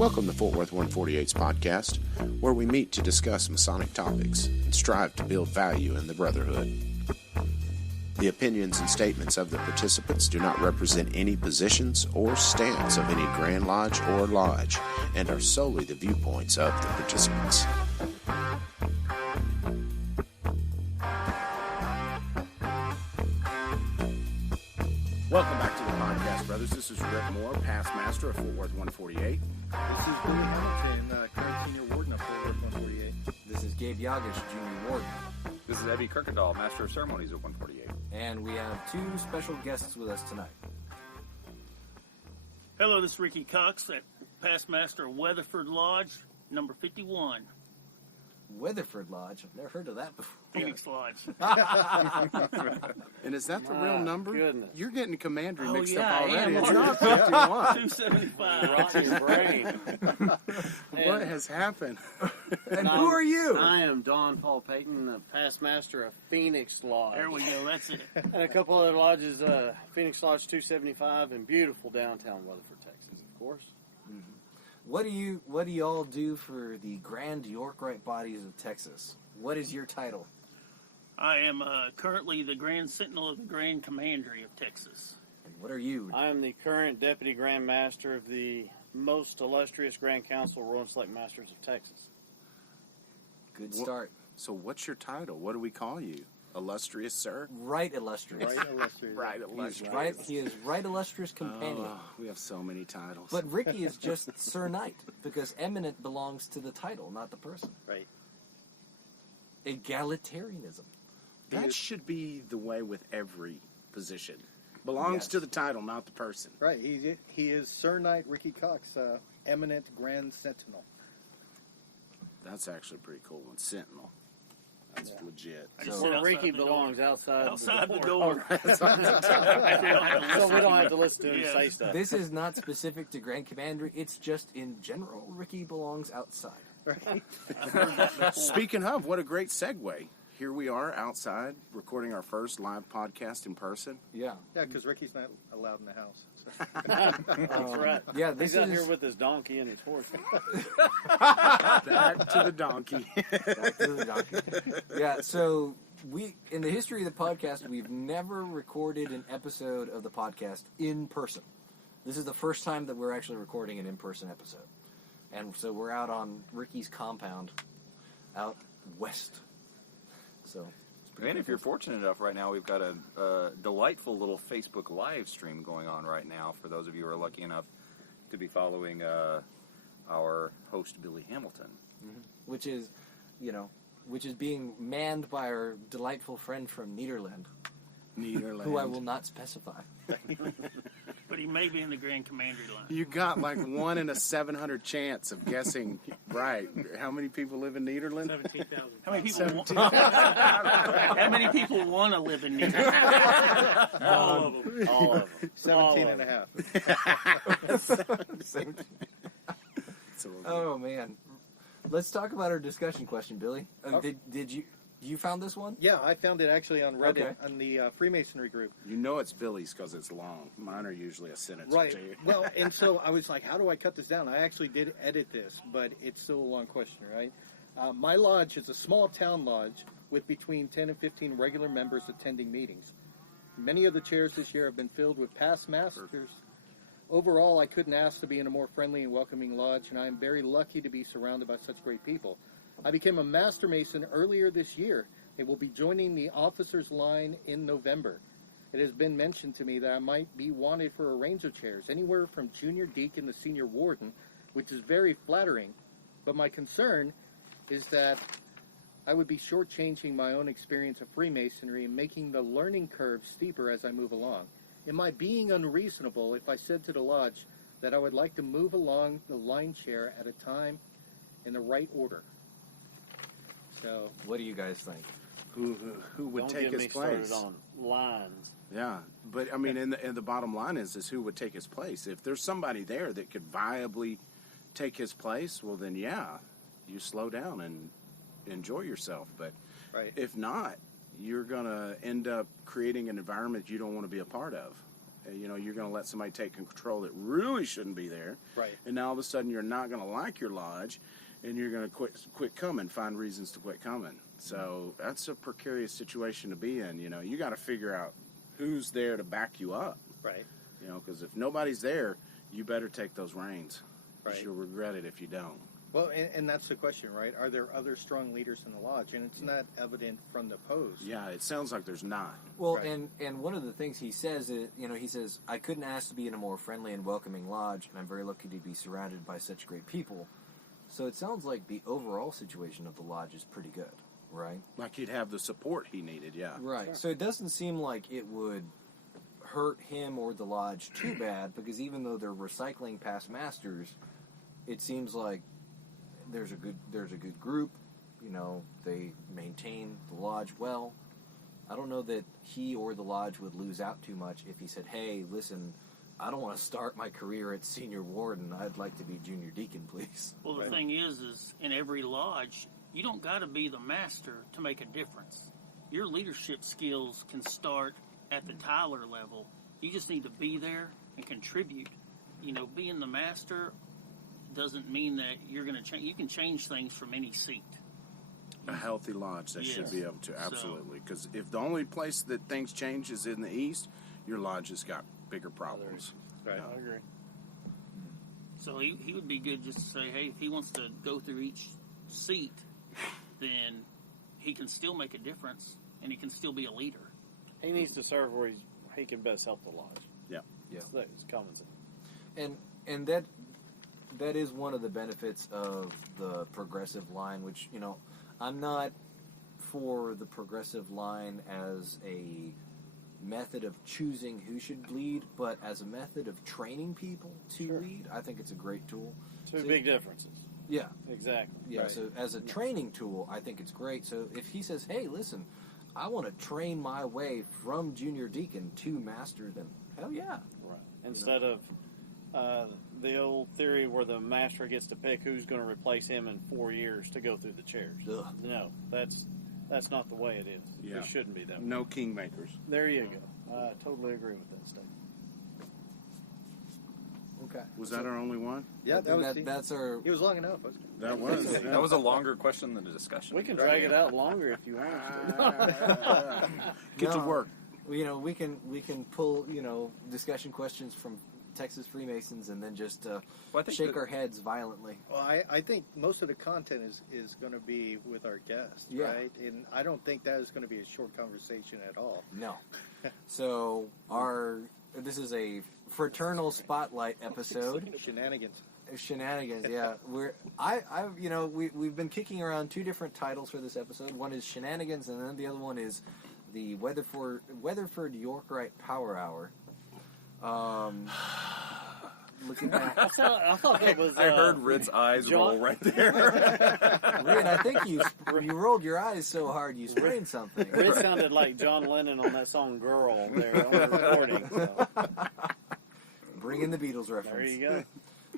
Welcome to Fort Worth 148's podcast, where we meet to discuss Masonic topics and strive to build value in the brotherhood. The opinions and statements of the participants do not represent any positions or stance of any Grand Lodge or Lodge and are solely the viewpoints of the participants. Welcome back to the podcast, brothers. This is Rhit Moore, past master of Fort Worth 148. This is Billy Hamilton, current Senior Warden of Fort Worth 148. This is Gabriel Jagush, Junior Warden. This is Evve Kuykendall, Master of Ceremonies at 148. And we have two special guests with us tonight. Hello, this is Ricky Cox, past master of Weatherford Lodge, number 51. Weatherford Lodge? I've never heard of that before. Phoenix Lodge. And is that the real number? Goodness. You're getting commandery mixed yeah, up I already. am. It's not 51. 275. Rotten your brain. What has happened? And who are you? I am Don Paul Payton, the past master of Phoenix Lodge. There we go, that's it. And a couple other lodges, Phoenix Lodge 275 in beautiful downtown Weatherford, Texas, of course. Mm-hmm. What do you all do for the Grand York-Rite Bodies of Texas? What is your title? I am currently the Grand Sentinel of the Grand Commandery of Texas. And what are you? I am the current Deputy Grand Master of the most illustrious Grand Council Royal and Select Masters of Texas. Good start. So what's your title? What do we call you? Illustrious, sir? Right illustrious. Right, illustrious. Right, illustrious. He is right illustrious companion. Oh, we have so many titles. But Ricky is just Sir Knight, because eminent belongs to the title, not the person. Right. Egalitarianism. that should be the way with every position. Belongs to the title, not the person. Right, he is Sir Knight RICKY COX, Eminent Grand Sentinel. That's actually a pretty cool one. Sentinel. That's legit. I just So- said Well, outside Ricky the door. belongs outside Outside the door. door. So we don't have to listen to him Yes. say stuff. This is not specific to Grand Commandery. It's just in general. Ricky belongs outside. Right. Speaking of, what a great segue. Here we are outside recording our first live podcast in person. Yeah. Yeah, because Ricky's not allowed in the house. That's right. Yeah, this He's out is here with his donkey and his horse. Back to the donkey. back to the document. Yeah, so in the history of the podcast, we've never recorded an episode of the podcast in person. This is the first time that we're actually recording an in-person episode. And so we're out on Ricky's compound out west. So, And if you're fortunate enough right now, we've got a delightful little Facebook live stream going on right now for those of you who are lucky enough to be following our host, Billy Hamilton. which is being manned by our delightful friend from Nederland, who I will not specify. But he may be in the Grand Commandery line. You got like 1 in a 700 chance of guessing right. How many people live in Nederland? 17,000. How many people want to live in Nederland? All of them. All of them. 17 and a half. Oh man, let's talk about our discussion question, Billy. Okay. Did you found this one? Yeah, I found it actually on Reddit, Okay. on the Freemasonry group. You know it's Billy's because it's long. Mine are usually a sentence Right. or two. Well, and so I was like, how do I cut this down? I actually did edit this, but it's still a long question, right? My lodge is a small town lodge with between 10 and 15 regular members attending meetings. Many of the chairs this year have been filled with past masters. Overall, I couldn't ask to be in a more friendly and welcoming lodge, and I am very lucky to be surrounded by such great people. I became a Master Mason earlier this year and will be joining the officers' line in November. It has been mentioned to me that I might be wanted for a range of chairs, anywhere from Junior Deacon to Senior Warden, which is very flattering. But my concern is that I would be shortchanging my own experience of Freemasonry and making the learning curve steeper as I move along. Am I being unreasonable if I said to the lodge that I would like to move along the line chair at a time in the right order? So, What do you guys think? Who would Don't take get his me place? started on lines. Yeah, but I mean, and the bottom line is who would take his place. If there's somebody there that could viably take his place, well then yeah, you slow down and enjoy yourself. But right. if not, you're gonna end up creating an environment you don't want to be a part of. You're going to let somebody take control that really shouldn't be there. Right. And now all of a sudden you're not going to like your lodge, and you're going to quit coming, find reasons to quit coming. So that's a precarious situation to be in. You got to figure out who's there to back you up. Right. Because if nobody's there, you better take those reins. 'Cause Right. you'll regret it if you don't. Well, and that's the question, right? Are there other strong leaders in the lodge? And it's not evident from the post. Yeah, it sounds like there's not. Well, Right. and one of the things he says is, he says, I couldn't ask to be in a more friendly and welcoming lodge, and I'm very lucky to be surrounded by such great people. So it sounds like the overall situation of the lodge is pretty good, right? Like he'd have the support he needed, yeah. Right. Sure. So it doesn't seem like it would hurt him or the lodge too bad, because even though they're recycling past masters, it seems like there's a good group. They maintain the lodge well. I don't know that he or the lodge would lose out too much if he said, hey, listen, I don't want to start my career at Senior Warden. I'd like to be Junior Deacon, please. Well, the thing is in every lodge, you don't got to be the master to make a difference. Your leadership skills can start at the Tyler level. You just need to be there and contribute. Being the master doesn't mean that you're going to change. You can change things from any seat. A healthy lodge, they should Yes. be able to, absolutely. Because if the only place that things change is in the east, your lodge has got bigger problems. Right. Yeah. I agree. So he would be good just to say, hey, if he wants to go through each seat, then he can still make a difference and he can still be a leader. He needs to serve where he can best help the lodge. Yeah. Yeah. It's common sense. And that is one of the benefits of the progressive line, which, I'm not for the progressive line as a method of choosing who should lead, but as a method of training people to Sure. lead, I think it's a great tool. Two big differences. Yeah. Exactly. Yeah, Right. so as a training tool, I think it's great. So if he says, hey, listen, I want to train my way from Junior Deacon to Master, then hell yeah. Right. Instead of the old theory where the master gets to pick who's going to replace him in 4 years to go through the chairs. Ugh. No, that's not the way it is. Yeah. It shouldn't be that way. No kingmakers. There you go. I totally agree with that statement. Okay. Was that our only one? Yeah, that was. that's our... It was long enough. Wasn't it? That was. That was a longer question than a discussion. We can drag it out longer if you want. Get to No. work. We can pull discussion questions from Texas Freemasons and then just Well, I think shake that- our heads violently. Well, I think most of the content is going to be with our guests, Yeah. right? And I don't think that is going to be a short conversation at all. No. So this is a Fraternal Spotlight episode. Shenanigans. Shenanigans, yeah. We've been kicking around two different titles for this episode. One is Shenanigans, and then the other one is the Weatherford York-Rite Power Hour. Looking at I thought that was. I heard Rhit's eyes John- roll right there. Rhit, I think you rolled your eyes so hard you sprained something. It sounded like John Lennon on that song "Girl" there on the recording. So, Bring in the Beatles reference. there you go.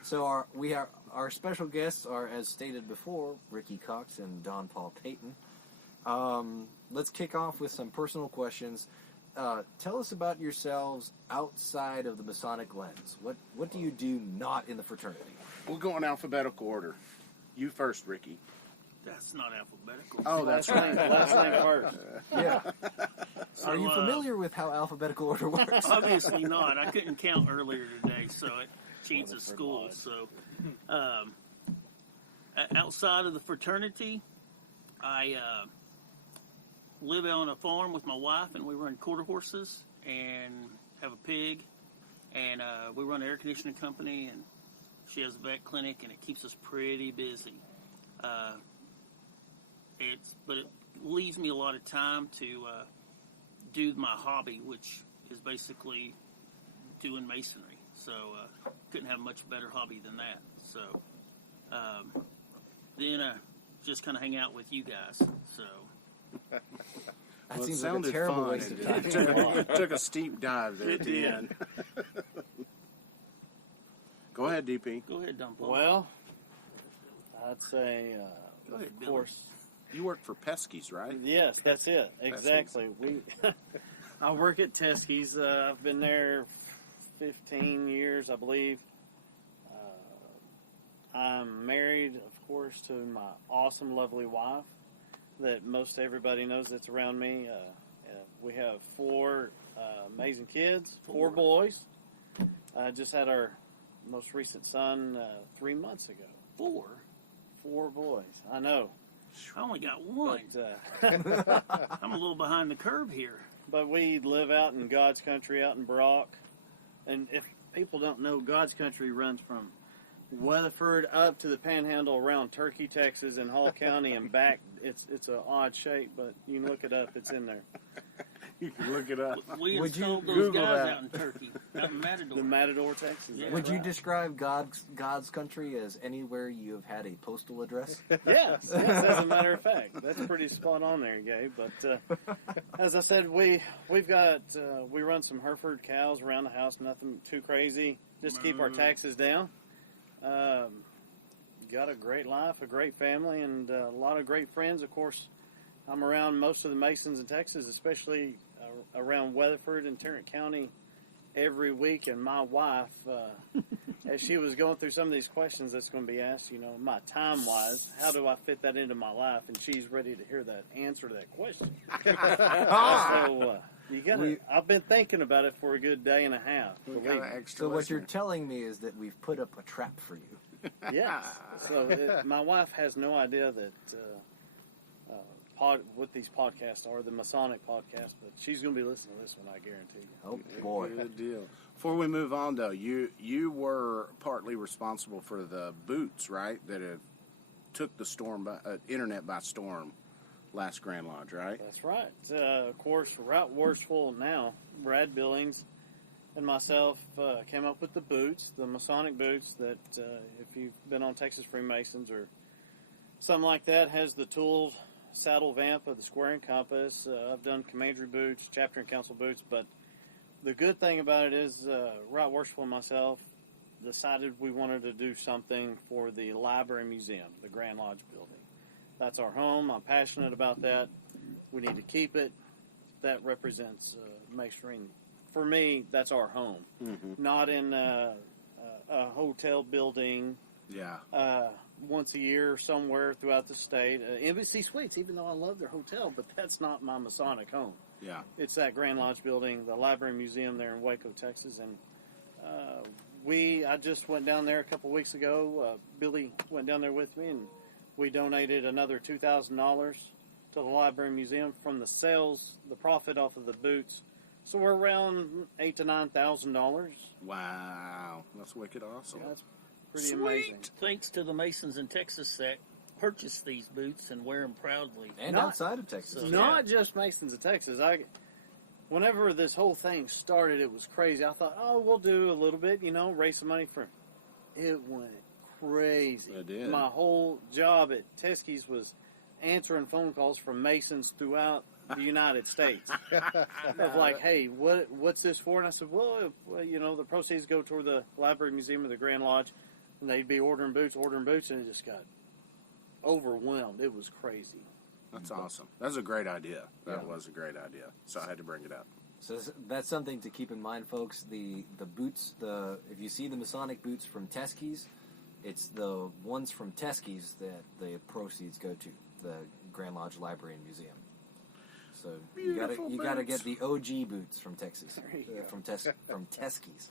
So our special guests are, as stated before, Ricky Cox and Don Paul Payton. Let's kick off with some personal questions. Tell us about yourselves outside of the Masonic lens. What do you do not in the fraternity? We'll go in alphabetical order. You first, Ricky. That's not alphabetical. Oh, that's right. Last name first. Yeah. So, Are you familiar with how alphabetical order works? Obviously not. I couldn't count earlier today, so it cheats at school. So, outside of the fraternity, I live on a farm with my wife, and we run quarter horses and have a pig, and we run an air conditioning company, and she has a vet clinic, and it keeps us pretty busy. But it leaves me a lot of time to do my hobby, which is basically doing masonry. So couldn't have a much better hobby than that. So then just kind of hang out with you guys. So That Well, it seems like a sounded terrible fun. waste of It time. took a steep dive there at the end. Go ahead, DP. go ahead, Don Paul. Well, I'd say, Go ahead, of Billy. course, You work for Pesky's, right? yes, that's it. Exactly. I work at Teskey's. I've been there 15 years, I believe. I'm married, of course, to my awesome, lovely wife that most everybody knows that's around me. We have 4 amazing kids, 4 boys. Just had our most recent son 3 months ago. 4 boys. I know. I only got 1. But, I'm a little behind the curve here. but we live out in God's country, out in Brock. And if people don't know, God's country runs from Weatherford up to the Panhandle around Turkey, Texas, and Hall County and back. It's an odd shape, but you can look it up. It's in there. You can look it up. We Would you installed those Google guys that? out in Turkey, out in Matador. The Matador, Texas. Yeah. Would you describe God's country as anywhere you have had a postal address? Yes, as a matter of fact. That's pretty spot on there, Gabe. But as I said, we run some Hereford cows around the house, nothing too crazy, just to keep our taxes down. Got a great life, a great family, and a lot of great friends. Of course, I'm around most of the Masons in Texas, especially around Weatherford and Tarrant County every week. And my wife, as she was going through some of these questions that's going to be asked, my time-wise, how do I fit that into my life? And she's ready to hear that answer to that question. So you got I've been thinking about it for a good day and a half. We believe got me. an extra So what you're listener. telling me is that we've put up a trap for you. Yes. So my wife has no idea that what these podcasts are, the Masonic podcast, but she's going to be listening to this one, I guarantee you. Oh boy! Good deal. Before we move on, though, you were partly responsible for the boots, right? That took the internet by storm last Grand Lodge, right? That's right. Of course, Rhit Worshipful now, Brad Billings and myself came up with the boots, the Masonic boots that if you've been on Texas Freemasons or something like that, has the tools, saddle vamp of the square and compass. I've done commandery boots, chapter and council boots, but the good thing about it is Rhit Worshipful and myself decided we wanted to do something for the library museum, the Grand Lodge building. That's our home. I'm passionate about that. We need to keep it. That represents masonry. For me, that's our home. Mm-hmm. Not in a hotel building. Yeah. Once a year somewhere throughout the state. Embassy Suites, even though I love their hotel, but that's not my Masonic home. Yeah. It's that Grand Lodge building, the Library Museum there in Waco, Texas. And I just went down there a couple weeks ago. Billy went down there with me, and we donated another $2,000 to the Library Museum from the sales, the profit off of the boots. So we're around $8,000 to $9,000. Wow. That's wicked awesome. Yeah, that's pretty amazing. Thanks to the Masons in Texas that purchase these boots and wear them proudly. And Not- outside of Texas. So- Not just Masons of Texas. Whenever this whole thing started, it was crazy. I thought, we'll do a little bit, raise some money for. It went crazy. It did. My whole job at Teskey's was answering phone calls from Masons throughout the United States. Of like, hey, what's this for? And I said, well, the proceeds go toward the Library Museum of the Grand Lodge, and they'd be ordering boots, and it just got overwhelmed. It was crazy. That's awesome. That's a great idea. That Yeah. was a great idea. So I had to bring it up. So that's something to keep in mind, folks. The boots, if you see the Masonic boots from Teskey's, it's the ones from Teskey's that the proceeds go to the Grand Lodge Library and Museum. So you gotta get the OG boots from Texas, There you go. from Teskey's.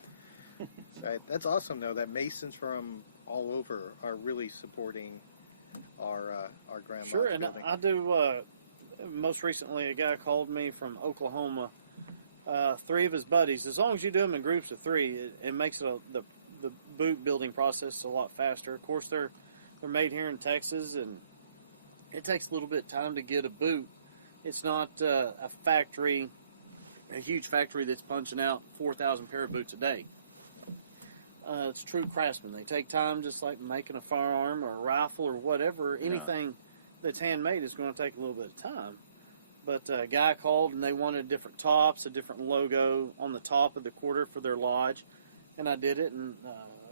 Right. That's awesome, though, that Masons from all over are really supporting our Grand Sure, Lodge and building. I do. Most recently, a guy called me from Oklahoma. 3 of his buddies. As long as you do them in groups of 3, it makes the boot building process a lot faster. Of course, they're made here in Texas, and it takes a little bit of time to get a boot. It's not a factory, a huge factory that's punching out 4,000 pair of boots a day. It's true craftsmen. They take time, just like making a firearm or a rifle or whatever. Anything that's handmade is going to take a little bit of time. But a guy called, and they wanted different tops, a different logo on the top of the quarter for their lodge. And I did it. And,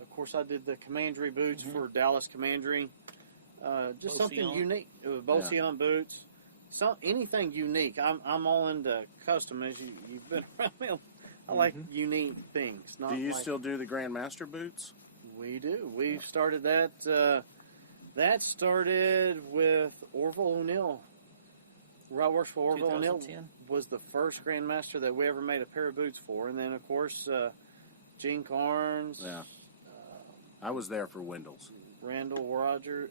of course, I did the commandery boots for Dallas Commandery. Just something Beauseant. unique. It was Beauseant boots. Anything unique. I'm all into custom. As you've been around me I like unique things. Not Do you like, still do the Grand Master boots? We do. We started that. That started with Orville O'Neill. Rob works for Orville O'Neill. 2010? Was the first Grand Master that we ever made a pair of boots for, and then of course Gene Carnes. Yeah. I was there for Wendell's. Randall Rogers,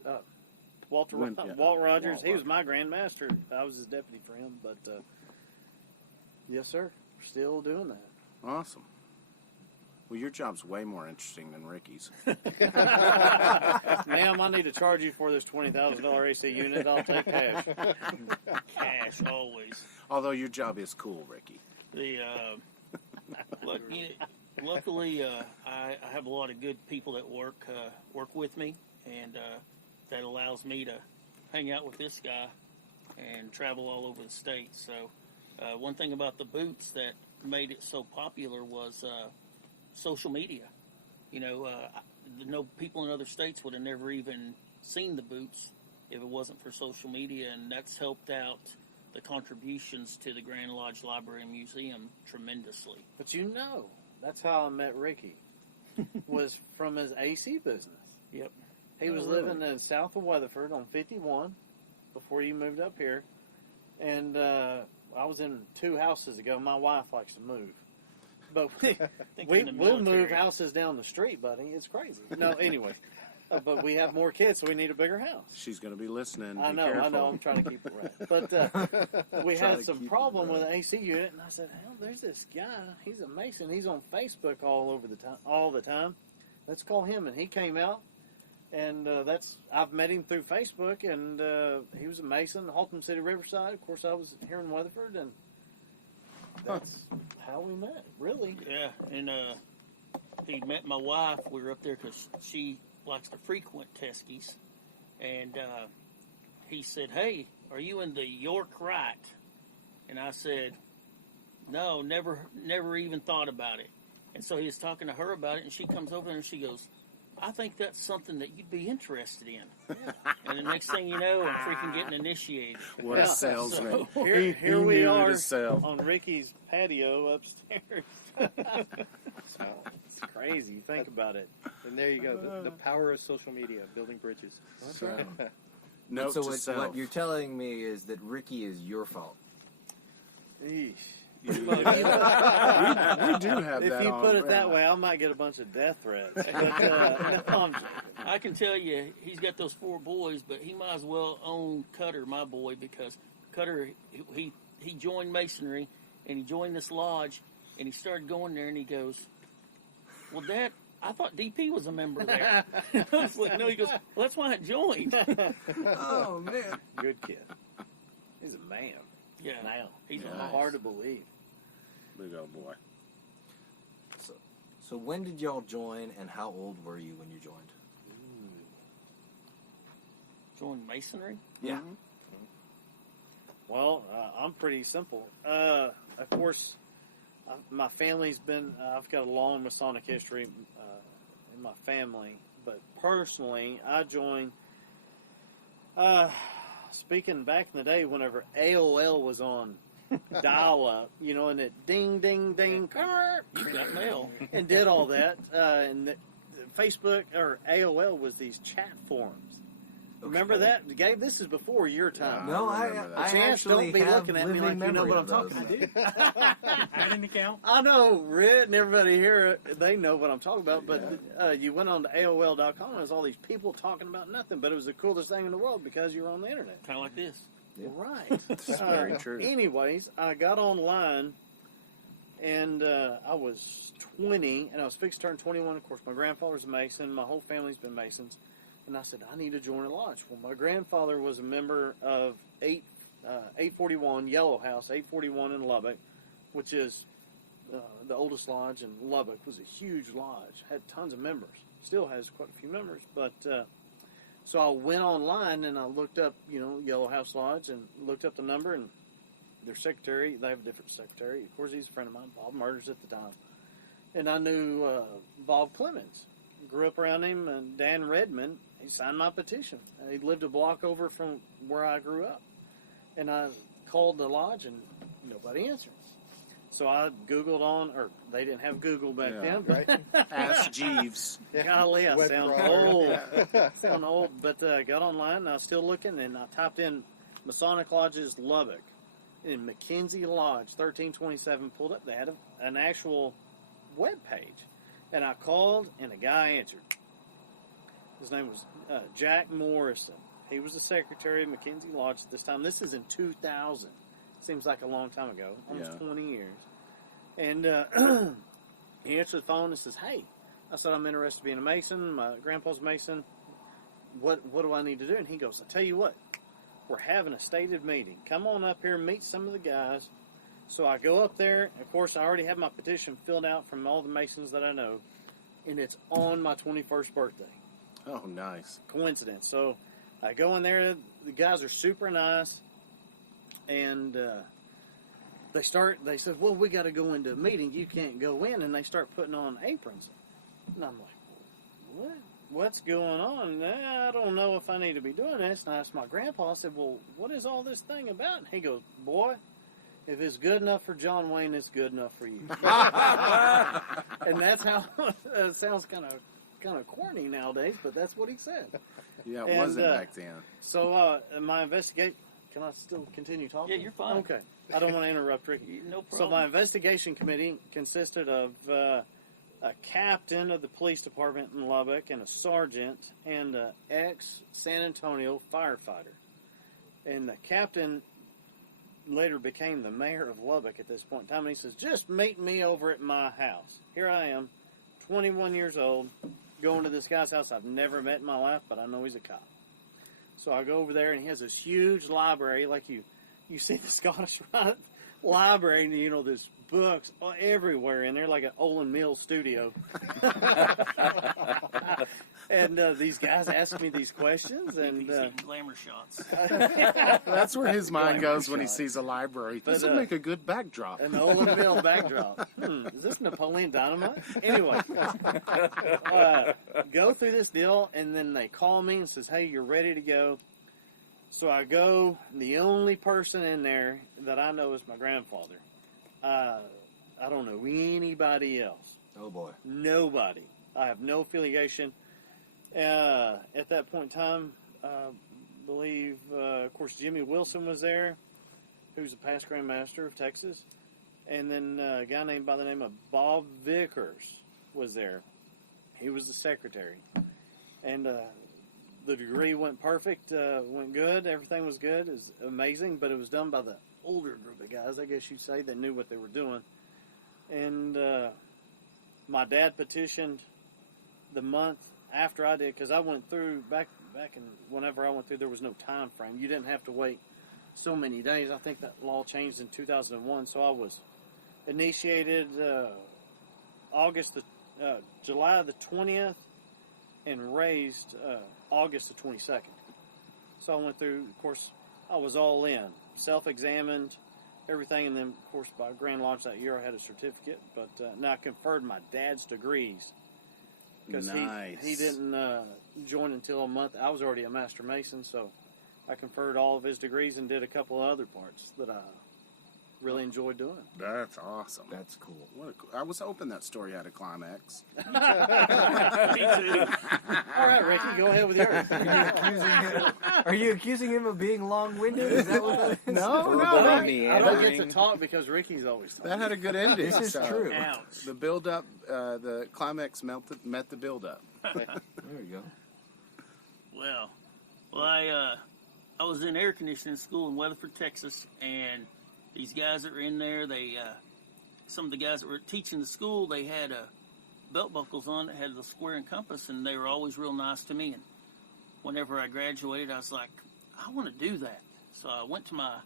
Walt Yeah. Rogers. Walt He was my Grand Master. I was his deputy for him, but yes, sir. We're still doing that. Awesome. Well, your job's way more interesting than Ricky's. Ma'am, I need to charge you for this $20,000 AC unit. I'll take cash. Cash always. Although your job is cool, Ricky. The luckily, I have a lot of good people that work with me, and that allows me to hang out with this guy and travel all over the state. So, one thing about the boots that made it so popular was social media. No people in other states would have never even seen the boots if it wasn't for social media, and that's helped out the contributions to the Grand Lodge Library and Museum tremendously. But that's how I met Ricky. Was from his AC business. Yep. He was living in south of Weatherford on 51 before he moved up here. And I was in 2 houses ago. My wife likes to move. But we'll move houses down the street, buddy. It's crazy. No, anyway. But we have more kids, so we need a bigger house. She's going to be listening. I know. I'm trying to keep it right. But we had some problem with an AC unit, and I said, "Hell, there's this guy. He's a Mason. He's on Facebook all the time. Let's call him." And he came out, and I've met him through Facebook, and he was a Mason, Haltom City, Riverside. Of course, I was here in Weatherford, and that's how we met. Really? Yeah, and he met my wife. We were up there because she likes to frequent Teskies, and he said, "Hey, are you in the York RITE?" And I said, "No, never even thought about it." And so he was talking to her about it, and she comes over there and she goes, "I think that's something that you'd be interested in." Yeah. And the next thing you know, I'm freaking getting initiated. What a salesman. So, here we are on Ricky's patio upstairs. So, it's crazy. You think about it. And there you go. The power of social media, building bridges. So, note so to self. what you're telling me is that Ricky is your fault. Eesh. we do have If that you on put it record. that way, I might get a bunch of death threats. But, no, I'm joking. I can tell you, he's got those 4 boys, but he might as well own Cutter, my boy, because Cutter, he joined Masonry, and he joined this lodge, and he started going there, and he goes, "Well, Dad, I thought DP was a member there." I was like, "No," he goes, "Well, that's why I joined." Oh, man. Good kid. He's a man. Yeah, Now. he's Yeah. nice. Hard to believe. Big old boy. So when did y'all join, and how old were you when you joined? Joined Masonry? Yeah. Well, I'm pretty simple. Of course, my family's been, I've got a long Masonic history in my family, but personally, I joined, speaking back in the day, whenever AOL was on dial-up, and it ding, ding, ding, You got mail. and did all that, and Facebook, or AOL was these chat forums. Remember that, Gabe? This is before your time. No, I I remember that. actually Chance, don't be have looking at me living like you know memory what I'm of those. talking about. I didn't account. I know, Rhit and everybody here, they know what I'm talking about, but you went on to AOL.com and there's all these people talking about nothing, but it was the coolest thing in the world because you were on the internet. Kind of like this. Right. That's very true. Anyways, I got online and I was 20 and I was fixed to turn 21. Of course, my grandfather's a Mason. My whole family's been Masons. And I said, I need to join a lodge. Well, my grandfather was a member of 841 Yellow House, 841 in Lubbock, which is the oldest lodge in Lubbock. Was a huge lodge, had tons of members. Still has quite a few members. But so I went online and I looked up, Yellow House Lodge, and looked up the number, and their secretary, they have a different secretary. Of course, he's a friend of mine, Bob Murders at the time. And I knew Bob Clemens. Grew up around him, and Dan Redmond, he signed my petition. He lived a block over from where I grew up. And I called the lodge, and nobody answered. So I Googled or they didn't have Google back then. Right? Ask Jeeves. Golly, I Web sound crawler. old. But got online, and I was still looking, and I typed in Masonic Lodges Lubbock. And Mackenzie Lodge, 1327, pulled up. They had an actual web page. And I called, and a guy answered. His name was Jack Morrison. He was the secretary of Mackenzie Lodge at this time. This is in 2000. Seems like a long time ago, almost 20 years. And he answered the phone and says, "Hey," I said, "I'm interested in being a Mason. My grandpa's a Mason. What do I need to do?" And he goes, "I tell you what, we're having a stated meeting. Come on up here and meet some of the guys." So I go up there. Of course, I already have my petition filled out from all the Masons that I know, and it's on my 21st birthday. Oh, nice. Coincidence. So I go in there. The guys are super nice. And they said, "Well, we got to go into a meeting. You can't go in." And they start putting on aprons. And I'm like, "What? What's going on? I don't know if I need to be doing this." And I asked my grandpa, I said, "Well, what is all this thing about?" And he goes, "Boy, if it's good enough for John Wayne, it's good enough for you." And that's how it sounds kind of corny nowadays, but that's what he said. Yeah, it wasn't back then. So my investigation... Can I still continue talking? Yeah, you're fine. Okay. I don't want to interrupt Ricky. No problem. So my investigation committee consisted of a captain of the police department in Lubbock and a sergeant and an ex-San Antonio firefighter. And the captain later became the mayor of Lubbock at this point in time. And he says, "Just meet me over at my house." Here I am, 21 years old, going to this guy's house I've never met in my life, but I know he's a cop. So I go over there, and he has this huge library, like you see the Scottish Rite library, and you know, there's books everywhere in there, like an Olin Mills studio. And these guys ask me these questions, and He's hitting glamour shots. That's where his mind Glamour goes when he shot. sees a library. This But, would make a good backdrop. an Olin Mills backdrop. Is this Napoleon Dynamite? Anyway, go through this deal, and then they call me and says, "Hey, you're ready to go." So I go. The only person in there that I know is my grandfather. I don't know anybody else. Oh boy. Nobody. I have no affiliation. At that point in time, I believe, of course, Jimmy Wilson was there, who's a past Grand Master of Texas. And then a guy named by the name of Bob Vickers was there. He was the secretary. And the degree went perfect, went good. Everything was good. It was amazing, but it was done by the older group of guys, I guess you'd say, that knew what they were doing. And my dad petitioned the month after I did, because I went through, back in whenever I went through, there was no time frame. You didn't have to wait so many days. I think that law changed in 2001, so I was initiated July the 20th and raised August the 22nd. So I went through, of course, I was all in, self-examined, everything, and then, of course, by Grand Lodge that year I had a certificate, but now I conferred my dad's degrees. Because Nice. he didn't join until a month. I was already a Master Mason, so I conferred all of his degrees and did a couple of other parts that I really enjoyed doing. That's awesome. That's cool. I was hoping that story had a climax. Me too. All right, Ricky, go ahead with yours. Are you accusing him of being long-winded? Is that what that is? No, I don't get to talk because Ricky's always talking. That had a good ending. This is so true. Ouch. The build-up, the climax met the build-up. There you go. Well, I was in air conditioning school in Weatherford, Texas, and these guys that were in there, some of the guys that were teaching the school, they had belt buckles on that had the square and compass, and they were always real nice to me. And whenever I graduated, I was like, I want to do that. So I went to my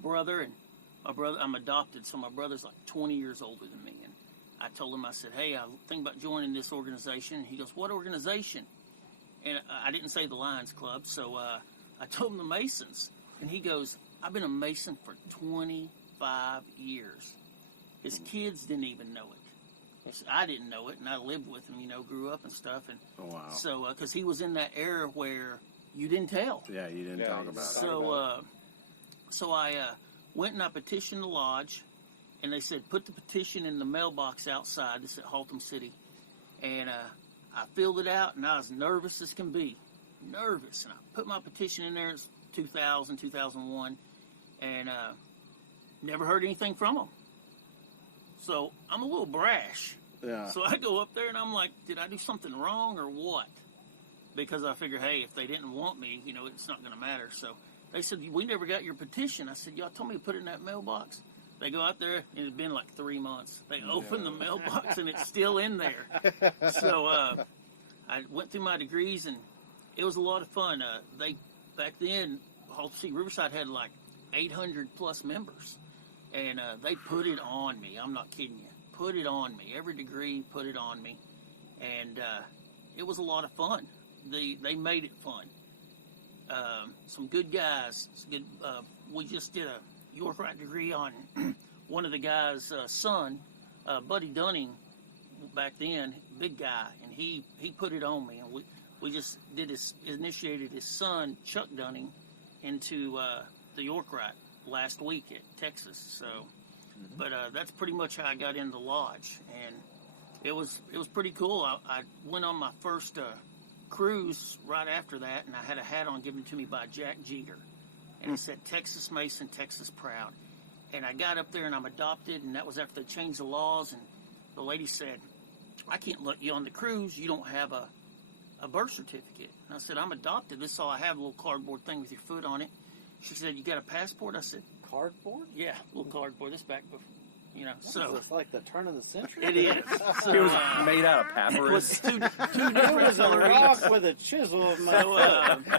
brother, and I'm adopted, so my brother's like 20 years older than me. And I told him, I said, "Hey, I think about joining this organization." And he goes, "What organization?" And I didn't say the Lions Club, so I told him the Masons. And he goes, "I've been a Mason for 25 years. His kids didn't even know it. I didn't know it, and I lived with him, grew up and stuff. And Oh, wow. so, because he was in that era where you didn't tell. Yeah, you didn't talk about it. So I went and I petitioned the lodge, and they said, put the petition in the mailbox outside. This at Haltom City. And I filled it out, and I was nervous as can be. Nervous. And I put my petition in there. It's 2000, 2001. And never heard anything from them. So I'm a little brash. Yeah. So I go up there, and I'm like, did I do something wrong or what? Because I figure, hey, if they didn't want me, you know, it's not going to matter. So they said, we never got your petition. I said, y'all told me to put it in that mailbox. They go out there, and it had been like 3 months. They open the mailbox, and it's still in there. So I went through my degrees, and it was a lot of fun. Back then, Haltom Riverside had like 800-plus members, and they put it on me. I'm not kidding you. Put it on me. Every degree put it on me, and it was a lot of fun. They made it fun. Some good guys. We just did a York Rite degree on one of the guys' son, Buddy Dunning, back then, big guy, and he put it on me, and we just initiated his son, Chuck Dunning, into the York Rite last week at Texas. So, but that's pretty much how I got into the lodge, and it was pretty cool. I went on my first cruise right after that, and I had a hat on given to me by Jack Jeter, and it said Texas Mason, Texas Proud. And I got up there, and I'm adopted, and that was after they changed the laws, and the lady said, I can't let you on the cruise. You don't have a birth certificate. And I said, I'm adopted. This is all I have, a little cardboard thing with your foot on it. She said, you got a passport? I said, Cardboard? yeah, a little cardboard. This back before, you know. So It's like the turn of the century. it is. So, It was made out of it was papyrus. two It different was a color rock inks. with a chisel. So,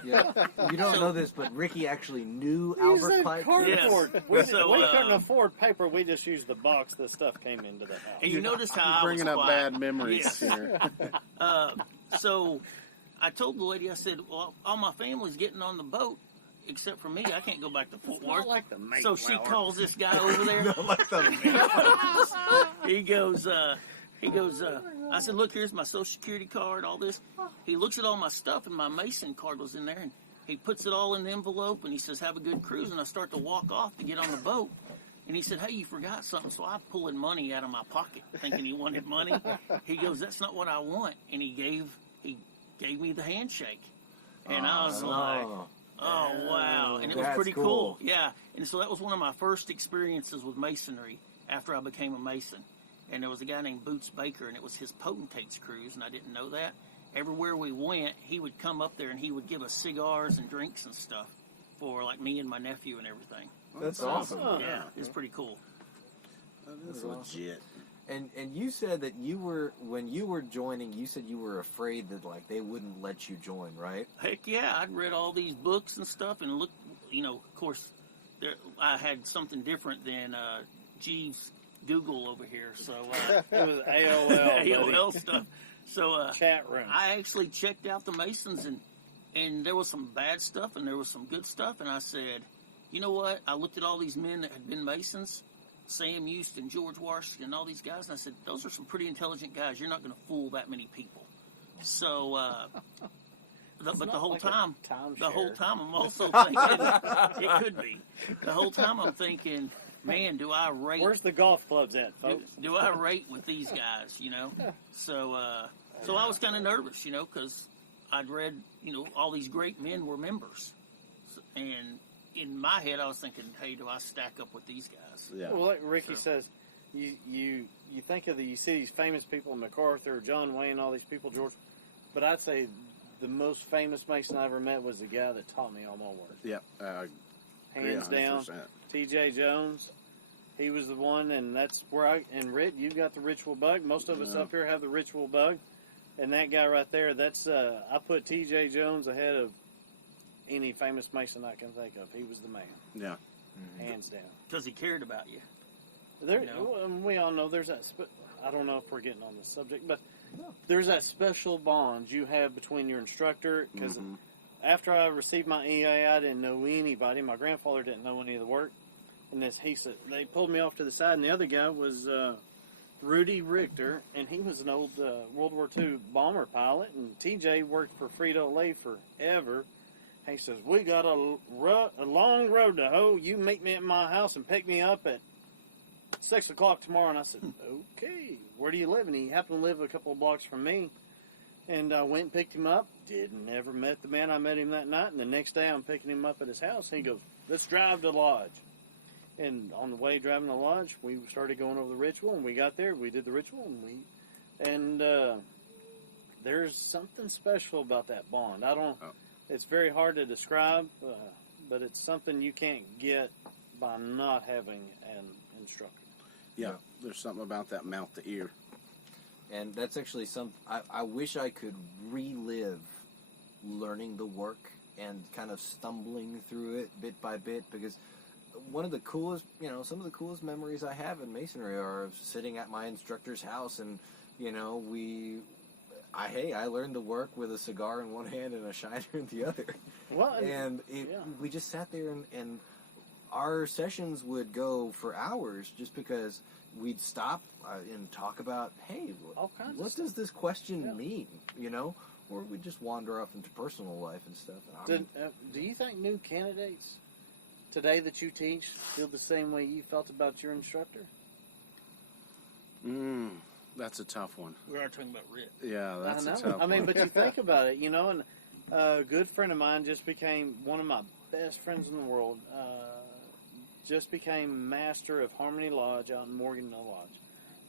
Yeah. You don't know this, but Ricky actually knew He Albert said Pike. cardboard. Yes. We, So, we couldn't afford paper. We just used the box the stuff came into the house. and you notice how I was Bringing up quiet. bad memories Yes. here. So I told the lady, I said, well, all my family's getting on the boat except for me. I can't go back to Fort It's Worth. not like the Mayflower. So she calls this guy over there. he goes, I said, look, here's my Social Security card, all this. He looks at all my stuff, and my Mason card was in there, and he puts it all in the envelope, and he says, have a good cruise, and I start to walk off to get on the boat. And he said, hey, you forgot something. So I'm pulling money out of my pocket, thinking he wanted money. He goes, that's not what I want. And he gave me the handshake. And I was like, oh, wow. And it was That's pretty cool. cool. Yeah. And so that was one of my first experiences with Masonry after I became a Mason. And there was a guy named Boots Baker, and it was his Potentates cruise, and I didn't know that. Everywhere we went, he would come up there, and he would give us cigars and drinks and stuff for, like, me and my nephew and everything. That's awesome. Yeah, it's pretty cool. That's legit. And you said that when you were joining, you said you were afraid that like they wouldn't let you join, right? Heck yeah, I'd read all these books and stuff and looked, you know, of course, I had something different than Jeeves Google over here, so It was AOL. AOL stuff. So Chat room. I actually checked out the Masons, and there was some bad stuff and there was some good stuff, and I said, you know what? I looked at all these men that had been Masons, Sam Houston, George Washington, all these guys, and I said, those are some pretty intelligent guys. You're not going to fool that many people. So, but the whole time, I'm also thinking, it could be. The whole time I'm thinking, man, do I rate? Where's the golf clubs at, folks? Do I rate with these guys, you know? So I was kind of nervous, you know, because I'd read, you know, all these great men were members. And in my head, I was thinking, hey, do I stack up with these guys? Yeah. Well, like Ricky says, you think of you see these famous people, MacArthur, John Wayne, all these people, George. But I'd say the most famous Mason I ever met was the guy that taught me all my work. Yep. Hands down, 100%. T.J. Jones. He was the one, and that's where and Rhit, you got the ritual bug. Most of us up here have the ritual bug. And that guy right there, that's I put T.J. Jones ahead of any famous Mason I can think of. He was the man. Yeah. Hands down. Because he cared about you. There, You know? we all know there's that. I don't know if we're getting on this subject, but there's that special bond you have between your instructor. Because after I received my EA, I didn't know anybody. My grandfather didn't know any of the work, and he said they pulled me off to the side, and the other guy was Rudy Richter, and he was an old World War II bomber pilot, and TJ worked for Frito-Lay forever. He says, we got a long road to hoe. You meet me at my house and pick me up at 6 o'clock tomorrow. And I said, okay, where do you live? And he happened to live a couple of blocks from me. And I went and picked him up. Never met the man. I met him that night. And the next day I'm picking him up at his house. And he goes, let's drive to the lodge. And on the way driving to the lodge, we started going over the ritual. And we got there. We did the ritual. And there's something special about that bond. It's very hard to describe, but it's something you can't get by not having an instructor. Yeah, there's something about that mouth to ear. And that's actually I wish I could relive learning the work and kind of stumbling through it bit by bit, because one of the coolest, some of the coolest memories I have in Masonry are of sitting at my instructor's house and, I learned the work with a cigar in one hand and a shiner in the other. Well, we just sat there and our sessions would go for hours just because we'd stop and talk about, hey, what does this question mean, Or we'd just wander off into personal life and stuff. Do you think new candidates today that you teach feel the same way you felt about your instructor? That's a tough one. We are talking about Rhit. Yeah, that's a tough one. I mean, but you think about it, and a good friend of mine just became one of my best friends in the world. Just became master of Harmony Lodge out in Morganville Lodge.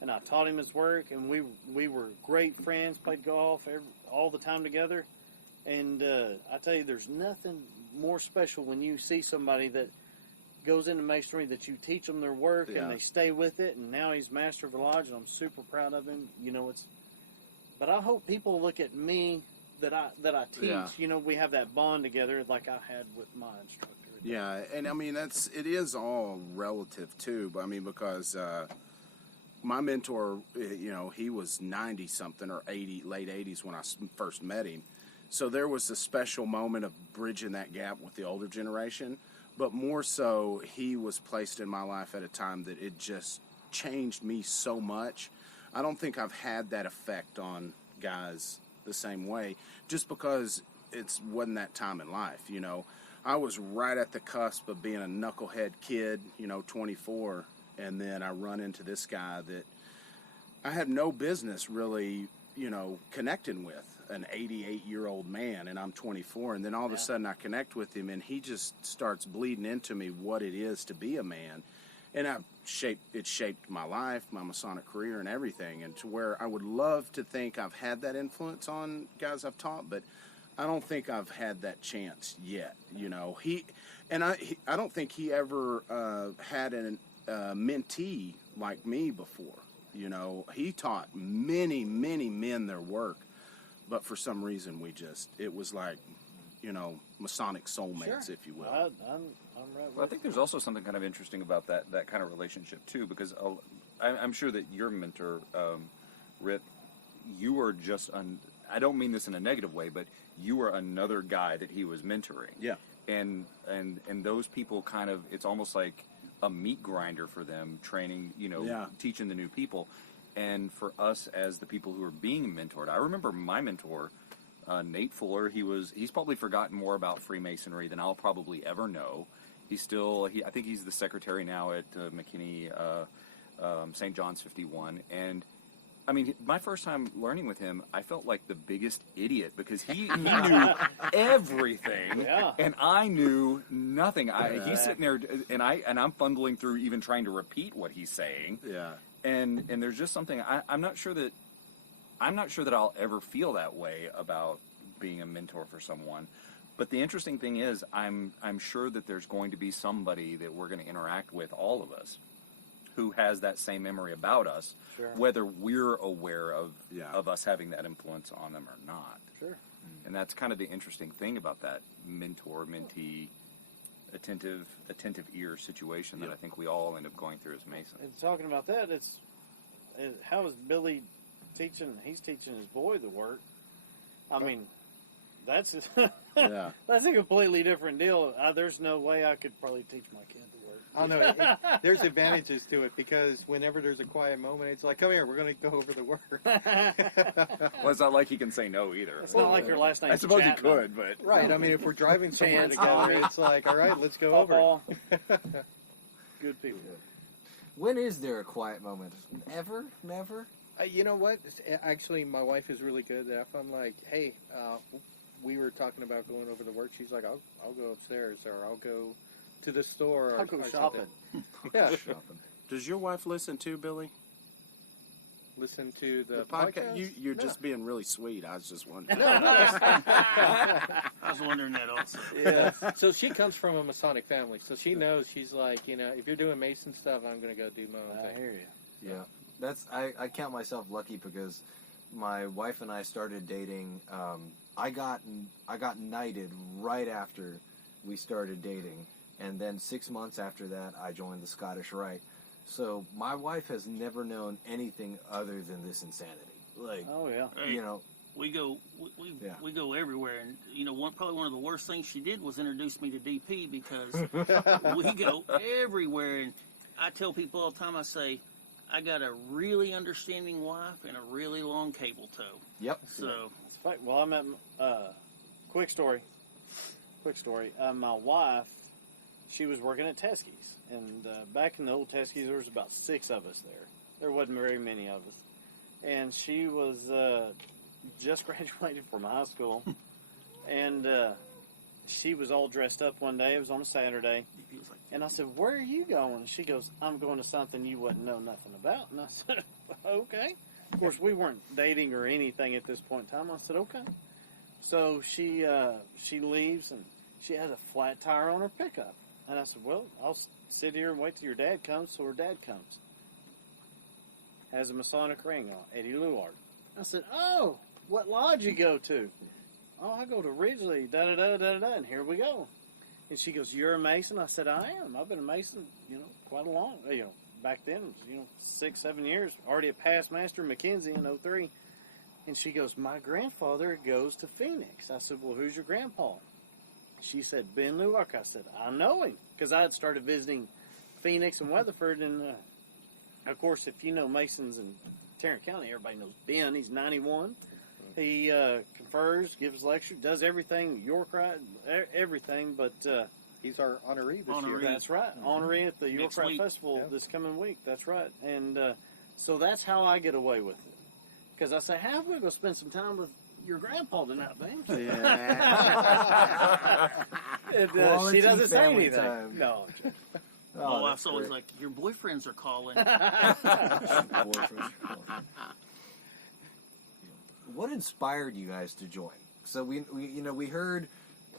And I taught him his work, and we were great friends, played golf all the time together. And I tell you, there's nothing more special when you see somebody that goes into Masonry, that you teach them their work, and they stay with it, and now he's master of the lodge, and I'm super proud of him. But I hope people look at me that I teach. Yeah. We have that bond together like I had with my instructor. Yeah, and I mean it is all relative too. But I mean, because my mentor, he was 90 something or 80, late 80s when I first met him. So there was a special moment of bridging that gap with the older generation. But more so, he was placed in my life at a time that it just changed me so much. I don't think I've had that effect on guys the same way, just because it wasn't that time in life, I was right at the cusp of being a knucklehead kid, 24, and then I run into this guy that I had no business really, connecting with, an 88-year-old man, and I'm 24, and then all of a sudden I connect with him, and he just starts bleeding into me what it is to be a man, and it shaped my life, my Masonic career, and everything, and to where I would love to think I've had that influence on guys I've taught, but I don't think I've had that chance yet. I don't think he ever had a mentee like me before. He taught many, many men their work, but for some reason it was like, Masonic soulmates, if you will. I'm right. Well, I think there's also something kind of interesting about that kind of relationship too, because I'm sure that your mentor, Rhit, you were just I don't mean this in a negative way, but you were another guy that he was mentoring. Yeah. And those people kind of, it's almost like a meat grinder for them, training, teaching the new people. And for us as the people who are being mentored, I remember my mentor, Nate Fuller, he's probably forgotten more about Freemasonry than I'll probably ever know. I think he's the secretary now at McKinney, St. John's 51. And I mean, my first time learning with him, I felt like the biggest idiot because he knew everything, and I knew nothing. He's sitting there, and I'm fumbling through even trying to repeat what he's saying. Yeah. And there's just something I'm not sure that I'll ever feel that way about being a mentor for someone. But the interesting thing is, I'm sure that there's going to be somebody that we're going to interact with, all of us, who has that same memory about us, whether we're aware of us having that influence on them or not. Sure. And that's kind of the interesting thing about that mentor-mentee, attentive ear situation that I think we all end up going through as Masons. And talking about that, how is Billy teaching? He's teaching his boy the work. I mean, that's that's a completely different deal. There's no way I could probably teach my kid the work. I know. There's advantages to it because whenever there's a quiet moment, it's like, come here, we're going to go over the work. Well, it's not like he can say no either. It's not like your last name. I suppose he could, but right. I mean, if we're driving somewhere together, it's like, all right, let's go over. Good people. When is there a quiet moment? Ever? Never? You know what? Actually, my wife is really good at that. I'm like, hey, we were talking about going over to work. She's like, I'll go upstairs, or I'll go to the store. Or I'll go shopping. Yeah. Shopping. Does your wife listen too, Billy? Listen to the podcast? You're No. just being really sweet. I was just wondering. I was wondering that also. Yeah. So she comes from a Masonic family, so she knows. She's like, if you're doing Mason stuff, I'm going to go do my own I thing. hear you. Yeah, that's I count myself lucky because my wife and I started dating. I got knighted right after we started dating, and then 6 months after that, I joined the Scottish Rite. So my wife has never known anything other than this insanity. Like, Oh yeah. Hey, you know, we go everywhere, and probably one of the worst things she did was introduce me to DP because we go everywhere. And I tell people all the time, I say, I got a really understanding wife and a really long cable toe. yep. So It's funny. Well, I met. Quick story. My wife, she was working at Teskey's, and back in the old Teskey's, there was about 6 of us there. There wasn't very many of us, and she was just graduated from high school, and she was all dressed up one day. It was on a Saturday, he was like, and I said, "Where are you going?" She goes, "I'm going to something you wouldn't know nothing about." And I said, "Okay." Of course, we weren't dating or anything at this point in time. I said, "Okay." So she leaves, and she has a flat tire on her pickup. And I said, "Well, I'll sit here and wait till your dad comes." So her dad comes. Has a Masonic ring on, Eddie Luard. I said, "Oh, what lodge you go to?" "Oh, I go to Ridgely, da-da-da-da-da-da," and here we go. And she goes, "You're a Mason?" I said, "I am. I've been a Mason, quite a long, back then, it was, 6, 7 years, already a past master Mackenzie in 03. And she goes, "My grandfather goes to Phoenix." I said, "Well, who's your grandpa?" She said, "Ben Luark." I said, "I know him," because I had started visiting Phoenix and Weatherford. And, of course, if you know Masons in Tarrant County, everybody knows Ben. He's 91. He confers, gives lectures, does everything, York Rite, everything. But He's our honoree this Honoree. year. that's right, honoree at the York Next Rite week. Festival Yeah. this coming week. That's right. And so that's how I get away with it. Because I say, "How are we going to spend some time with your grandpa tonight, babe?" And, she Quality doesn't say family anything. time. No. Oh, my wife's that's always great. like, your boyfriends are calling. What inspired you guys to join? So we heard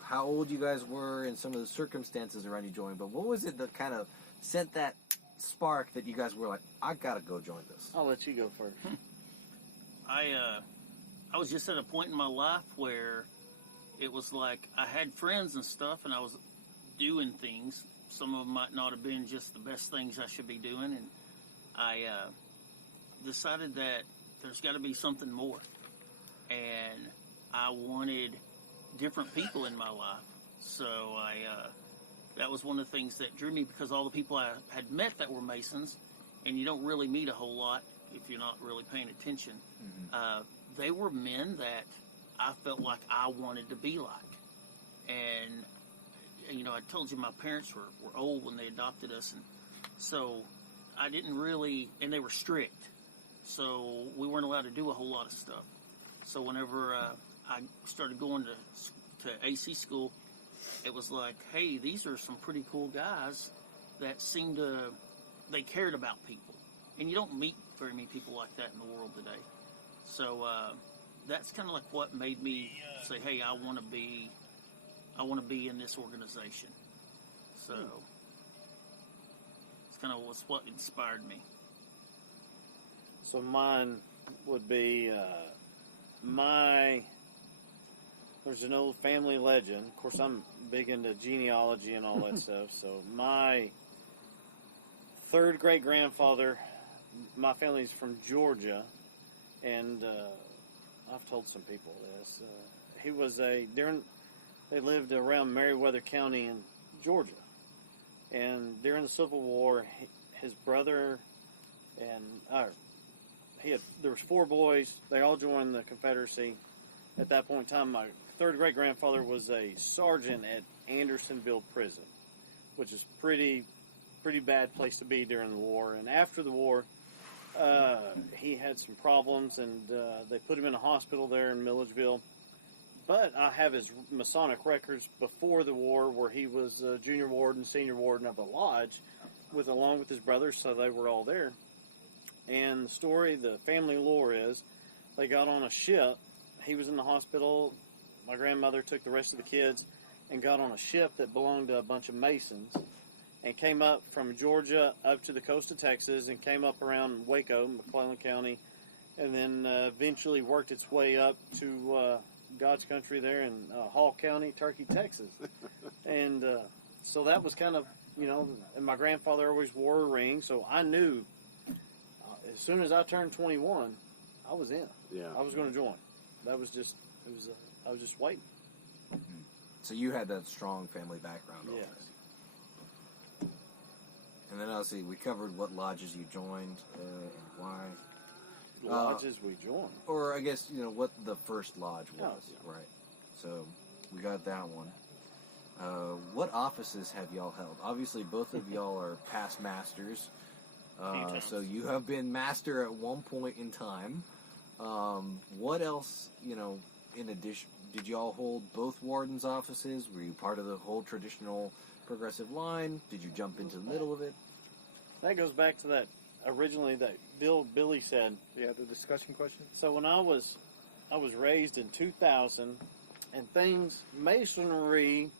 how old you guys were and some of the circumstances around you joining, but what was it that kind of sent that spark that you guys were like, I gotta go join this? I'll let you go first. I was just at a point in my life where it was like I had friends and stuff, and I was doing things. Some of them might not have been just the best things I should be doing, and I decided that there's got to be something more. And I wanted different people in my life. So that was one of the things that drew me, because all the people I had met that were Masons, and you don't really meet a whole lot if you're not really paying attention, they were men that I felt like I wanted to be like. And, I told you my parents were old when they adopted us, and so I didn't really, and they were strict, so we weren't allowed to do a whole lot of stuff. So whenever I started going to AC school, it was like, hey, these are some pretty cool guys that they cared about people. And you don't meet very many people like that in the world today. So that's kind of like what made me say, hey, I want to be in this organization. So it's kind of what inspired me. So mine would be there's an old family legend. Of course, I'm big into genealogy and all that stuff. So my third great grandfather, my family's from Georgia, and I've told some people this. He was they lived around Meriwether County in Georgia, and during the Civil War, his brother and there was 4 boys. They all joined the Confederacy. At that point in time, my third great grandfather was a sergeant at Andersonville Prison, which is pretty pretty bad place to be during the war. And after the war, he had some problems, and they put him in a hospital there in Milledgeville. But I have his Masonic records before the war, where he was junior warden, senior warden of a lodge, along with his brothers, so they were all there. And the story, the family lore is, they got on a ship. He was in the hospital. My grandmother took the rest of the kids and got on a ship that belonged to a bunch of Masons, and came up from Georgia up to the coast of Texas, and came up around Waco, McClellan County, and then eventually worked its way up to God's country there in Hall County, Turkey, Texas. And so that was kind of, and my grandfather always wore a ring, so I knew as soon as I turned 21, I was in. Yeah. I was going to join. That was just, I was just waiting. So you had that strong family background already. Yes. And then obviously we covered what lodges you joined and why. Lodges we joined. Or I guess, what the first lodge was. Oh, yeah. Right. So we got that one. What offices have y'all held? Obviously both of y'all are past masters. So you have been master at one point in time. What else, in addition, did y'all hold both wardens' offices? Were you part of the whole traditional progressive line? Did you jump into the middle of it? That goes back to that originally that Billy said. Yeah, the discussion question. So when I was raised in 2000, and things, Masonry,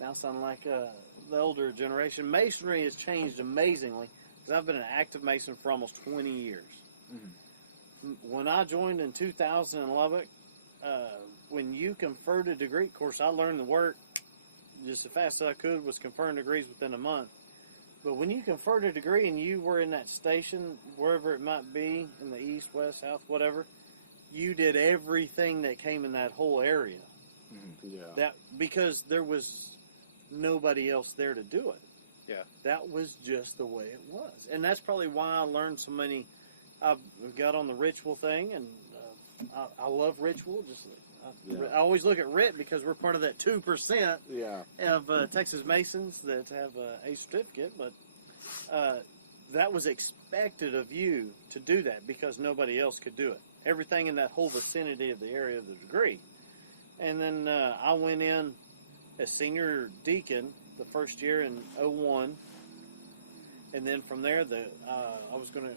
now sound like the older generation, Masonry has changed amazingly, because I've been an active Mason for almost 20 years. Mm-hmm. When I joined in 2000 in Lubbock, when you conferred a degree, of course, I learned the work just as fast as I could, was conferring degrees within a month. But when you conferred a degree and you were in that station, wherever it might be, in the east, west, south, whatever, you did everything that came in that whole area. Mm-hmm. Yeah. That because there was nobody else there to do it. Yeah. That was just the way it was. And that's probably why I learned so many. I've got on the ritual thing, and I love ritual. I always look at RIT because we're part of that 2% of Texas Masons that have a certificate, but that was expected of you to do that because nobody else could do it. Everything in that whole vicinity of the area of the degree. And then I went in as senior deacon the first year in 01, and then from there I was going to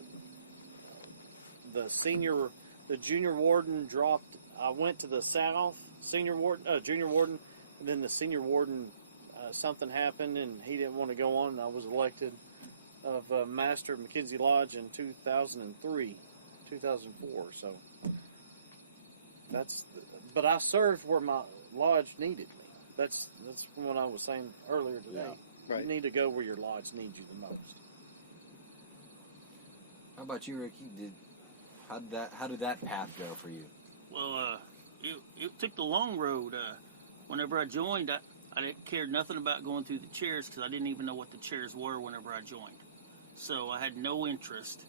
the junior warden dropped. I went to the south, junior warden, and then the senior warden, something happened, and he didn't want to go on, and I was elected of Master of McKenzie Lodge in 2003, 2004, so but I served where my lodge needed me. That's what I was saying earlier today. Yeah, right. You need to go where your lodge needs you the most. How about you, Ricky? How did that path go for you? Well, it took the long road. Whenever I joined, I didn't care nothing about going through the chairs because I didn't even know what the chairs were whenever I joined. So I had no interest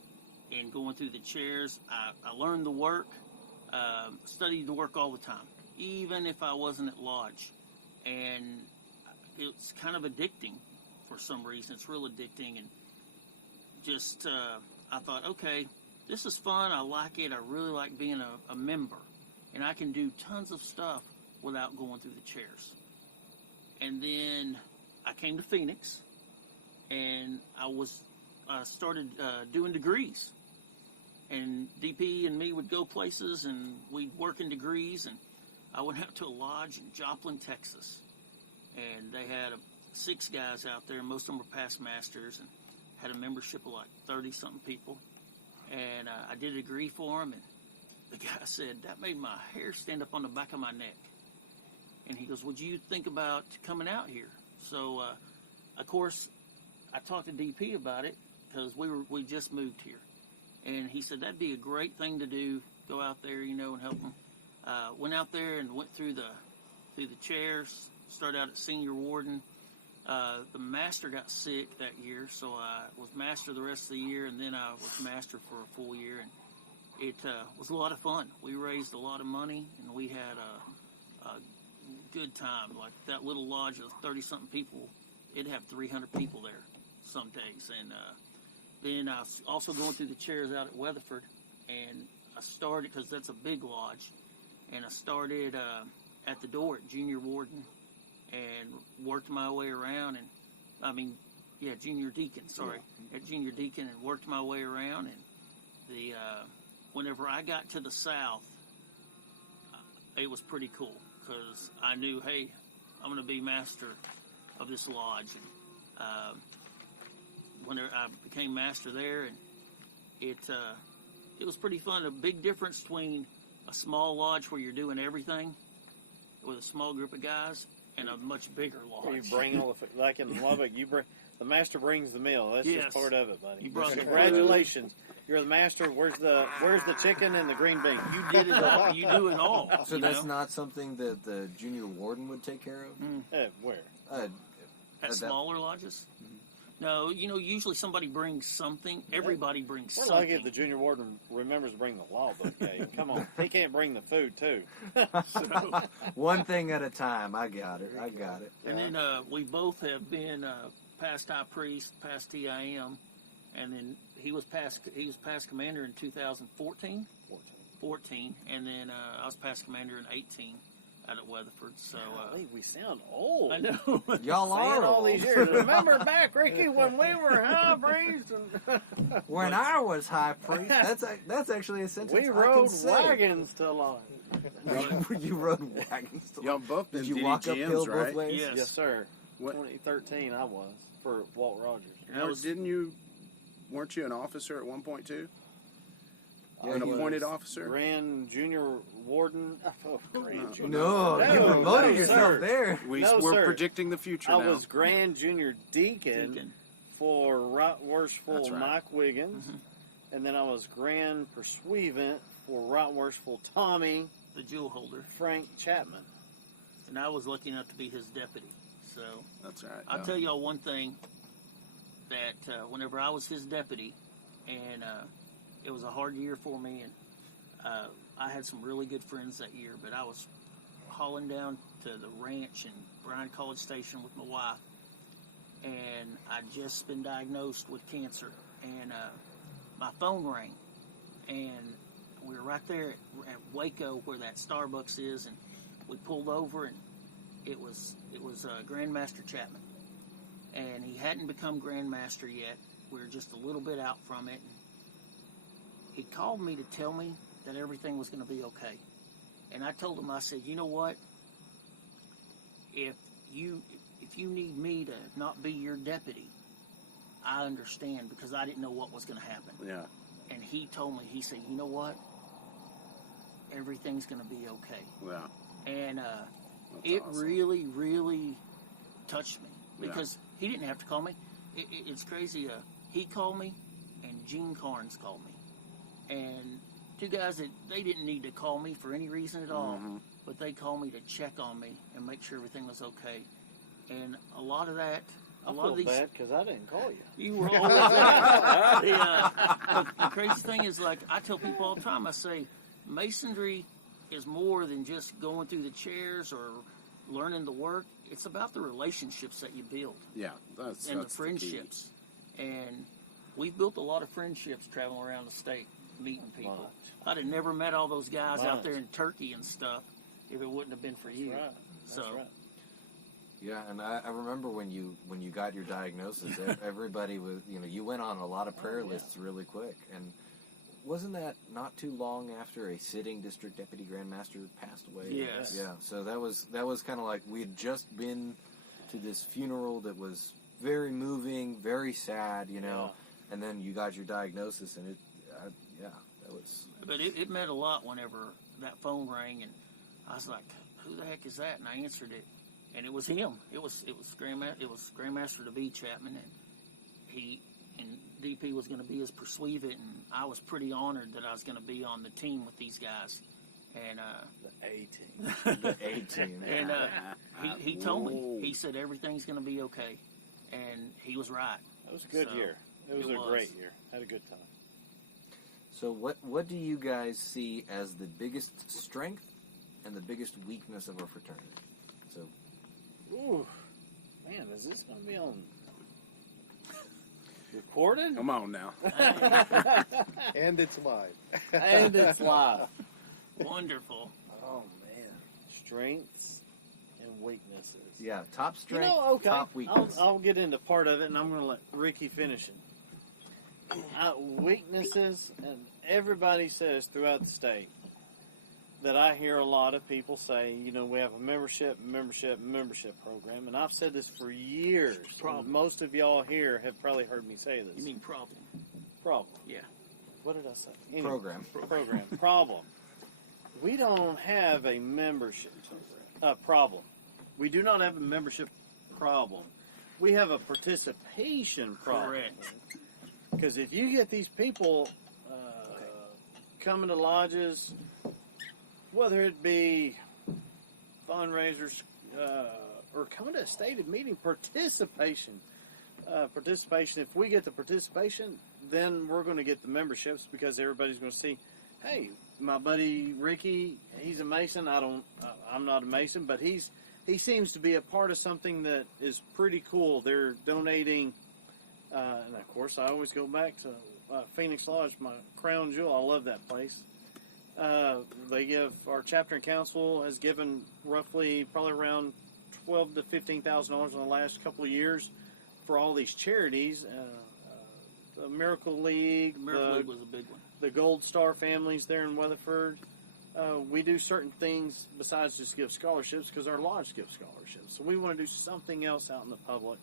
in going through the chairs. I learned the work, studied the work all the time, even if I wasn't at lodge. And it's kind of addicting for some reason. It's real addicting. And just, I thought, okay, this is fun. I like it. I really like being a member. And I can do tons of stuff without going through the chairs. And then I came to Phoenix, and I started doing degrees. And DP and me would go places, and we'd work in degrees. And I went out to a lodge in Joplin, Texas. And they had 6 guys out there. Most of them were past masters, and had a membership of like 30-something people. And I did a degree for them, and the guy said, that made my hair stand up on the back of my neck. And he goes, would you think about coming out here? So, of course, I talked to DP about it because we just moved here. And he said, that'd be a great thing to do, go out there, and help them. Went out there and went through the chairs, started out at Senior Warden. The master got sick that year, so I was master the rest of the year, and then I was master for a full year, and it was a lot of fun. We raised a lot of money, and we had a good time. Like that little lodge of 30-something people, it'd have 300 people there, some days. And then I was also going through the chairs out at Weatherford, and I started, because that's a big lodge, and I started at the door at Junior Warden and worked my way around, and Junior Deacon, at Junior Deacon, and worked my way around. And whenever I got to the south, it was pretty cool, because I knew, hey, I'm going to be master of this lodge. And whenever I became master there, and it was pretty fun. A big difference between a small lodge where you're doing everything with a small group of guys and a much bigger lodge. You bring all the, like in Lubbock, the master brings the meal. That's just part of it, buddy. You brought Congratulations. You're the master. Where's the chicken and the green beans? You did it all. You do it all. So that's not something that the junior warden would take care of? Where? At smaller lodges? Mm-hmm. No, usually somebody brings something. Everybody brings We're something. lucky if the junior warden remembers to bring the law book. Come on. He can't bring the food, too. One thing at a time. I got it. And then we both have been past high priest, past TIM, and then he was past commander in 2014. 14, and then I was past commander in 18 out at Weatherford. So we sound old. I know. Y'all are all these years. Remember back, Ricky, when we were high priest? When I was high priest, that's actually a sentence we rode wagons to lodge. You rode wagons to lodge. Y'all both been Did you walk DDGMs, uphill right? both ways? Yes. Sir. What? 2013 I was for Walt Rogers. Weren't you an officer at one point too? Yeah, An appointed officer? Grand Junior Warden. Grand Junior. No, you promoted yourself sir. there. We're predicting the future now. I was Grand Junior Deacon for Right Worshipful Mike Wiggins, and then I was Grand Pursuivant for Right Worshipful Tommy, the jewel holder, Frank Chapman. And I was lucky enough to be his deputy. So that's right. I'll tell y'all one thing, that whenever I was his deputy, and it was a hard year for me, and I had some really good friends that year, but I was hauling down to the ranch in Bryan College Station with my wife, and I'd just been diagnosed with cancer, and my phone rang, and we were right there at Waco where that Starbucks is, and we pulled over, and it was Grand Master Chapman, and he hadn't become Grand Master yet. We were just a little bit out from it. He called me to tell me that everything was going to be okay, and I told him, I said, you know what? If you need me to not be your deputy, I understand, because I didn't know what was going to happen. Yeah. And he told me, he said, you know what? Everything's going to be okay. Yeah. And it awesome. Really, really touched me, because he didn't have to call me. It's crazy. He called me, and Gene Carnes called me. And two guys that they didn't need to call me for any reason at all, but they called me to check on me and make sure everything was okay. And a lot of that, I feel bad because I didn't call you. You were always there. The crazy thing is, like, I tell people all the time, I say, Masonry is more than just going through the chairs or learning the work. It's about the relationships that you build. Yeah, that's the friendships. And we've built a lot of friendships traveling around the state, meeting people. I'd have never met all those guys out there in Turkey and stuff if it wouldn't have been for you. That's right. Yeah, and I remember when you got your diagnosis, everybody was, you went on a lot of prayer lists really quick. And wasn't that not too long after a sitting district deputy grand master passed away? Yes. Yeah. So that was kind of like we had just been to this funeral that was very moving, very sad, and then you got your diagnosis, and that was. But it meant a lot whenever that phone rang, and I was like, "Who the heck is that?" And I answered it, and it was him. It was Grandmaster to be Chapman, and he and DP was going to be his pursuivant, and I was pretty honored that I was going to be on the team with these guys. And the A team, the A team, and he told me, he said everything's going to be okay, and he was right. It was a good year. It was a great year. Had a good time. So what do you guys see as the biggest strength and the biggest weakness of our fraternity? So, ooh, man, is this going to be on Recorded? Come on now. And it's live. And it's live. Wonderful. Oh, man. Strengths and weaknesses. Yeah, top strength, Okay. top weakness. I'll get into part of it, and I'm going to let Ricky finish it. Weaknesses, and everybody says throughout the state that I hear a lot of people say, we have a membership program, and I've said this for years. Problem. Most of y'all here have probably heard me say this. You mean problem? Problem. Yeah. What did I say? Anyway, Program. Problem. We don't have a membership problem. We do not have a membership problem. We have a participation problem. Correct. Because if you get these people coming to lodges, whether it be fundraisers or coming to a stated meeting, participation. If we get the participation, then we're going to get the memberships because everybody's going to see, hey, my buddy Ricky, he's a Mason. I'm not a Mason, but he seems to be a part of something that is pretty cool. They're donating, and of course, I always go back to Phoenix Lodge, my crown jewel. I love that place. Our chapter and council has given roughly probably around $12,000 to $15,000 in the last couple of years for all these charities. The Miracle League, Miracle League was a big one. The Gold Star families there in Weatherford. We do certain things besides just give scholarships because our lodge gives scholarships. So we want to do something else out in the public.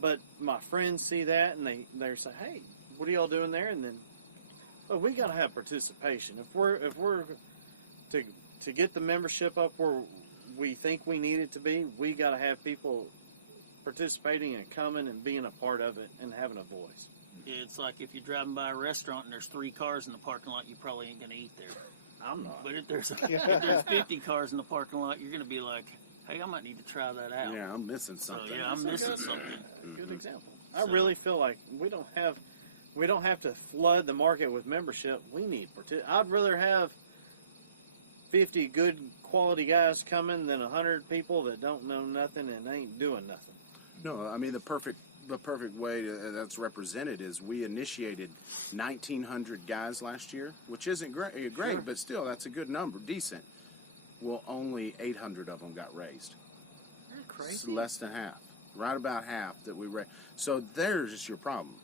But my friends see that and they say, hey, what are y'all doing there? And then, we got to have participation. If we're to get the membership up where we think we need it to be, we got to have people participating and coming and being a part of it and having a voice. Yeah, it's like if you're driving by a restaurant and there's 3 cars in the parking lot, you probably ain't going to eat there. I'm not. But if there's 50 cars in the parking lot, you're going to be like, hey, I might need to try that out. Yeah, I'm missing something. So, yeah, I'm missing something. Good example. I really feel like we don't have to flood the market with membership. We need I'd rather have 50 good quality guys coming than 100 people that don't know nothing and ain't doing nothing. No, I mean the perfect way that's represented is we initiated 1,900 guys last year, which isn't great, Sure. but still that's a good number, decent. Well, only 800 of them got raised. Isn't that crazy? It's less than half, right about half that we raised. So there's just your problem.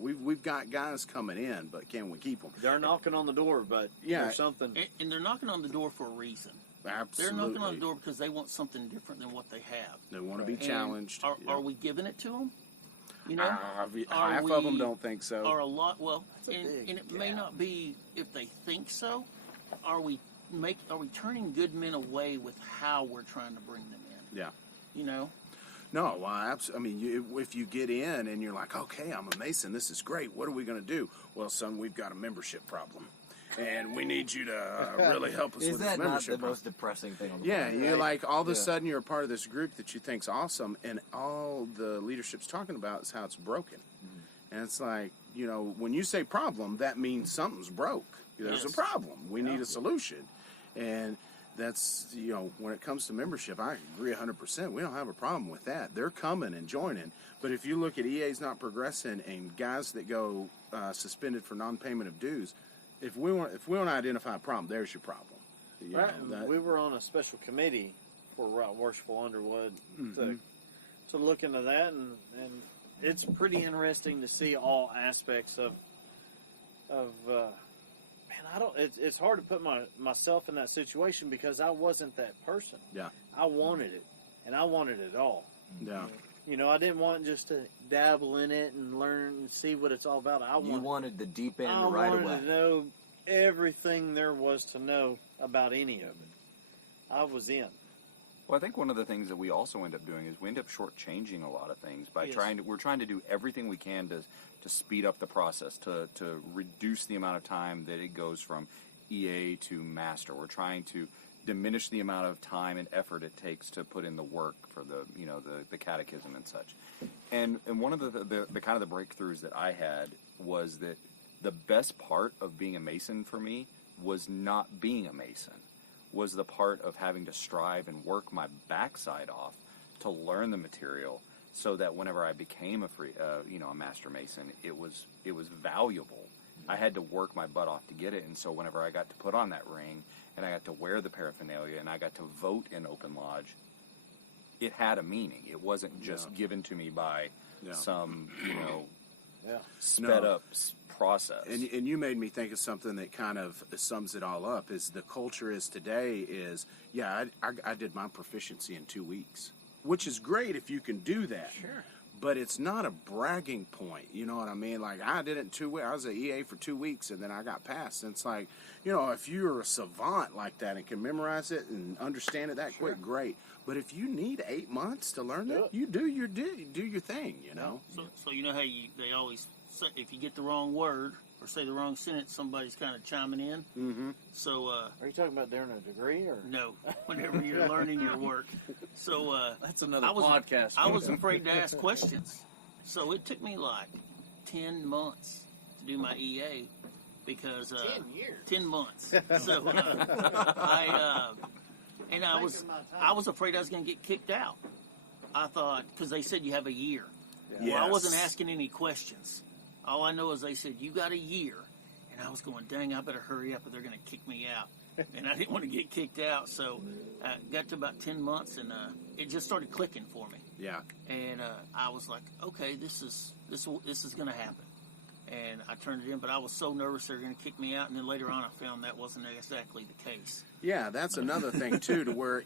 We've got guys coming in, but can we keep them? They're knocking on the door, but Yeah. there's something. And they're knocking on the door for a reason. Absolutely. They're knocking on the door because they want something different than what they have. They want to be And challenged. Are we giving it to them? Half of them don't think so. Or a lot. Well, That's a and big it may gap. not be if they think so. Are we turning good men away with how we're trying to bring them in? Yeah. No, well, I mean, if you get in and you're like, okay, I'm a Mason, this is great. What are we going to do? Well, son, we've got a membership problem, and we need you to really help us Is with that this not membership the problem. most depressing thing on the Yeah, planet? you're like all of a Yeah. sudden you're a part of this group that you think's awesome, and all the leadership's talking about is how it's broken. Mm-hmm. And it's like, when you say problem, that means something's broke. There's Yes. a problem. We need a solution, and that's when it comes to membership, I agree 100%. We don't have a problem with that. They're coming and joining. But if you look at EA's not progressing and guys that go suspended for non-payment of dues, if we want to identify a problem, there's your problem. We were on a special committee for Right Worshipful Underwood to look into that, and it's pretty interesting to see all aspects of it's hard to put myself in that situation because I wasn't that person. Yeah. I wanted it, and I wanted it all. Yeah. I didn't want just to dabble in it and learn and see what it's all about. You wanted the deep end I right wanted away. to know everything there was to know about any of it. I was in. Well, I think one of the things that we also end up doing is we end up shortchanging a lot of things by Yes. we're trying to do everything we can to speed up the process, to reduce the amount of time that it goes from EA to master. We're trying to diminish the amount of time and effort it takes to put in the work for the catechism and such. And one of the kind of the breakthroughs that I had was that the best part of being a Mason for me was not being a Mason, was the part of having to strive and work my backside off to learn the material, so that whenever I became a Master Mason, it was valuable. I had to work my butt off to get it, and so whenever I got to put on that ring, and I got to wear the paraphernalia, and I got to vote in open lodge, it had a meaning. It wasn't just given to me by some, sped up process. And you made me think of something that kind of sums it all up. Is the culture is today is, I did my proficiency in 2 weeks, which is great if you can do that. Sure. But it's not a bragging point, you know what I mean? Like, I did it in 2 weeks. I was an EA for 2 weeks, and then I got passed. And it's like, if you're a savant like that and can memorize it and understand it that quick, great. But if you need 8 months to learn it, you do your thing, you know? So you know how they always say, if you get the wrong word or say the wrong sentence, somebody's kind of chiming in. Mm-hmm. So, are you talking about during a degree, or no, whenever you're learning your work. So, that's another podcast. I was afraid to ask questions. So it took me like 10 months to do my EA because 10 years. 10 months. So I was afraid I was going to get kicked out. I thought, because they said you have a year. Yeah. Well, I wasn't asking any questions. All I know is they said, you got a year. And I was going, dang, I better hurry up or they're going to kick me out. And I didn't want to get kicked out. So I got to about 10 months, and it just started clicking for me. Yeah. And I was like, okay, this is going to happen. And I turned it in, but I was so nervous they were going to kick me out. And then later on, I found that wasn't exactly the case. Yeah, that's another thing, too, to where,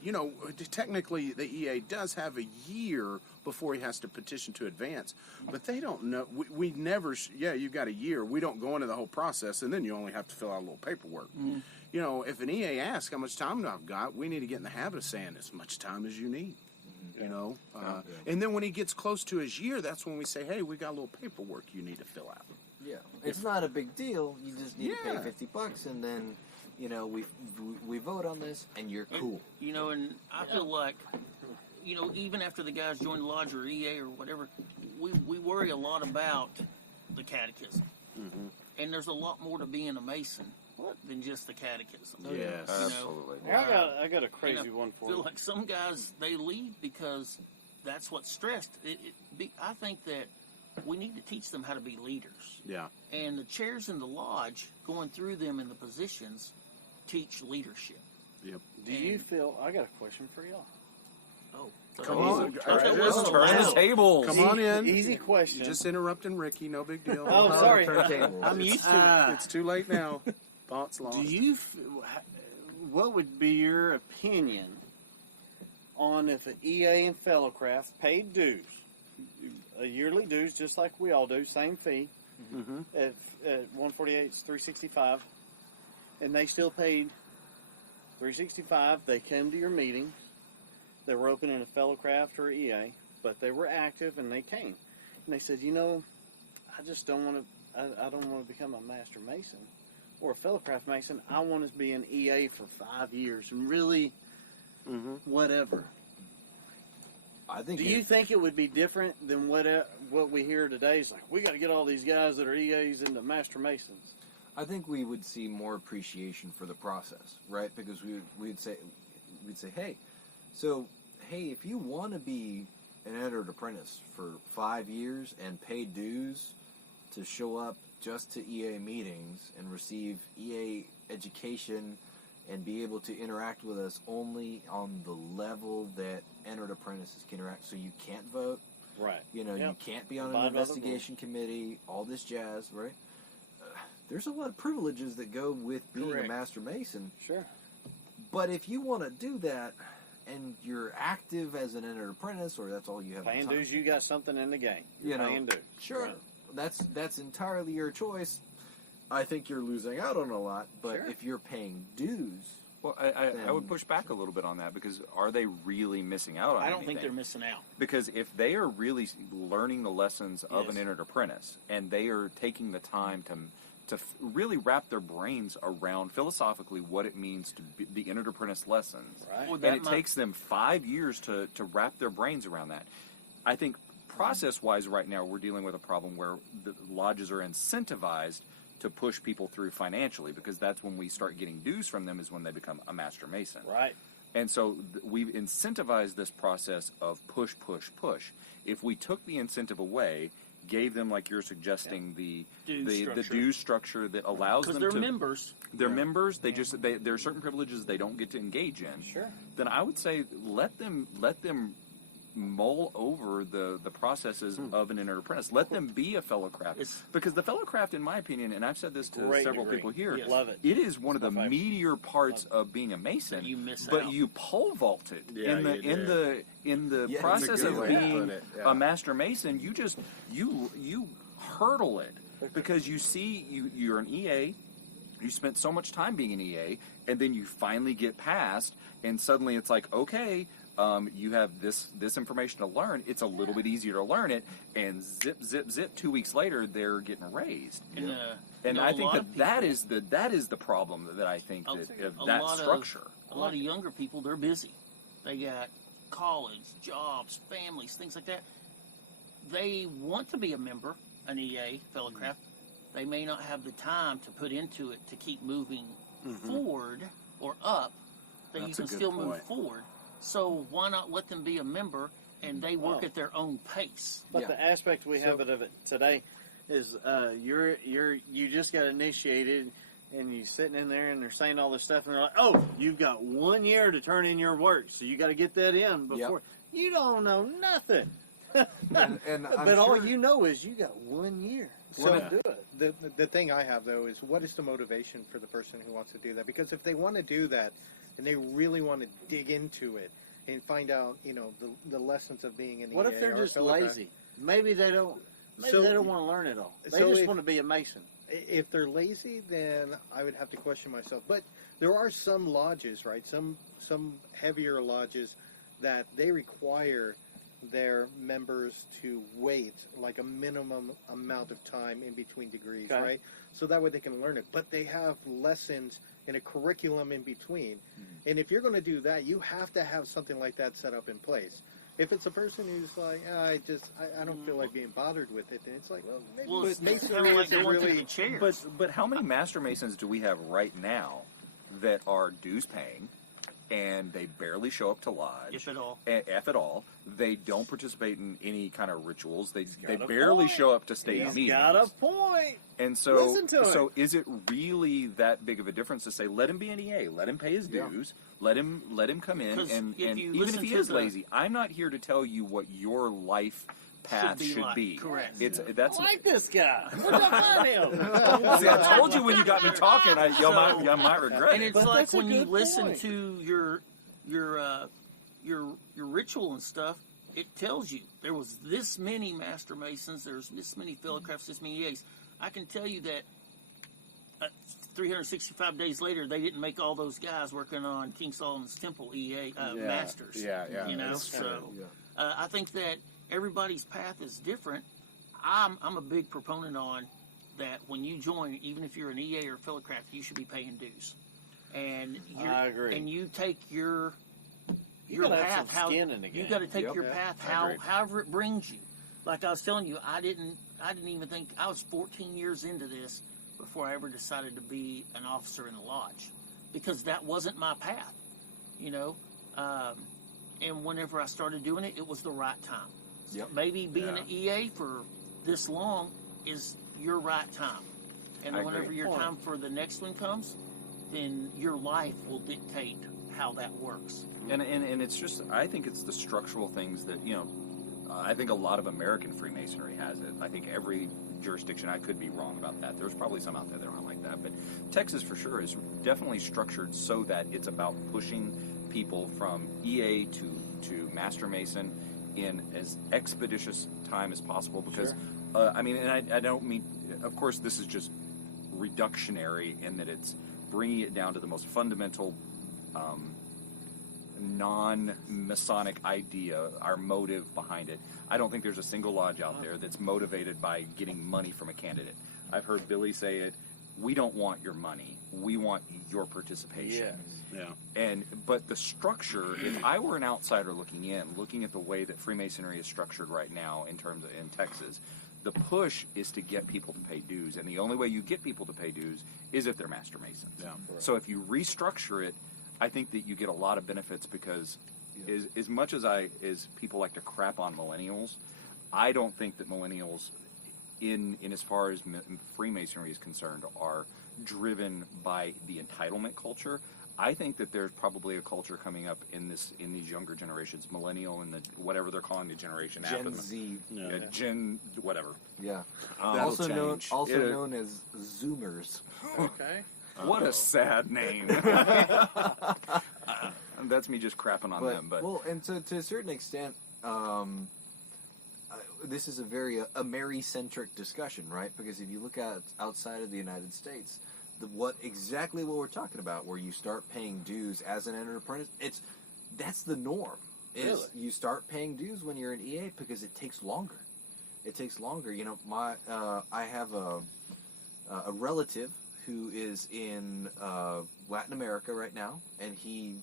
technically the EA does have a year before he has to petition to advance. But they don't know. We never, you've got a year. We don't go into the whole process, and then you only have to fill out a little paperwork. Mm-hmm. If an EA asks how much time I've got, we need to get in the habit of saying as much time as you need. And then when he gets close to his year, that's when we say, hey, we got a little paperwork you need to fill out. Yeah, it's not a big deal. You just need to pay $50, and then we vote on this, and you're cool. And I feel like, even after the guys join the lodge or EA or whatever, we worry a lot about the catechism, and there's a lot more to being a Mason than just the catechism. Yes, absolutely. I got a crazy one for you. I feel you. like some guys, they leave because that's what's stressed. I think that we need to teach them how to be leaders. Yeah. And the chairs in the lodge, going through them in the positions, teach leadership. Yep. Do you feel? I got a question for y'all. Oh, Come on. Turn the tables. Come on in. Easy question. You're just interrupting Ricky. No big deal. Oh, sorry. I'm used to it. It's too late now. Thoughts lost. What would be your opinion on if an EA and Fellowcraft paid dues, a yearly dues, just like we all do, same fee, at 148, it's $365, and they still paid $365. They came to your meetings. They were open in a Fellowcraft or EA, but they were active and they came. And they said, I just don't want to. I don't want to become a Master Mason or a Fellowcraft Mason. I want to be an EA for 5 years and really, whatever. Do you think it would be different than what we hear today? Is like, we got to get all these guys that are EAs into Master Masons. I think we would see more appreciation for the process, right? Because we'd say, hey, if you want to be an entered apprentice for 5 years and pay dues to show up just to EA meetings and receive EA education and be able to interact with us only on the level that entered apprentices can interact, so you can't vote, right? You can't be on an investigation committee, all this jazz, right? There's a lot of privileges that go with being a Master Mason. Sure. But if you want to do that and you're active as an entered apprentice, or that's all you have paying dues, you got something in the game. Paying dues. Sure. Right. That's entirely your choice. I think you're losing out on a lot, but if you're paying dues... Well, I would push back a little bit on that, because are they really missing out on I don't anything? think they're missing out. Because if they are really learning the lessons of an entered apprentice, and they are taking the time to really wrap their brains around philosophically what it means to be the entered apprentice lessons, right. And it takes them 5 years to wrap their brains around that. I think process-wise right now we're dealing with a problem where the lodges are incentivized to push people through financially, because that's when we start getting dues from them, is when they become a Master Mason. Right. And so we've incentivized this process of push, push, push. If we took the incentive away, gave them, like you're suggesting, the dues structure that allows them to... Because they're members. They're members. There are certain privileges they don't get to engage in. Sure. Then I would say let them mull over the processes of an entered apprentice. Let them be a fellow craft. Because the fellow craft, in my opinion, and I've said this to several people here, love it. It is one of the meatier parts of being a Mason. You miss but out. you pole vault it in the Yeah, process that's a of good way to being put it, yeah. a Master Mason. You just you hurdle it because you see you're an EA. You spent so much time being an EA, and then you finally get past, and suddenly it's like, okay, you have this information to learn. It's a little bit easier to learn it, and zip, zip, zip. 2 weeks later, they're getting raised. And I think that is the problem that I think that structure. A lot of younger people, they're busy. They got college, jobs, families, things like that. They want to be a member, an EA, fellow craft. They may not have the time to put into it to keep moving forward or up. That you can still move forward. So why not let them be a member and they work at their own pace? But the aspect we have of it today is you just got initiated and you're sitting in there and they're saying all this stuff and they're like, oh, you've got 1 year to turn in your work, so you got to get that in before. You don't know nothing. But all you know is you got 1 year. So do it. The thing I have, though, is what is the motivation for the person who wants to do that? Because if they want to do that and they really want to dig into it and find out, the lessons of being an EA. What if they're just lazy? Maybe they don't. Maybe they don't want to learn it all. They just want to be a Mason. If they're lazy, then I would have to question myself. But there are some lodges, right? Some heavier lodges that they require their members to wait like a minimum amount of time in between degrees, right? So that way they can learn it. But they have lessons in a curriculum in between. And if you're going to do that, you have to have something like that set up in place. If it's a person who's like, I don't feel like being bothered with it, then it's like, well, maybe it's Masonry like isn't going through really... the chairs. But how many Master Masons do we have right now that are dues paying, and they barely show up to lodge? If at all. If at all. They don't participate in any kind of rituals. They barely show up to state meetings. Got a point. And so is it really that big of a difference to say, let him be an EA, let him pay his dues, let him come in, and even if he is lazy, I'm not here to tell you what your life path should be. Correct. That's I like this guy. Where'd I find him? See, I told you when you got me talking, y'all might regret and it. it's like when you listen to your ritual and stuff, it tells you there was this many Master Masons, there's this many fellow crafts, this many EAs. I can tell you that 365 days later, they didn't make all those guys working on King Solomon's Temple EA Masters. I think that everybody's path is different. I'm a big proponent on that when you join, even if you're an EA or fellow craft, you should be paying dues. And I agree. And you take your path, you got to take your path however it brings you. Like I was telling you, I didn't even think I was 14 years into this before I ever decided to be an officer in the lodge, because that wasn't my path, and whenever I started doing it, it was the right time. Yep. Maybe being an EA for this long is your right time, and whenever your time for the next one comes, then your life will dictate how that works. And it's just, I think it's the structural things that, I think a lot of American Freemasonry has it. I think every jurisdiction, I could be wrong about that. There's probably some out there that aren't like that. But Texas, for sure, is definitely structured so that it's about pushing people from EA to Master Mason in as expeditious time as possible. Because, I don't mean, of course, this is just reductionary in that it's bringing it down to the most fundamental non-Masonic idea, our motive behind it. I don't think there's a single lodge out there that's motivated by getting money from a candidate. I've heard Billy say it, we don't want your money, we want your participation. Yes. Yeah. But the structure, if I were an outsider looking at the way that Freemasonry is structured right now in Texas, the push is to get people to pay dues, and the only way you get people to pay dues is if they're Master Masons. Yeah. So if you restructure it, I think that you get a lot of benefits because as much as people like to crap on millennials, I don't think that millennials, in as far as Freemasonry is concerned, are driven by the entitlement culture. I think that there's probably a culture coming up in these younger generations, millennial and whatever they're calling the generation after Gen them. Z. Gen whatever. Yeah. That'll Also change. known as Zoomers. Okay. What a sad name. That's me just crapping on them. But well, and to a certain extent, this is a very Ameri-centric discussion, right? Because if you look at outside of the United States, exactly what we're talking about, where you start paying dues as an entered apprentice, that's the norm. Really? You start paying dues when you're an EA because it takes longer. It takes longer. You know, I have a relative who is in Latin America right now, and he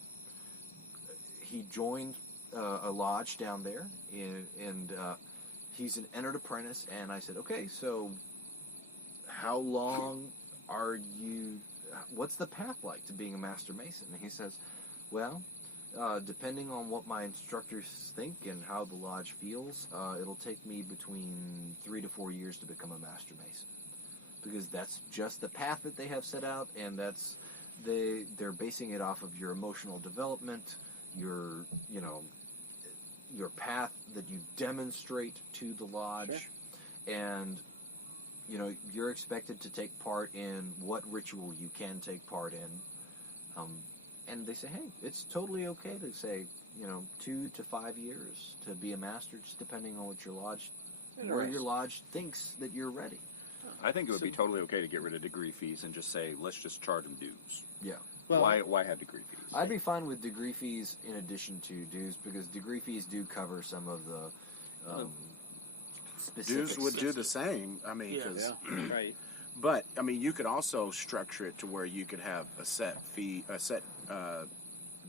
joined a lodge down there, and he's an entered apprentice. And I said, okay, so how long are you? What's the path like to being a Master Mason? And he says, well, depending on what my instructors think and how the lodge feels, it'll take me between 3 to 4 years to become a Master Mason, because that's just the path that they have set out, and they're basing it off of your emotional development, your path that you demonstrate to the lodge, and you're expected to take part in what ritual you can take part in. And they say, hey, it's totally okay to say, 2 to 5 years to be a master, just depending on what your lodge, where your lodge thinks that you're ready. I think it would be totally okay to get rid of degree fees and just say, let's just charge them dues. Yeah. Well, why have degree fees? I'd be fine with degree fees in addition to dues, because degree fees do cover some of the specifics. Dues would do the same. I mean, Right. but I mean, you could also structure it to where you could have a set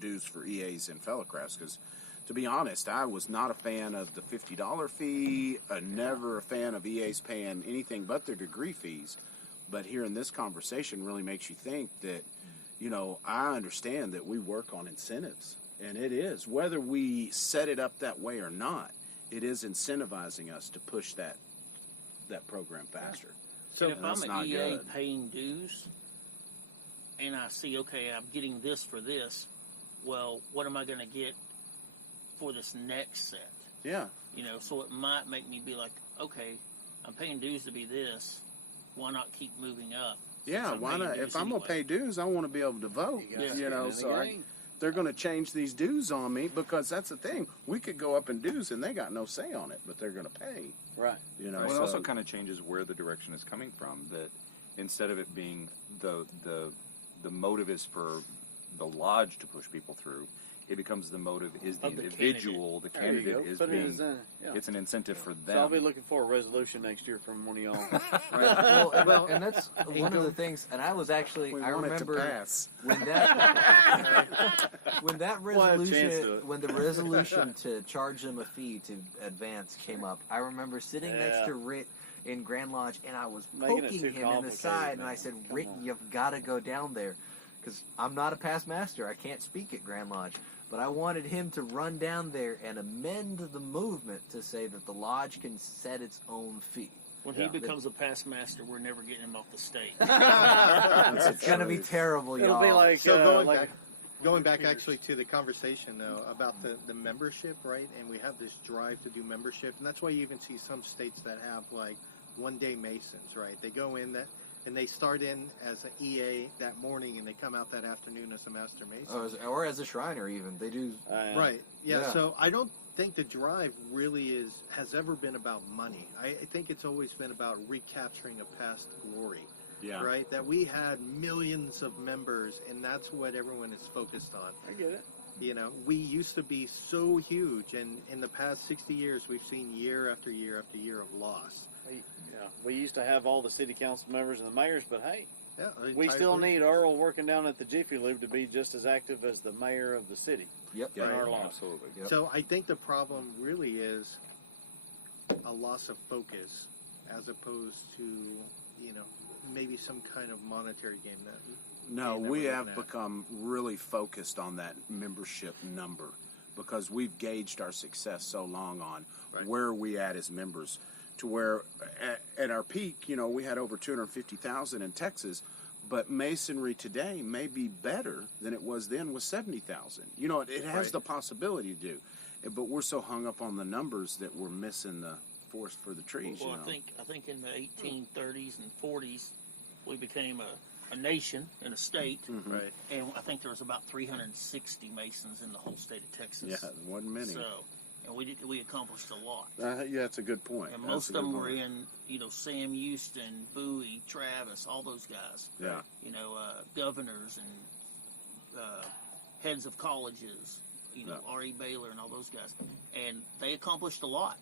dues for EAs and fellow crafts. Because, to be honest, I was not a fan of the $50 fee. Never a fan of EAs paying anything but their degree fees. But hearing this conversation really makes you think that, I understand that we work on incentives, and it is, whether we set it up that way or not, it is incentivizing us to push that program faster. So if I'm that's an not EA good. paying dues, and I see, okay, I'm getting this for this, well, what am I going to get for this next set? Yeah. So it might make me be like, okay, I'm paying dues to be this. Why not keep moving up? Yeah, I'm why paying not? dues If I'm going to anyway. pay dues, I want to be able to vote. They're going to change these dues on me, because that's the thing. We could go up in dues and they got no say on it, but they're going to pay. Right. Well, it also kind of changes where the direction is coming from. That instead of it being the motive is for the lodge to push people through, it becomes the motive is the Of the individual. The There you candidate go. is Put it being. as It's an incentive for So I'll be them. looking for a resolution next year from one of y'all. Well, and that's one of the things. And I was actually, we I want it to remember pass. when that We'll have a chance to resolution, it. when the resolution to charge them a fee to advance came up, I remember sitting next Yeah. to Rhit in Grand Lodge, and I was Making it poking too him in the complicated, side, and man. I said, Come Rhit, on. you've got to go down there, because I'm not a past master. I can't speak at Grand Lodge. But I wanted him to run down there and amend the movement to say that the lodge can set its own fee. When he becomes a past master, we're never getting him off the stage. It's going to be terrible, It'll y'all. be like, So like going back actually to the conversation though about the membership, right? And we have this drive to do membership, and that's why you even see some states that have like one-day Masons, right? They go in that and they start in as an EA that morning, and they come out that afternoon as a Master Mason. Or as a Shriner, even. They do. Right. Yeah, Yeah. So I don't think the drive really has ever been about money. I think it's always been about recapturing a past glory. Yeah. Right? That we had millions of members, and that's what everyone is focused on. I get it. We used to be so huge, and in the past 60 years, we've seen year after year after year of loss. We used to have all the city council members and the mayors, but hey, Yeah, we still need Earl working down at the Jiffy Lube to be just as active as the mayor of the city. Yep. in our law. Absolutely. Yep. So I think the problem really is a loss of focus, as opposed to maybe some kind of monetary game. No, game that we we're have looking at. become really focused on that membership number because we've gauged our success so long on Right. where we at as members to where at our peak, we had over 250,000 in Texas, but Masonry today may be better than it was then with 70,000. It has Right. the possibility to do, but we're so hung up on the numbers that we're missing the forest for the trees. Well, I think in the 1830s and 40s, we became a nation and a state, Right. and I think there was about 360 Masons in the whole state of Texas. Yeah, there wasn't many. So, and we accomplished a lot. Yeah, that's a good point. And That's most a of good them were point. in, Sam Houston, Bowie, Travis, all those guys. Yeah. Governors and heads of colleges, Yeah. R.E. Baylor and all those guys. And they accomplished a lot.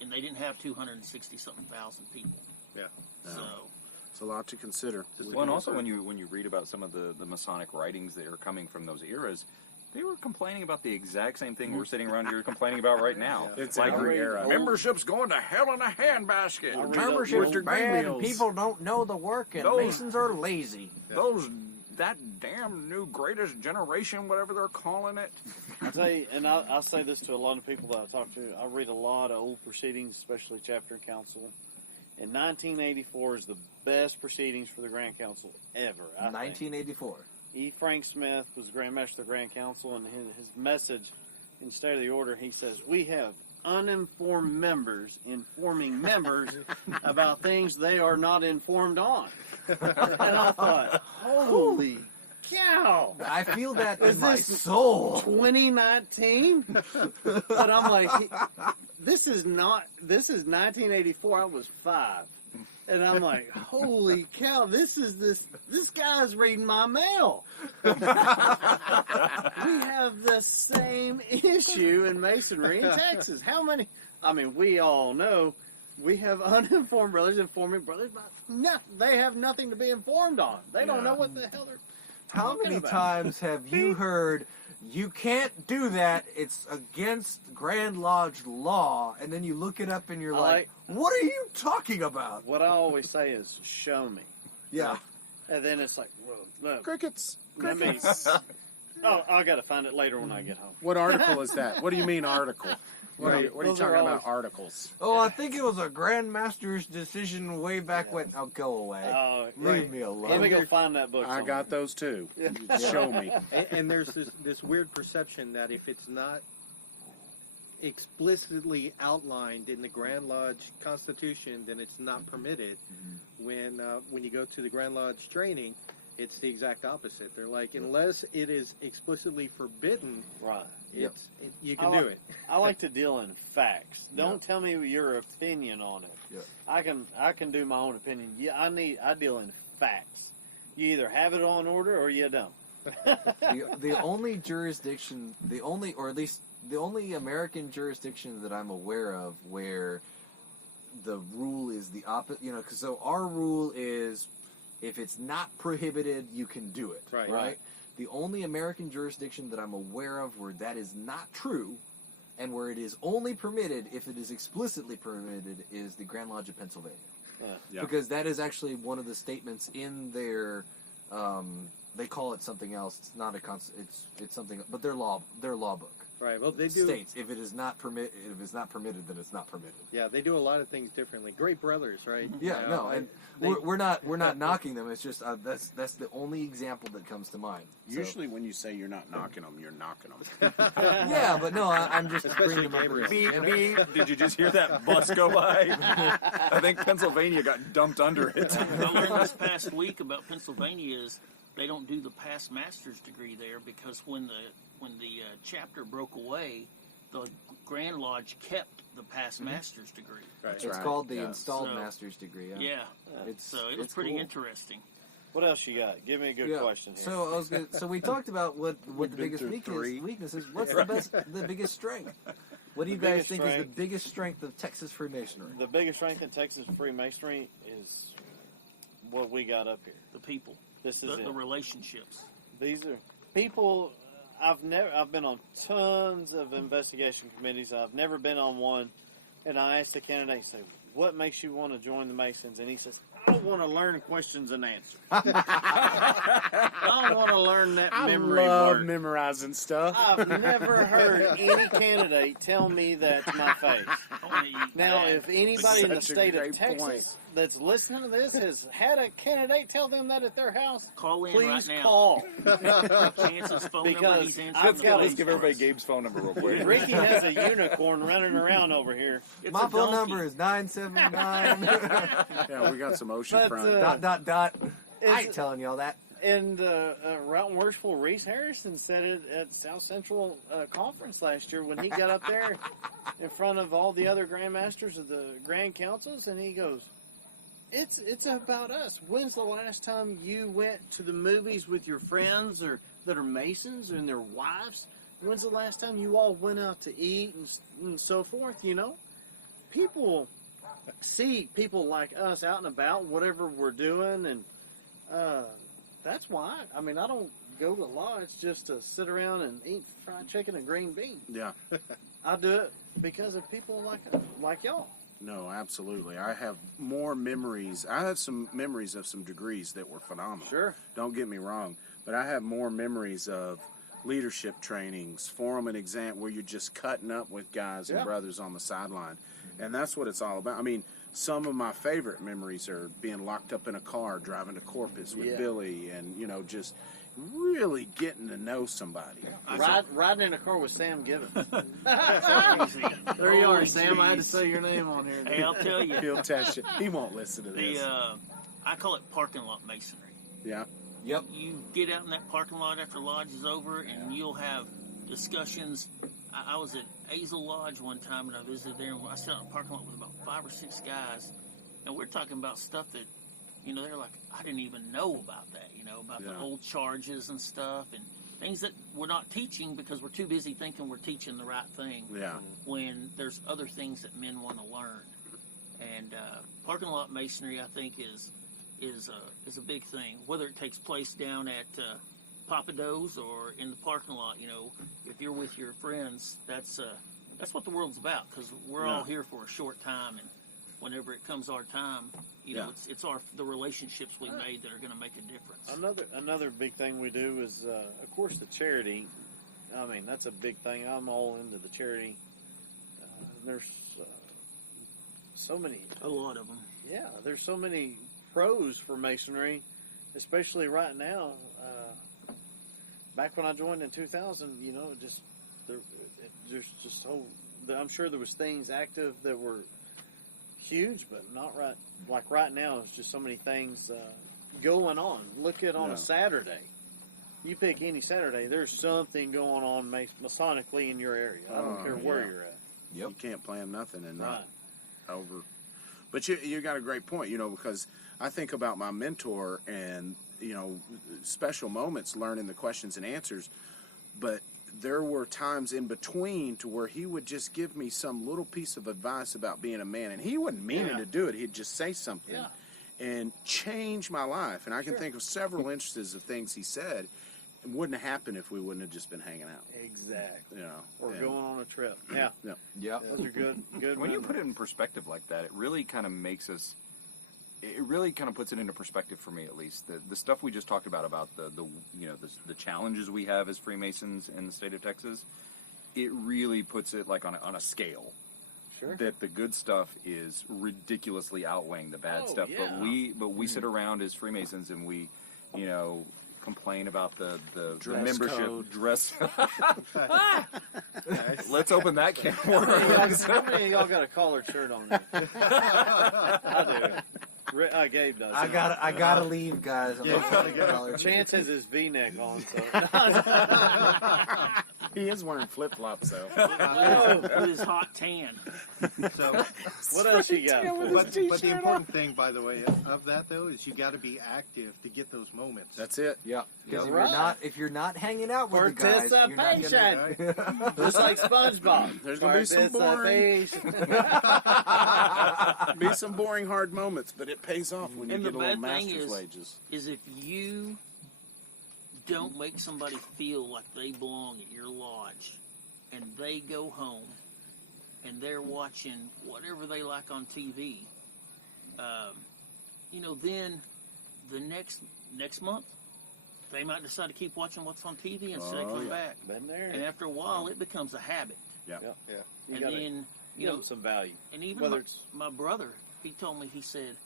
And they didn't have 260-something thousand people. Yeah. So, It's a lot to consider. Well, and also when you read about some of the Masonic writings that are coming from those eras, they were complaining about the exact same thing we're sitting around here complaining about right now. It's like every era. membership's going to hell in a handbasket. I read Membership's those bad, and meals. people don't know the work, and Those- Masons are lazy. That damn new greatest generation, whatever they're calling it. I tell you, and I say this to a lot of people that I talk to. I read a lot of old proceedings, especially chapter and council. And 1984 is the best proceedings for the Grand Council ever. I think. 1984. E. Frank Smith was Grand Master of the Grand Council, and his message in State of the Order, he says, "We have uninformed members informing members about things they are not informed on." And I thought, holy cow! I feel that in Is my this soul. 2019? But I'm like, this is 1984. I was 5. And I'm like, holy cow, this guy's reading my mail. We have the same issue in Masonry in Texas. How many? I mean, we all know we have uninformed brothers informing brothers, but they have nothing to be informed on. They don't know what the hell they're How talking many about. times have you heard, "You can't do that, it's against Grand Lodge law," and then you look it up and you're like, "What are you talking about?" What I always say is, show me. Yeah. And then it's like, well, look. Crickets. Let me, I got to find it later when I get home. What article is that? What do you mean article? What are you Those talking are about? always- Articles. Oh, I think it was a Grand Master's decision way back when. Oh, go away. Leave me alone. Let me go find that book. I got those too. Show me. And there's this weird perception that if it's not explicitly outlined in the Grand Lodge Constitution, then it's not permitted. When you go to the Grand Lodge training, it's the exact opposite. They're like, unless it is explicitly forbidden, Right. you can do it. I like to deal in facts. Don't tell me your opinion on it. Yeah. I can do my own opinion. Yeah, I deal in facts. You either have it on order or you don't. The only jurisdiction, or at least the only American jurisdiction that I'm aware of where the rule is the opposite, so our rule is if it's not prohibited, you can do it. Right. The only American jurisdiction that I'm aware of where that is not true and where it is only permitted if it is explicitly permitted is the Grand Lodge of Pennsylvania. Yeah. Because that is actually one of the statements in their they call it something else. It's not a it's something, but their law book Right. Well, they do. states if it's not permitted, then it's not permitted. Yeah, they do a lot of things differently. Great brothers, right? Yeah, no, and we're not knocking them. It's just that's the only example that comes to mind. So- Usually, when you say you're not knocking them, you're knocking them. yeah, but no, I'm just Especially bringing them up. Gabriel. as an Beep, example. beep. Did you just hear that bus go by? I think Pennsylvania got dumped under it. I learned this past week about Pennsylvania is they don't do the past master's degree there because when the chapter broke away, the Grand Lodge kept the past master's degree. Right. It's right. called the Yeah. installed So- master's degree. Yeah, Yeah. It's So it was it's pretty cool. interesting. What else you got? Give me a good Yeah. question here. So we talked about what We've the been biggest through 3. weakness is. What's the biggest strength? What do you The guys biggest think is the strength- biggest strength of Texas Freemasonry? The biggest strength in Texas Freemasonry is what we got up here. The people, This is the it. relationships. These are people. I've been on tons of investigation committees. I've never been on one. And I asked the candidate, say, "What makes you want to join the Masons?" And he says, "I don't want to learn questions and answers. I don't want to learn that memory I love word. memorizing stuff. I've never heard any candidate tell me that to my face. Now, if anybody in the Such a state of great Texas point. that's listening to this has had a candidate tell them that at their house, Call in please right now. call. Chance's phone number, Because he's answering I've the got- phone let's give for everybody us. Gabe's phone number real quick. Ricky has a unicorn running around over here. It's My a phone donkey. number is 979. Yeah, we got some ocean But, front. dot. I Is- ain't telling y'all that. And Right and Worshipful Reese Harrison said it at South Central Conference last year when he got up there in front of all the other Grand Masters of the Grand Councils, and he goes, "It's about us. When's the last time you went to the movies with your friends or that are Masons and their wives? When's the last time you all went out to eat and so forth? You know, people see people like us out and about, whatever we're doing, and." That's why. I mean, I don't go to lodge just to sit around and eat fried chicken and green beans. Yeah. I do it because of people like y'all. No, absolutely. I have more memories. I have some memories of some degrees that were phenomenal. Sure. Don't get me wrong. But I have more memories of leadership trainings, forum and exam, where you're just cutting up with guys Yeah. and brothers on the sideline. And that's what it's all about. I mean, some of my favorite memories are being locked up in a car, driving to Corpus with Yeah. Billy, and, you know, just really getting to know somebody. Riding in a car with Sam Gibbons. Easy. There you are, Oh, Sam. I had to geez. say your name on here. Hey, I'll tell you. He'll test you. He won't listen to this. I call it parking lot masonry. Yeah. Yep. You get out in that parking lot after lodge is over, and you'll have discussions. I was at Azel Lodge one time, and I visited there, and I sat in a parking lot with about 5 or 6 guys, and we're talking about stuff that, you know, they're like, I didn't even know about that, you know, about the Yeah. old charges and stuff, and things that we're not teaching because we're too busy thinking we're teaching the right thing. Yeah. When there's other things that men want to learn. And parking lot masonry, I think, is a big thing. Whether it takes place down at Papa Do's or in the parking lot, you know, if you're with your friends, that's what the world's about, because we're all here for a short time, and whenever it comes our time, you know, it's the relationships we made that are going to make a difference. Another big thing we do is, of course, the charity. I mean, that's a big thing. I'm all into the charity. There's so many. A lot of them. Yeah, there's so many pros for masonry, especially right now. Back when I joined in 2000, you know, there's just so. I'm sure there was things active that were huge, but not right. Like right now, there's just so many things going on. Look at on a Saturday. You pick any Saturday, there's something going on Masonically in your area. I don't care where you're at. Yep. You can't plan nothing and not Right. over. But you got a great point, you know, because I think about my mentor and, you know, special moments learning the questions and answers, but there were times in between to where he would just give me some little piece of advice about being a man, and he wasn't meaning to do it. He'd just say something and change my life. And I can think of several instances of things he said. It wouldn't have happened if we wouldn't have just been hanging out. Exactly. You know, Or and- going on a trip. Yeah. Yep. Those are good. Good. When you memories. put it in perspective like that, it really kind of makes us. It really kind of puts it into perspective for me, at least. The stuff we just talked about the you know the challenges we have as Freemasons in the state of Texas. It really puts it like on a scale. Sure. That the good stuff is ridiculously outweighing the bad Oh, stuff. yeah. But we sit around as Freemasons and we, you know, complain about the Dress membership code. dress. Let's open that can of worms. How many of y'all got a collared shirt on? I do. Gabe does. I gotta leave, guys. I'm not gonna get colored. Chance has his V-neck on. So. He is wearing flip flops though. With his hot tan. So, What else you got? for us? but the important thing, by the way, of that though, is you got to be active to get those moments. That's it. Yeah. Because Right. if you're not hanging out with the guys, you're not Participation. gonna. Just like SpongeBob. There's gonna be some boring, Participation. be some boring hard moments, but it pays off when you And the get a little bad thing master's is- wages. Is if you don't make somebody feel like they belong at your lodge, and they go home and they're watching whatever they like on TV, then the next month, they might decide to keep watching what's on TV instead of coming back. Been there. And after a while, it becomes a habit. Yeah. You And gotta then, give them some value. and even Whether it's my brother, he told me, I said,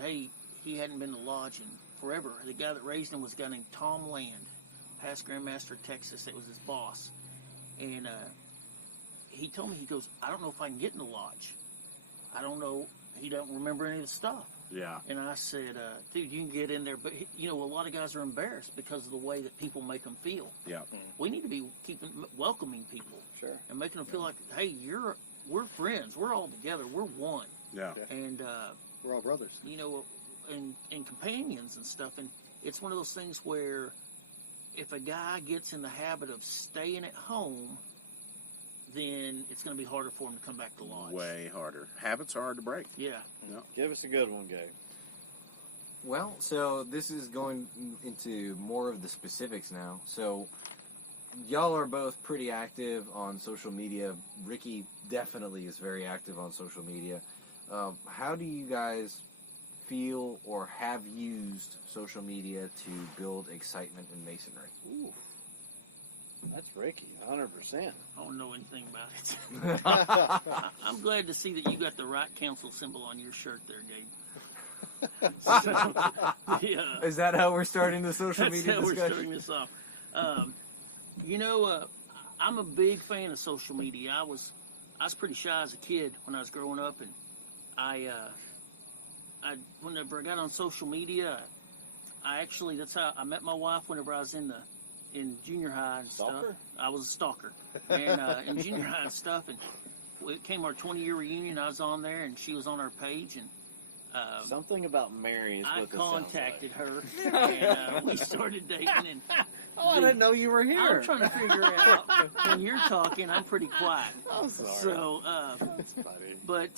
hey, he hadn't been to lodge in forever. The guy that raised him was a guy named Tom Land, past Grand Master of Texas. That was his boss. And he told me, he goes, I don't know if I can get in the lodge. I don't know. He don't remember any of the stuff. Yeah. And I said, dude, you can get in there. But, a lot of guys are embarrassed because of the way that people make them feel. Yeah. We need to be welcoming people. Sure. And making them feel like, hey, we're friends. We're all together. We're one. Yeah. And, We're all brothers. and companions and stuff. And it's one of those things where if a guy gets in the habit of staying at home, then it's going to be harder for him to come back to lodge. Way harder. Habits are hard to break. Yeah. No. Give us a good one, Gabe. Well, so this is going into more of the specifics now. So y'all are both pretty active on social media. Ricky definitely is very active on social media. How do you guys feel or have used social media to build excitement in Masonry? Ooh. That's Ricky, 100%. I don't know anything about it. I'm glad to see that you got the right council symbol on your shirt there, Gabe. Yeah. Is that how we're starting the social That's media how discussion? we're starting this off. I'm a big fan of social media. I was pretty shy as a kid when I was growing up, and I whenever I got on social media, that's how I met my wife. Whenever I was in junior high and stuff, I was a stalker, and in junior high and stuff, and it came our 20-year reunion. I was on there, and she was on our page, and something about Mary is I what this contacted her, and we started dating. And I didn't know you were here. I'm trying to figure out when you're talking, I'm pretty quiet. I'm sorry. So, That's funny. but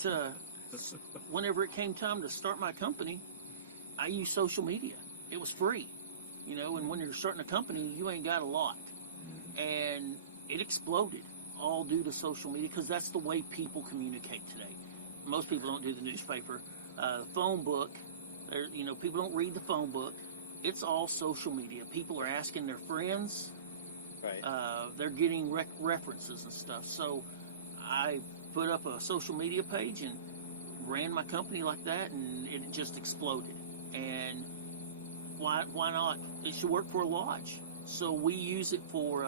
whenever it came time to start my company, I used social media. It was free, and when you're starting a company, you ain't got a lot. And it exploded, all due to social media, because that's the way people communicate today. Most people don't do the newspaper. The phone book, people don't read the phone book. It's all social media. People are asking their friends. Right. They're getting references and stuff. So I put up a social media page and ran my company like that, and it just exploded. And why not? It should work for a lodge. So we use it for,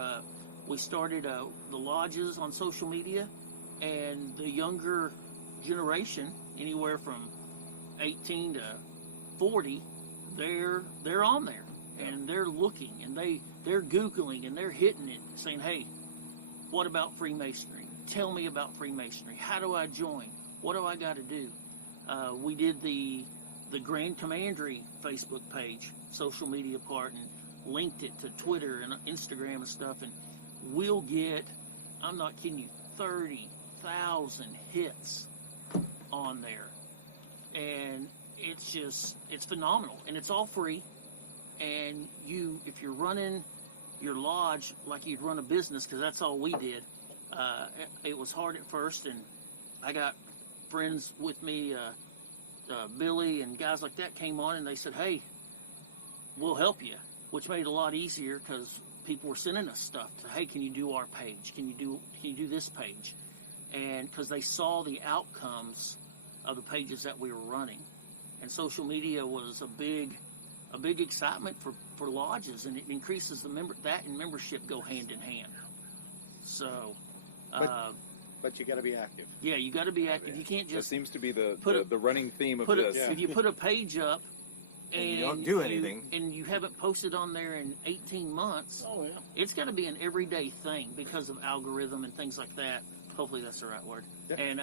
we started the lodges on social media, and the younger generation, anywhere from 18 to 40, they're on there, and they're looking, and they're Googling, and they're hitting it, saying, hey, what about Freemasonry? Tell me about Freemasonry. How do I join? What do I got to do? We did the Grand Commandery Facebook page, social media part, and linked it to Twitter and Instagram and stuff, and we'll get, I'm not kidding you, 30,000 hits on there. And it's phenomenal, and it's all free. And if you're running your lodge like you'd run a business, because that's all we did, it was hard at first, and I got friends with me, Billy and guys like that came on, and they said, hey, we'll help you, which made it a lot easier because people were sending us stuff to, hey, can you do our page? Can you do this page? And because they saw the outcomes of the pages that we were running. And social media was a big excitement for lodges, and it increases that and membership go hand in hand. So, But you got to be active. yeah, you got to be active. You can't That just seems to be the put running theme of put this. if you put a page up And you don't do anything. and you haven't posted on there in 18 months, Oh, yeah. it's got to be an everyday thing because of algorithm and things like that. Hopefully that's the right word. Yep. And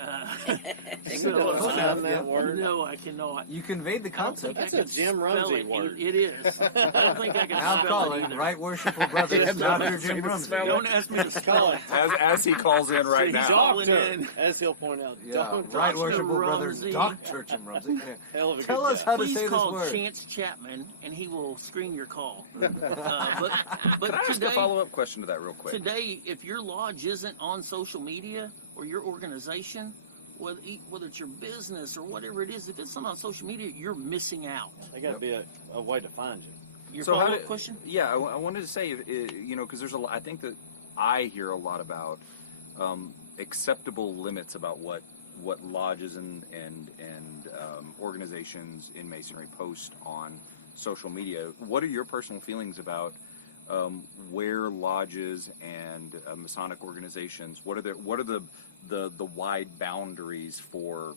You don't sound that word. no, I cannot. You conveyed the I don't think concept. I That's a can Jim spell Rumsey it. word. It is. I don't think I can Now spell calling it either. Right Worshipful Brothers, Dr. Jim to Rumsey. spell it. Don't ask me to spell it. As he calls in right He's now. calling Doctor, in. as he'll point out. Yeah, Doctor. Right Worshipful Brother, Rumsey. Dr. Jim Rumsey. Yeah. Hell of a Tell good us guy. how to Please say this call word. Chance Chapman, and he will screen your call. But Can I ask today, a follow-up question to that real quick? today, if your lodge isn't on social media or your organization, whether it's your business or whatever it is, if it's not on social media, you're missing out. There got to be a way to find you. Your So how follow-up did- question? Yeah, I wanted to say, because there's I think that I hear a lot about acceptable limits about what lodges and organizations in Masonry post on social media. What are your personal feelings about where lodges and Masonic organizations? What are the wide boundaries for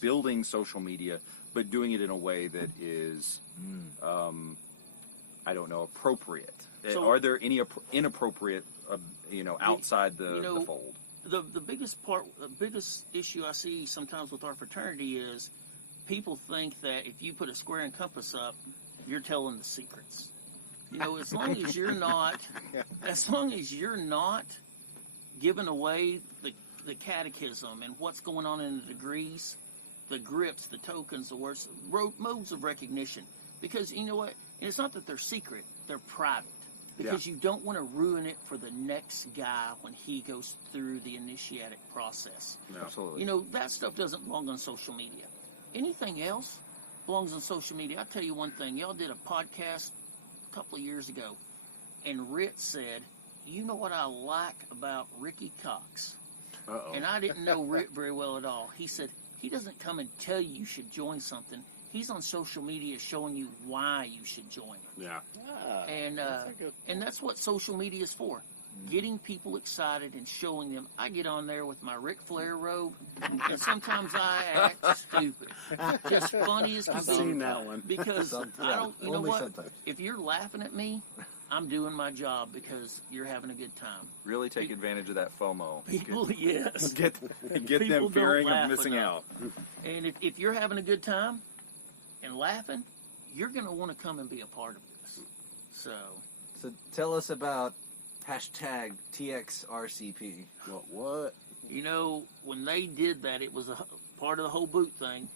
building social media, but doing it in a way that is I don't know, appropriate? So- Are there any inappropriate outside the fold? The biggest issue I see sometimes with our fraternity is people think that if you put a square and compass up, you're telling the secrets. As long as you're not giving away the catechism and what's going on in the degrees, the grips, the tokens, the words, modes of recognition. Because you know what? And it's not that they're secret; they're private. Because you don't want to ruin it for the next guy when he goes through the initiatic process. Absolutely. That stuff doesn't belong on social media. Anything else belongs on social media. I'll tell you one thing. Y'all did a podcast a couple of years ago, and Rhit said, you know what I like about Ricky Cox? Uh-oh. And I didn't know Rhit very well at all. He said, he doesn't come and tell you should join something. He's on social media showing you why you should join it. Yeah. And that's what social media is for. Getting people excited and showing them. I get on there with my Ric Flair robe, and sometimes I act stupid. Just funny as can I've be. seen that one. Because I don't, you know only what? sometimes. If you're laughing at me, I'm doing my job because you're having a good time. Really take advantage of that FOMO. People, yes. Get People them don't fearing laugh of missing enough. out. And if you're having a good time and laughing, you're going to want to come and be a part of this. So tell us about hashtag TXRCP. What? When they did that, it was a part of the whole boot thing.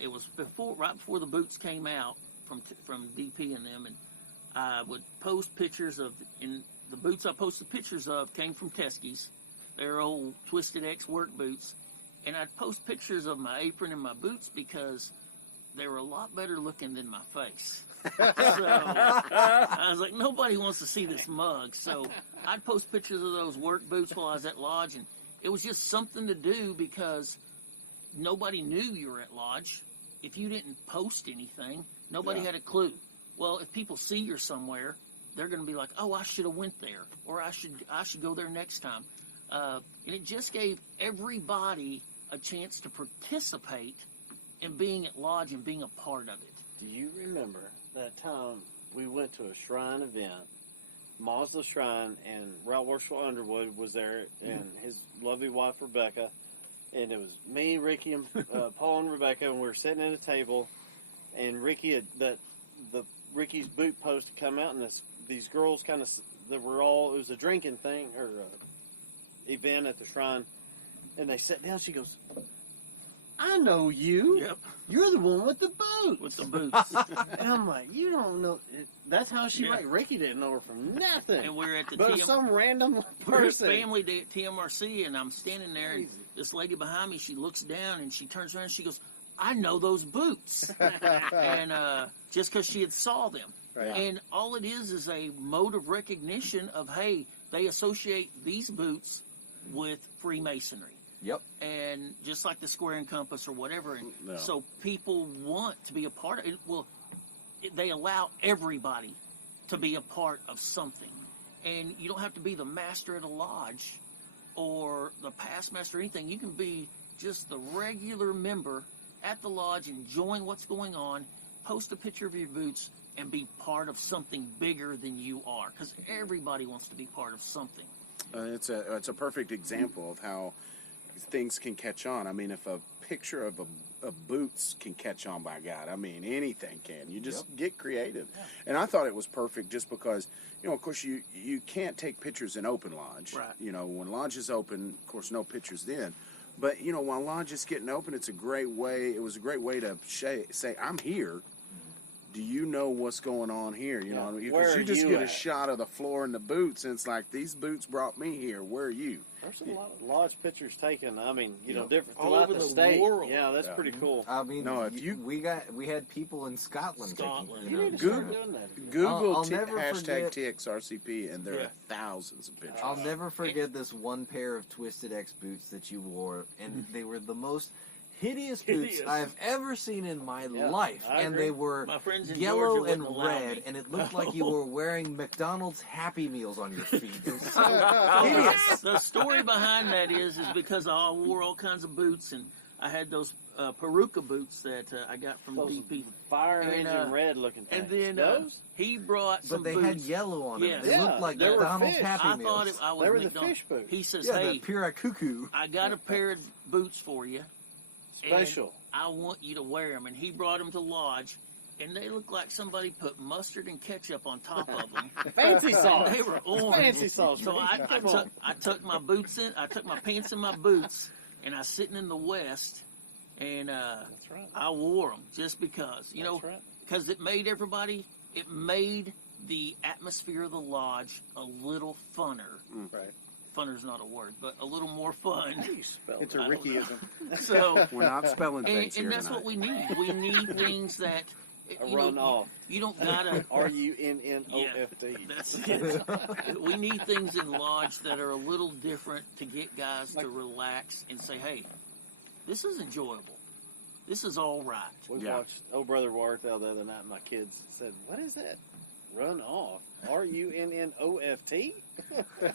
It was right before the boots came out from DP and them, and I would post pictures of, and the boots I posted pictures of came from Teskey's. They're old Twisted X work boots, and I'd post pictures of my apron and my boots because they were a lot better looking than my face. So I was like, nobody wants to see this mug. So I'd post pictures of those work boots while I was at Lodge, and it was just something to do because nobody knew you were at Lodge. If you didn't post anything, nobody had a clue. Well, if people see you're somewhere, they're going to be like, oh, I should have went there, or I should go there next time. And it just gave everybody a chance to participate in being at Lodge and being a part of it. Do you remember that time we went to a shrine event, Mazda Shrine, and Route Worshipful Underwood was there, and his lovely wife Rebecca, and it was me, Ricky, and Paul and Rebecca, and we were sitting at a table, and Ricky's boot post had come out, and these girls it was a drinking thing or event at the shrine, and they sat down. She goes, I know you. Yep. You're the one with the boots. With the boots. And I'm like, you don't know. That's how she went. Ricky didn't know her from nothing. And we're at the but some random we're at person. family day at TMRC, and I'm standing there, and this lady behind me, she looks down, and she turns around, and she goes, I know those boots. And just because she had saw them. Right. And all it is a mode of recognition of, hey, they associate these boots with Freemasonry. Yep. And just like the square and compass or whatever. And so people want to be a part of it. Well, they allow everybody to be a part of something. And you don't have to be the master at a lodge or the past master or anything. You can be just the regular member at the lodge, enjoying what's going on, post a picture of your boots, and be part of something bigger than you are. Because everybody wants to be part of something. It's a perfect example of how things can catch on. I mean, if a picture of boots can catch on, by God, I mean, anything can. You just get creative. Yeah. And I thought it was perfect just because, of course, you can't take pictures in open lodge. Right. When lodge is open, of course, no pictures then. But, while lodge is getting open, it was a great way to say, I'm here, do you know what's going on here? You know, Where because are you just you get a at? shot of the floor and the boots, and it's like, these boots brought me here. Where are you? There's a lot of lodge pictures taken. I mean, you know, Yeah. different All throughout over the the state. world. Yeah, that's Yeah. pretty cool. I mean, No, if you- we had people in Scotland. Scotland. Taking, You need to Google- start doing that. again. Google I'll never hashtag forget- TXRCP, and there Yeah. are thousands of pictures. I'll never forget this one pair of Twisted X boots that you wore, and they were the most hideous boots Hideous. I've ever seen in my Yeah, life. I And agree. they were My friends in yellow Georgia and wouldn't allow red, me. and it looked like you were wearing McDonald's Happy Meals on your feet. It was so Well, hideous. the story behind that is because I wore all kinds of boots, and I had those Peruka boots that I got from Those DP. fire And, engine red looking things. And then those? he brought some But they boots. had yellow on them. Yes. They Yeah, looked like they were McDonald's fish. Happy I Meals. thought I was They were the McDonald's. fish boots. He says, yeah, "Hey, the pure cuckoo. I got a pair of boots for you. Special. I want you to wear them." And he brought them to lodge, and they looked like somebody put mustard and ketchup on top of them. Fancy sauce. They were orange. Fancy sauce. So man. Come on. I tucked my boots in. I took my pants in my boots, and I was sitting in the west, and That's right. I wore them just because, you know, That's right. because it made the atmosphere of the lodge a little funner. Right. Funner's not a word, but a little more fun. How do you spell It's that? a Rickyism. So, We're not spelling and, things here and that's tonight. what we need. We need things that A you run know, off. You don't gotta. RUNNOFD. That's it. We need things in lodge that are a little different to get guys to relax and say, "Hey, this is enjoyable. This is all right." We Yeah. watched Old Brother Wartell the other night, and my kids said, "What is that? Run off? RUNNOFT?"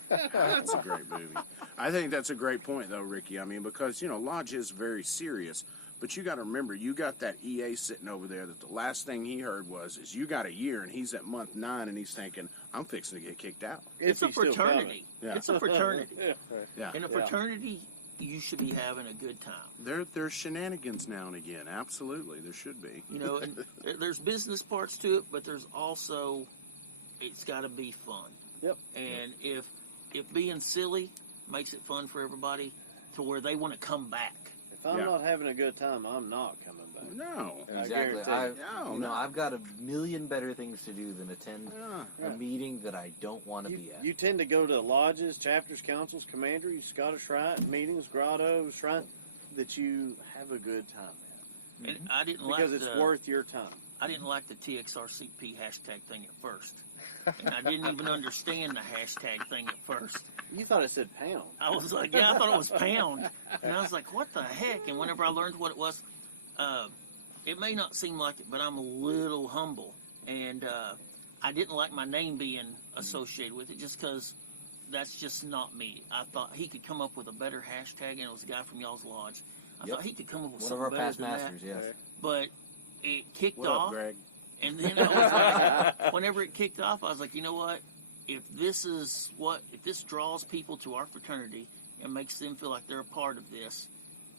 That's a great movie. I think that's a great point, though, Ricky. I mean, because, you know, lodge is very serious. But you got to remember, you got that EA sitting over there that the last thing he heard is you got a year, and he's at month 9, and he's thinking, I'm fixing to get kicked out. It's a fraternity. Yeah. It's a fraternity. Yeah, right. Yeah. In a fraternity, you should be having a good time. There's shenanigans now and again. Absolutely. There should be. You know, and there's business parts to it, but there's also, it's got to be fun. Yep. And if being silly makes it fun for everybody to where they want to come back. If I'm Yeah. not having a good time, I'm not coming back. No. Exactly. guarantee. I've got a million better things to do than attend Yeah. a meeting that I don't want to be at. You tend to go to lodges, chapters, councils, commanderies, Scottish Rite, meetings, grottos, shrine, that you have a good time at. And I didn't Because like it's the, worth your time. I didn't like the TXRCP hashtag thing at first. And I didn't even understand the hashtag thing at first. You thought it said pound. I was like, yeah, I thought it was pound. And I was like, what the heck? And whenever I learned what it was, it may not seem like it, but I'm a little humble. And I didn't like my name being associated with it just because that's just not me. I thought he could come up with a better hashtag, and it was a guy from y'all's lodge. I Yep. thought he could come up with One of something our better past than masters, that. yes. But it kicked What off. up, Greg? And then I was like, whenever it kicked off, I was like, you know what? If this draws people to our fraternity and makes them feel like they're a part of this,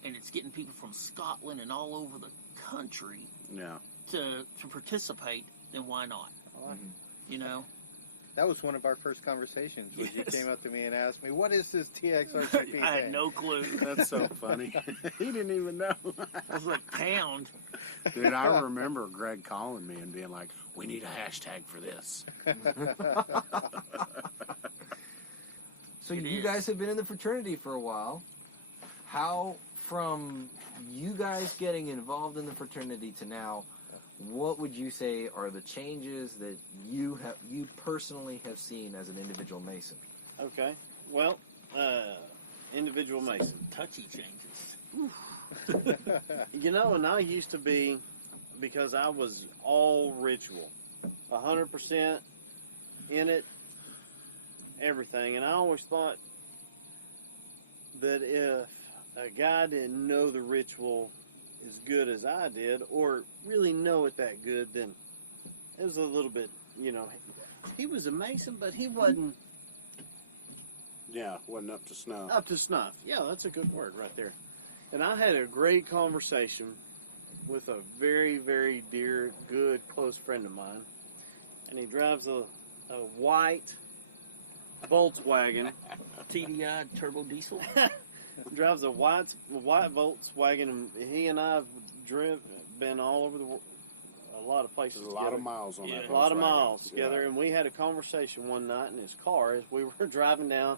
and it's getting people from Scotland and all over the country Yeah. to participate, then why not? You know? That was one of our first conversations when you Yes. came up to me and asked me, what is this TXRCP I had thing? no clue. That's so funny. He didn't even know. I was like, pound. Dude, I remember Greg calling me and being like, we need a hashtag for this. So It you is. guys have been in the fraternity for a while. How, from you guys getting involved in the fraternity to now, what would you say are the changes that you personally have seen as an individual Mason? Okay. Well, individual Mason. Touchy changes. You know, and I used to be, because I was all ritual, 100% in it, everything. And I always thought that if a guy didn't know the ritual as good as I did, or really know it that good, then it was a little bit, you know, he was a Mason, but he wasn't Yeah, wasn't up to snuff. up to snuff. Yeah, that's a good word right there. And I had a great conversation with a very, very dear, good, close friend of mine. And he drives a white Volkswagen. TDI turbo diesel. Drives a white Volkswagen, and he and I have been all over a lot of places. There's a lot of miles on Yeah. that. A lot of Volkswagen. miles together, Yeah. and we had a conversation one night in his car as we were driving down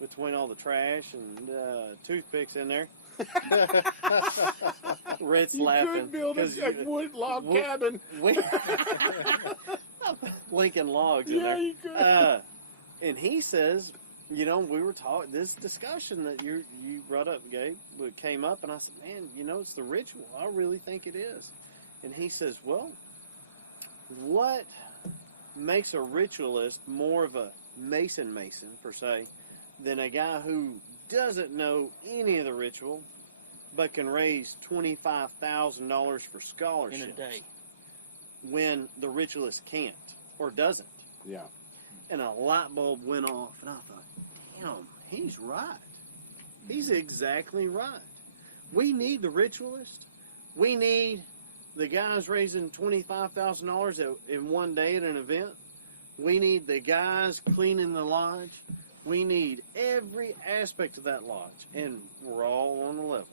between all the trash and toothpicks in there. Rhett's You laughing. could build 'cause a you- wood log we- cabin. we- Lincoln Logs in Yeah, there. you could. And he says, we were talking, this discussion that you brought up, Gabe, came up, and I said, man, it's the ritual. I really think it is. And he says, well, what makes a ritualist more of a Mason, per se, than a guy who doesn't know any of the ritual, but can raise $25,000 for In scholarships a day. when the ritualist can't or doesn't? Yeah. And a light bulb went off, and I thought, damn, he's right. He's exactly right. We need the ritualist. We need the guys raising $25,000 in one day at an event. We need the guys cleaning the lodge. We need every aspect of that lodge, and we're all on the level.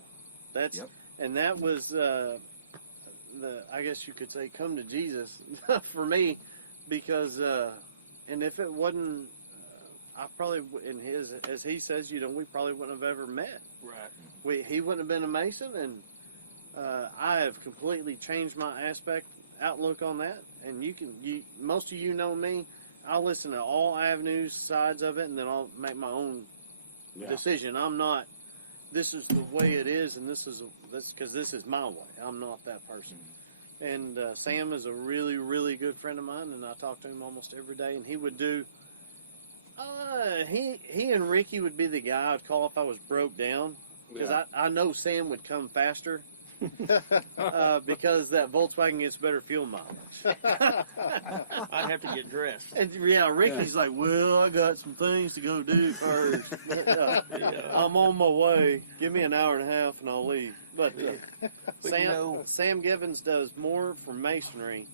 That's Yep. And that was I guess you could say, come to Jesus for me, because and if it wasn't, I probably as he says, we probably wouldn't have ever met. Right. He wouldn't have been a Mason, and I have completely changed my outlook on that. And most of you know me. I'll listen to all avenues, sides of it, and then I'll make my own decision. I'm not. This is the way it is, and this because this is my way. I'm not that person. And Sam is a really, really good friend of mine, and I talk to him almost every day. And he would do. He and Ricky would be the guy I'd call if I was broke down, because I know Sam would come faster. Because that Volkswagen gets better fuel mileage. I'd have to get dressed. And Ricky's like, well, I got some things to go do first. I'm on my way. Give me an hour and a half and I'll leave. But Sam Givens does more for Masonry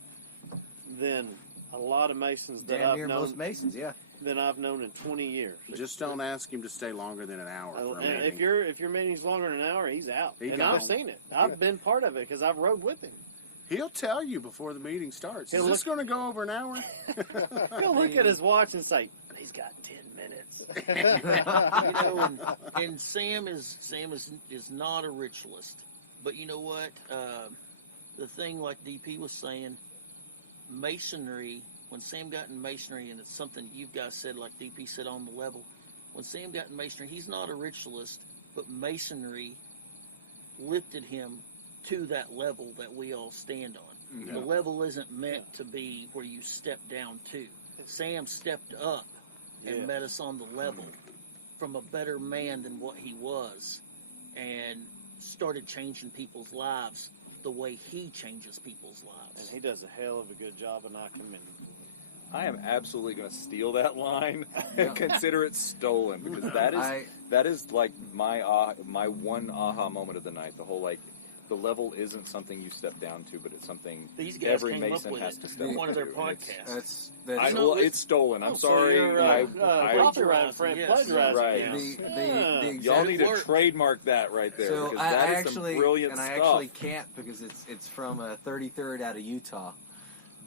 than a lot of Masons that Damn I've near known. most Masons, yeah. Than I've known in 20 years. Just don't ask him to stay longer than an hour for a And meeting. if your meeting's longer than an hour, he's out. He and gone. I've seen it. I've been part of it because I've rode with him. He'll tell you before the meeting starts. He'll Is this going to go over an hour? He'll look at his watch and say, he's got 10 minutes. And Sam is not a ritualist, but you know what? The thing, like DP was saying, Masonry. When Sam got in Masonry, and it's something you guys said, like DP said, on the level. When Sam got in Masonry, he's not a ritualist, but Masonry lifted him to that level that we all stand on. Yeah. The level isn't meant to be where you step down to. Sam stepped up and met us on the level from a better man than what he was, and started changing people's lives the way he changes people's lives. And he does a hell of a good job, and I commend him. I am absolutely going to steal that line and consider it stolen, because that is like my one aha moment of the night. The whole the level isn't something you step down to, but it's something These guys every came Mason up with has it to in step one of their into. podcasts. It's stolen. I'm sorry. Copyright plagiarized. Right. The Y'all need to work. trademark that right there. So because I that is actually, some brilliant and I stuff. actually can't because it's from a 33rd out of Utah.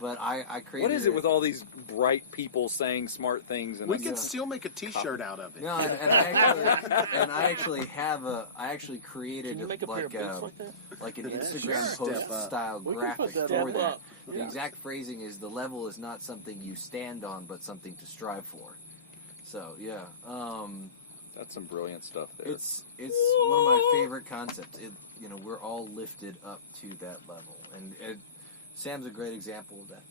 But I created. What is it with all these bright people saying smart things? And We can still make a T-shirt out of it. No, and I actually created Can you make a pair of boots like that? like an Instagram Step post up. style We can graphic put that for up. that. The Yeah. exact phrasing is the level is not something you stand on, but something to strive for. So yeah, That's some brilliant stuff there. it's one of my favorite concepts. We're all lifted up to that level, and Sam's a great example of that.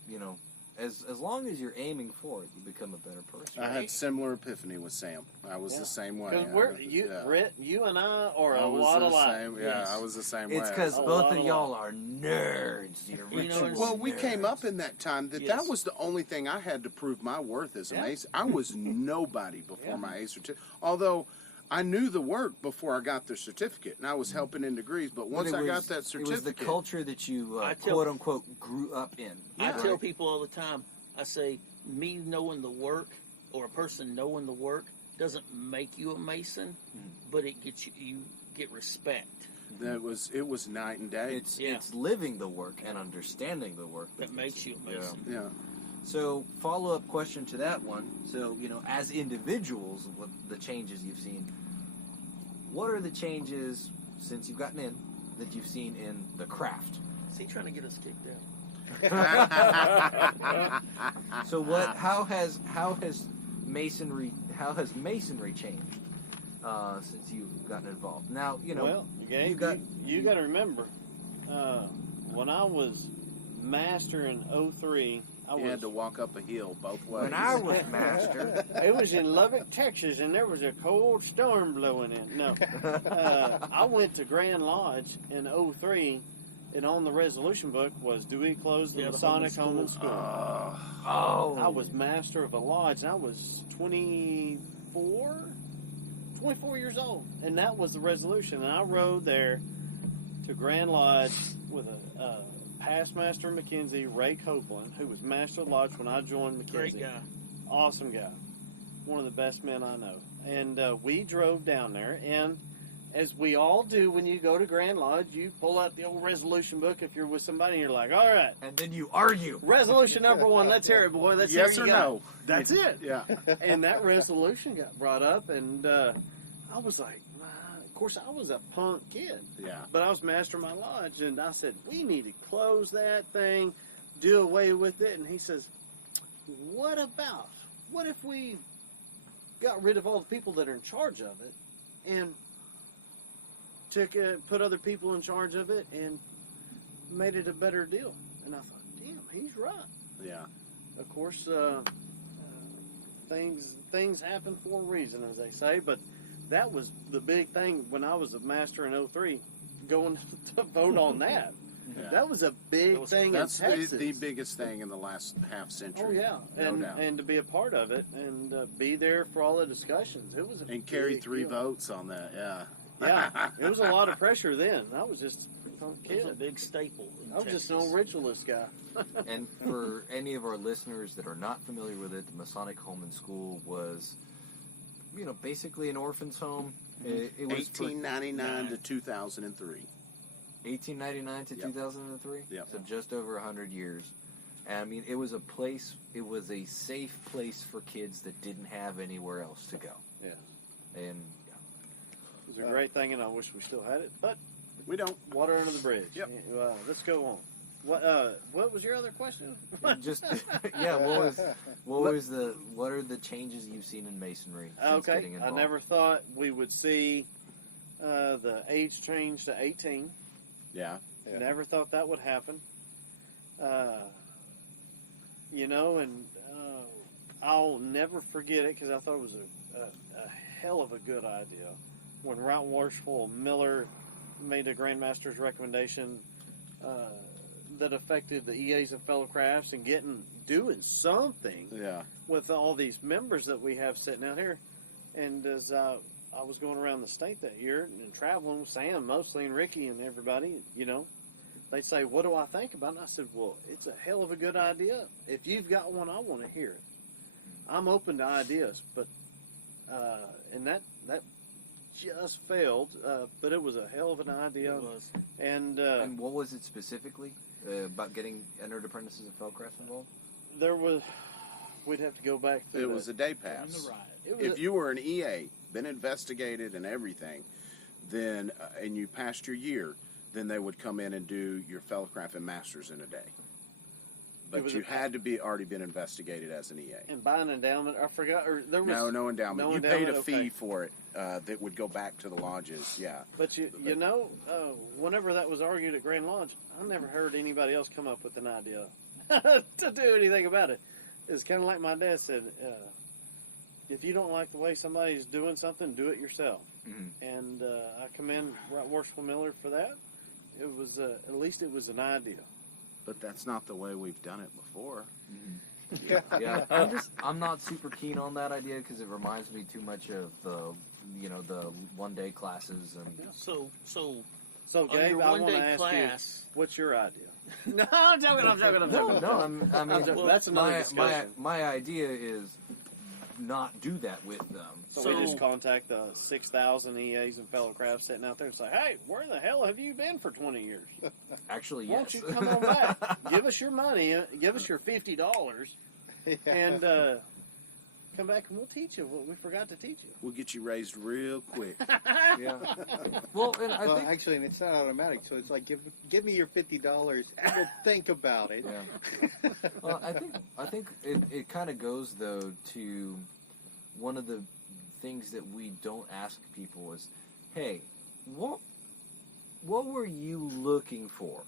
As long as you're aiming for it, you become a better person. I had similar epiphany with Sam. I was the same way. Because Rhett, you and I are I a was lot the alike. same. Yeah, I was the same way. It's because A both lot of of y'all are nerds. You're ritual Well, we nerds. came up in that time that Yes. that was the only thing I had to prove my worth as a Mason. I was nobody before my A certificate. Although I knew the work before I got the certificate, and I was helping in degrees. But once I got that certificate, it was the culture that you I tell- quote unquote grew up in. I right? tell people all the time, I say, me knowing the work or a person knowing the work doesn't make you a Mason, but it gets you get respect. It was night and day. It's living the work and understanding the work That makes you a Mason. Yeah. So, follow-up question to that one. So, as individuals, what the changes you've seen, what are the changes, since you've gotten in, that you've seen in the craft? Is he trying to get us kicked out? So, how has masonry changed since you've gotten involved? Now, Well, Gabe, you got to remember, when I was master in 03, You had to walk up a hill both ways. when I was master, it was in Lubbock, Texas, and there was a cold storm blowing in. No, I went to Grand Lodge in 03, and on the resolution book was, do we close the Masonic Home and School? I was master of a lodge, and I was 24 years old, and that was the resolution. And I rode there to Grand Lodge with a past master of McKenzie, Ray Copeland, who was master of lodge when I joined McKenzie. Great guy. Awesome guy. One of the best men I know. And we drove down there, and as we all do when you go to Grand Lodge, you pull out the old resolution book if you're with somebody, and you're like, all right. and then you argue. Resolution number 1, let's hear it, boy. Let's hear Yes you or got no? That's it. Yeah. And that resolution got brought up, and I was like, of course, I was a punk kid. Yeah. But I was master of my lodge, and I said, we need to close that thing, do away with it. And he says, what if we got rid of all the people that are in charge of it and put other people in charge of it and made it a better deal? And I thought, damn, he's right. Yeah. Of course, things happen for a reason, as they say, but that was the big thing when I was a master in 03, going to vote on that. Yeah. That was a big thing That's in Texas. the biggest thing in the last half century. Oh, yeah. No doubt. And to be a part of it and be there for all the discussions. It was a And carry big 3 deal. votes on that, yeah. Yeah, it was a lot of pressure then. I was just a It kid. was a big staple. In I was just an Texas. old ritualist guy. And for any of our listeners that are not familiar with it, the Masonic Home and School was, basically an orphan's home. It was 1899 to 2003. 1899 to Yep. 2003? Yep. So just over 100 years. And, I mean, it was a safe place for kids that didn't have anywhere else to go. Yeah. And It was a great thing, and I wish we still had it. But We don't. water under the bridge. Yep. Let's go on. What was your other question? just, yeah, what are the changes you've seen in Masonry since Okay, getting I involved? never thought we would see the age change to 18. Yeah. Never thought that would happen. And I'll never forget it because I thought it was a hell of a good idea when Right Worshipful Miller made a Grand Master's recommendation that affected the EAs and fellow crafts and doing something Yeah. with all these members that we have sitting out here. And as I was going around the state that year and traveling with Sam mostly and Ricky and everybody, they'd say, what do I think about it? And I said, well, it's a hell of a good idea. If you've got one, I want to hear it. I'm open to ideas, but and that just failed, but it was a hell of an idea. It was. And And what was it specifically about getting entered apprentices and fellow-crafts involved? we'd have to go back to It was a day On pass. the ride. it was If you were an EA, been investigated and everything, then and you passed your year, then they would come in and do your fellowcraft and masters in a day. But was you a- had to be already been investigated as an EA. and buy an endowment. I forgot, or there was No endowment. no You paid a endowment, fee okay. for it that would go back to the lodges. Yeah. But whenever that was argued at Grand Lodge, I never heard anybody else come up with an idea to do anything about it. It's kind of like my dad said, if you don't like the way somebody's doing something, do it yourself. Mm-hmm. And I commend Right Worshipful Miller for that. It was at least it was an idea. But that's not the way we've done it before. Yeah, I'm not super keen on that idea because it reminds me too much of the one-day classes and So So, on Gabe, your I want to one-day ask class, you, what's your idea? No, I'm joking. no, I mean, That's another discussion. my idea is not do that with them. So we just contact the 6,000 EAs and fellow craft sitting out there and say, hey, where the hell have you been for 20 years? Actually, Why yes. don't you come on back? Give us your money. Give us your $50. And come back and we'll teach you what we forgot to teach you. We'll get you raised real quick. Yeah. Well, and I think actually, and it's not automatic, so it's like, give me your $50 and we'll think about it. Yeah. Well, I think it kind of goes, though, to one of the things that we don't ask people is, hey, what were you looking for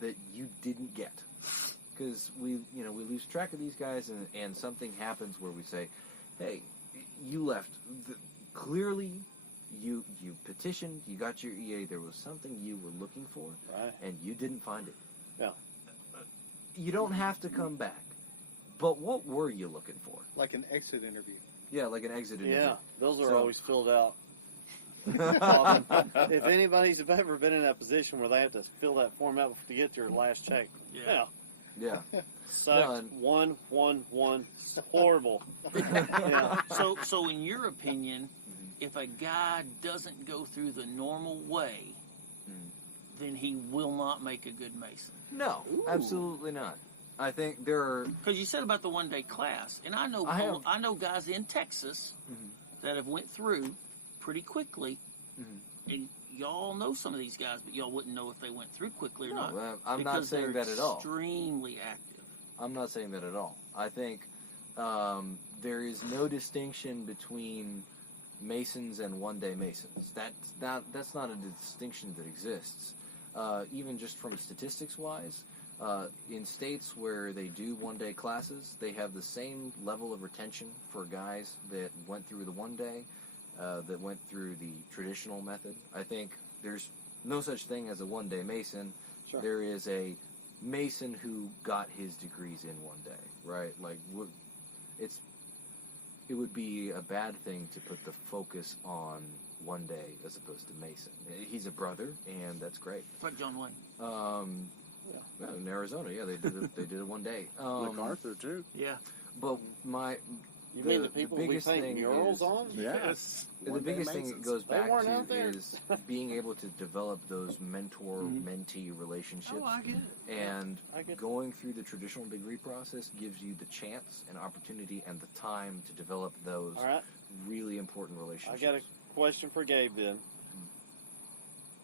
that you didn't get? Because we lose track of these guys, and something happens where we say, hey, you left. Clearly, you petitioned, you got your EA, there was something you were looking for, right, and you didn't find it. Yeah. You don't have to come back. But what were you looking for? Like an exit interview. Yeah, like an exit interview. Yeah, those are So- always filled out. If anybody's ever been in that position where they have to fill that form out to get their last check, Yeah. Yeah. sucks. No, 111. It's horrible. Yeah. So in your opinion, if a guy doesn't go through the normal way, then he will not make a good Mason. No, absolutely not. I think there are... Because you said about the one-day class, and I know guys in Texas that have went through pretty quickly, and y'all know some of these guys, but y'all wouldn't know if they went through quickly or not. I'm not saying that at all. Extremely active. I'm not saying that at all. I think there is no distinction between Masons and one-day Masons. That's not a distinction that exists. Even just from statistics-wise, in states where they do one-day classes, they have the same level of retention for guys that went through the one-day, that went through the traditional method. I think there's no such thing as a one-day Mason. Sure. There is a Mason who got his degrees in one day, right? Like, it would be a bad thing to put the focus on one day as opposed to Mason. He's a brother, and that's great. Like John Wayne. Yeah, in Arizona, yeah, they did it one day. MacArthur too. Yeah. But You mean the people we biggest paint thing murals is- on? Yes. the biggest thing it goes They back weren't out to there. is being able to develop those mentor-mentee relationships. Oh, I get it. And I get going through the traditional degree process gives you the chance and opportunity and the time to develop those All right. really important I relationships. got a question for Gabe then.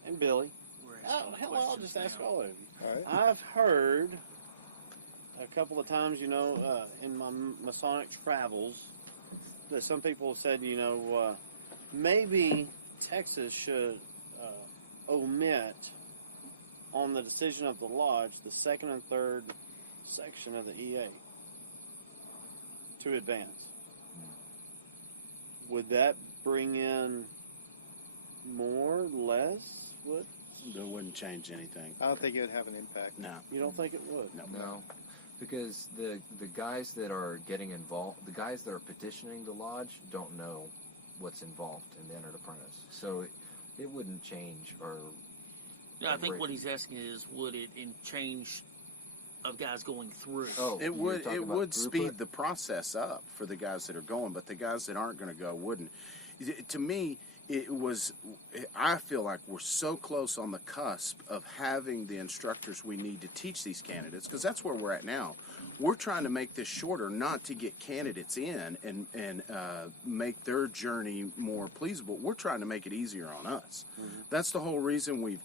And Billy. We're Oh, asking hell, I'll questions just ask now. all of you. All right. I've heard a couple of times, in my Masonic travels, that some people have said, maybe Texas should omit on the decision of the lodge the second and third section of the EA to advance. Would that bring in more, less? What? That wouldn't change anything. I don't think it would have an impact. No. You don't think it would? No, because the guys that are getting involved, the guys that are petitioning the lodge don't know what's involved in the entered apprentice, so it wouldn't change or. Yeah, I think what he's asking is, would it change of guys going through? Oh, It would you're talking about throughput? speed the process up for the guys that are going, but the guys that aren't going to go wouldn't. To me, I feel like we're so close on the cusp of having the instructors we need to teach these candidates, because that's where we're at now. We're trying to make this shorter, not to get candidates in and make their journey more pleasable. We're trying to make it easier on us. That's the whole reason we've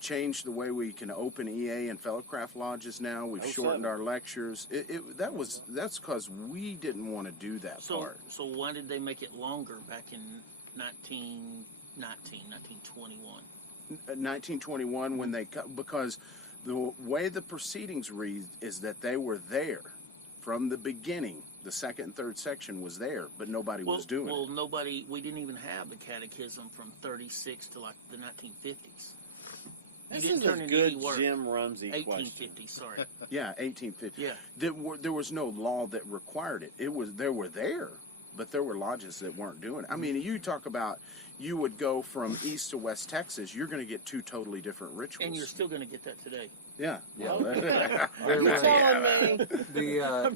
changed the way we can open EA and Fellowcraft lodges now. We've shortened our lectures. That's because we didn't want to do that part. So why did they make it longer back in 1921? 1921 when they cut, because the way the proceedings read is that they were there from the beginning. The second and third section was there, but nobody was doing it. Well, we didn't even have the catechism from 36 to like the 1950s. This didn't is turn a in good any work. Jim Rumsey 1850, sorry. Yeah, 1850. Yeah. There was no law that required it. They were there, but there were lodges that weren't doing it. I mean, you talk about you would go from East to West Texas, you're going to get 2 totally different rituals. And you're still going to get that today. Yeah. Yeah. I'm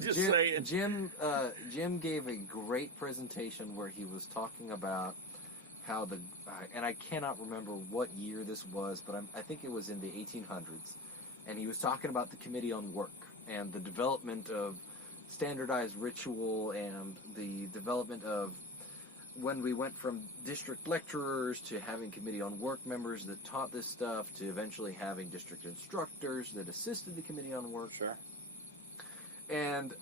just saying. Jim gave a great presentation where he was talking about how and I cannot remember what year this was, but I think it was in the 1800s, and he was talking about the Committee on Work and the development of standardized ritual and the development of when we went from district lecturers to having Committee on Work members that taught this stuff to eventually having district instructors that assisted the Committee on Work. Sure. And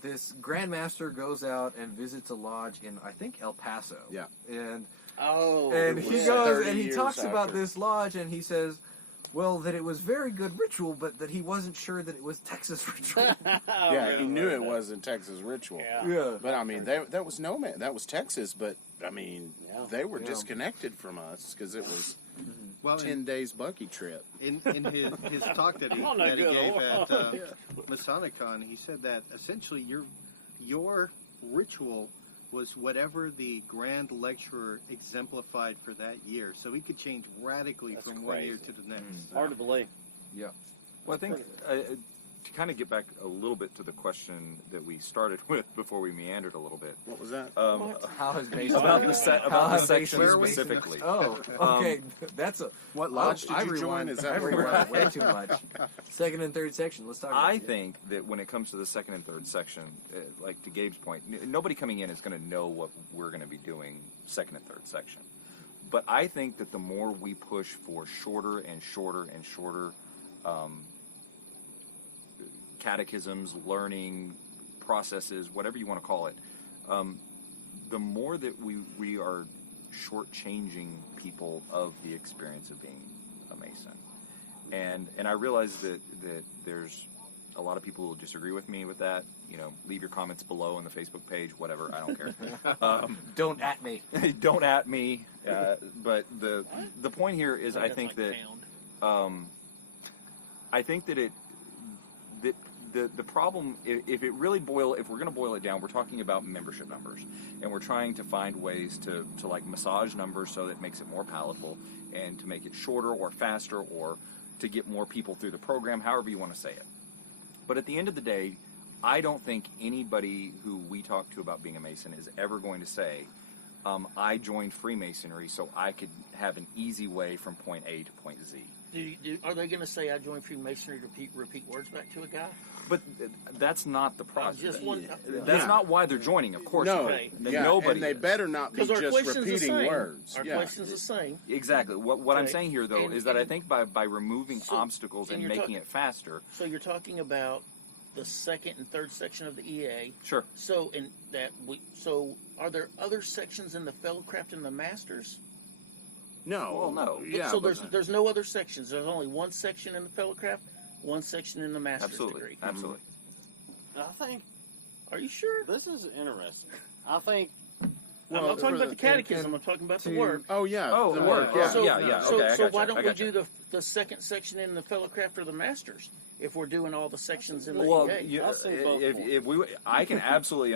this Grand Master goes out and visits a lodge in, I think, El Paso. Yeah. And Oh. he goes and he talks about this lodge, and he says, well, that it was very good ritual, but that he wasn't sure that it was Texas ritual. Yeah, he knew it wasn't Texas ritual. Yeah. But, I mean, that was no man. That was Texas, but, I mean, they were disconnected from us because it was 10 days buggy trip. In his talk that he gave at MasonicCon, he said that essentially your ritual was whatever the grand lecturer exemplified for that year. So he could change radically from one year to the next. Hard to believe. Yeah. Well, I think to kind of get back a little bit to the question that we started with before we meandered a little bit. What was that? How has Mason About the section Where are we? specifically. Oh, okay. That's a... What lodge did you join? Is that I where you're rewind at? way too much. Second and third section. Let's talk about I it. think that when it comes to the second and third section, like to Gabe's point, nobody coming in is going to know what we're going to be doing second and third section. But I think that the more we push for shorter and shorter and shorter catechisms, learning processes, whatever you want to call it, the more that we are shortchanging people of the experience of being a Mason. And I realize that there's a lot of people who disagree with me with that. You know, leave your comments below on the Facebook page, whatever. I don't care. Don't at me. Don't at me. But the point here is, I think that the problem, if we're going to boil it down, we're talking about membership numbers, and we're trying to find ways to like massage numbers so that it makes it more palatable, and to make it shorter or faster, or to get more people through the program, however you want to say it. But at the end of the day, I don't think anybody who we talk to about being a Mason is ever going to say, I joined Freemasonry so I could have an easy way from point A to point Z. Are they going to say I joined Freemasonry to repeat words back to a guy? But that's not the process. Just one. That's not why they're joining, of course. No, Right. Nobody and they is. better not be Because our just question's the repeating same. words. Our Yeah. question's the same. Exactly. What I'm Okay. saying here, though, And- is that I and- think by removing So- obstacles and and you're making talk- it faster, So you're talking about the second and third section of the EA. sure. So are there other sections in the Fellowcraft and the Masters? No. Well, no. Yeah, so but- there's no other sections. There's only one section in the Fellowcraft, one section in the Master's Absolutely. degree. Absolutely. I think Are you sure? this is interesting. I think I'm not talking about the catechism. I'm talking about the work. Oh, yeah. Oh, the yeah. work. Yeah. So, yeah. Okay, I so gotcha, why don't I we gotcha. do the second section in the Fellowcraft or the Masters if we're doing all the sections in the Well, EA? I'll say both I can absolutely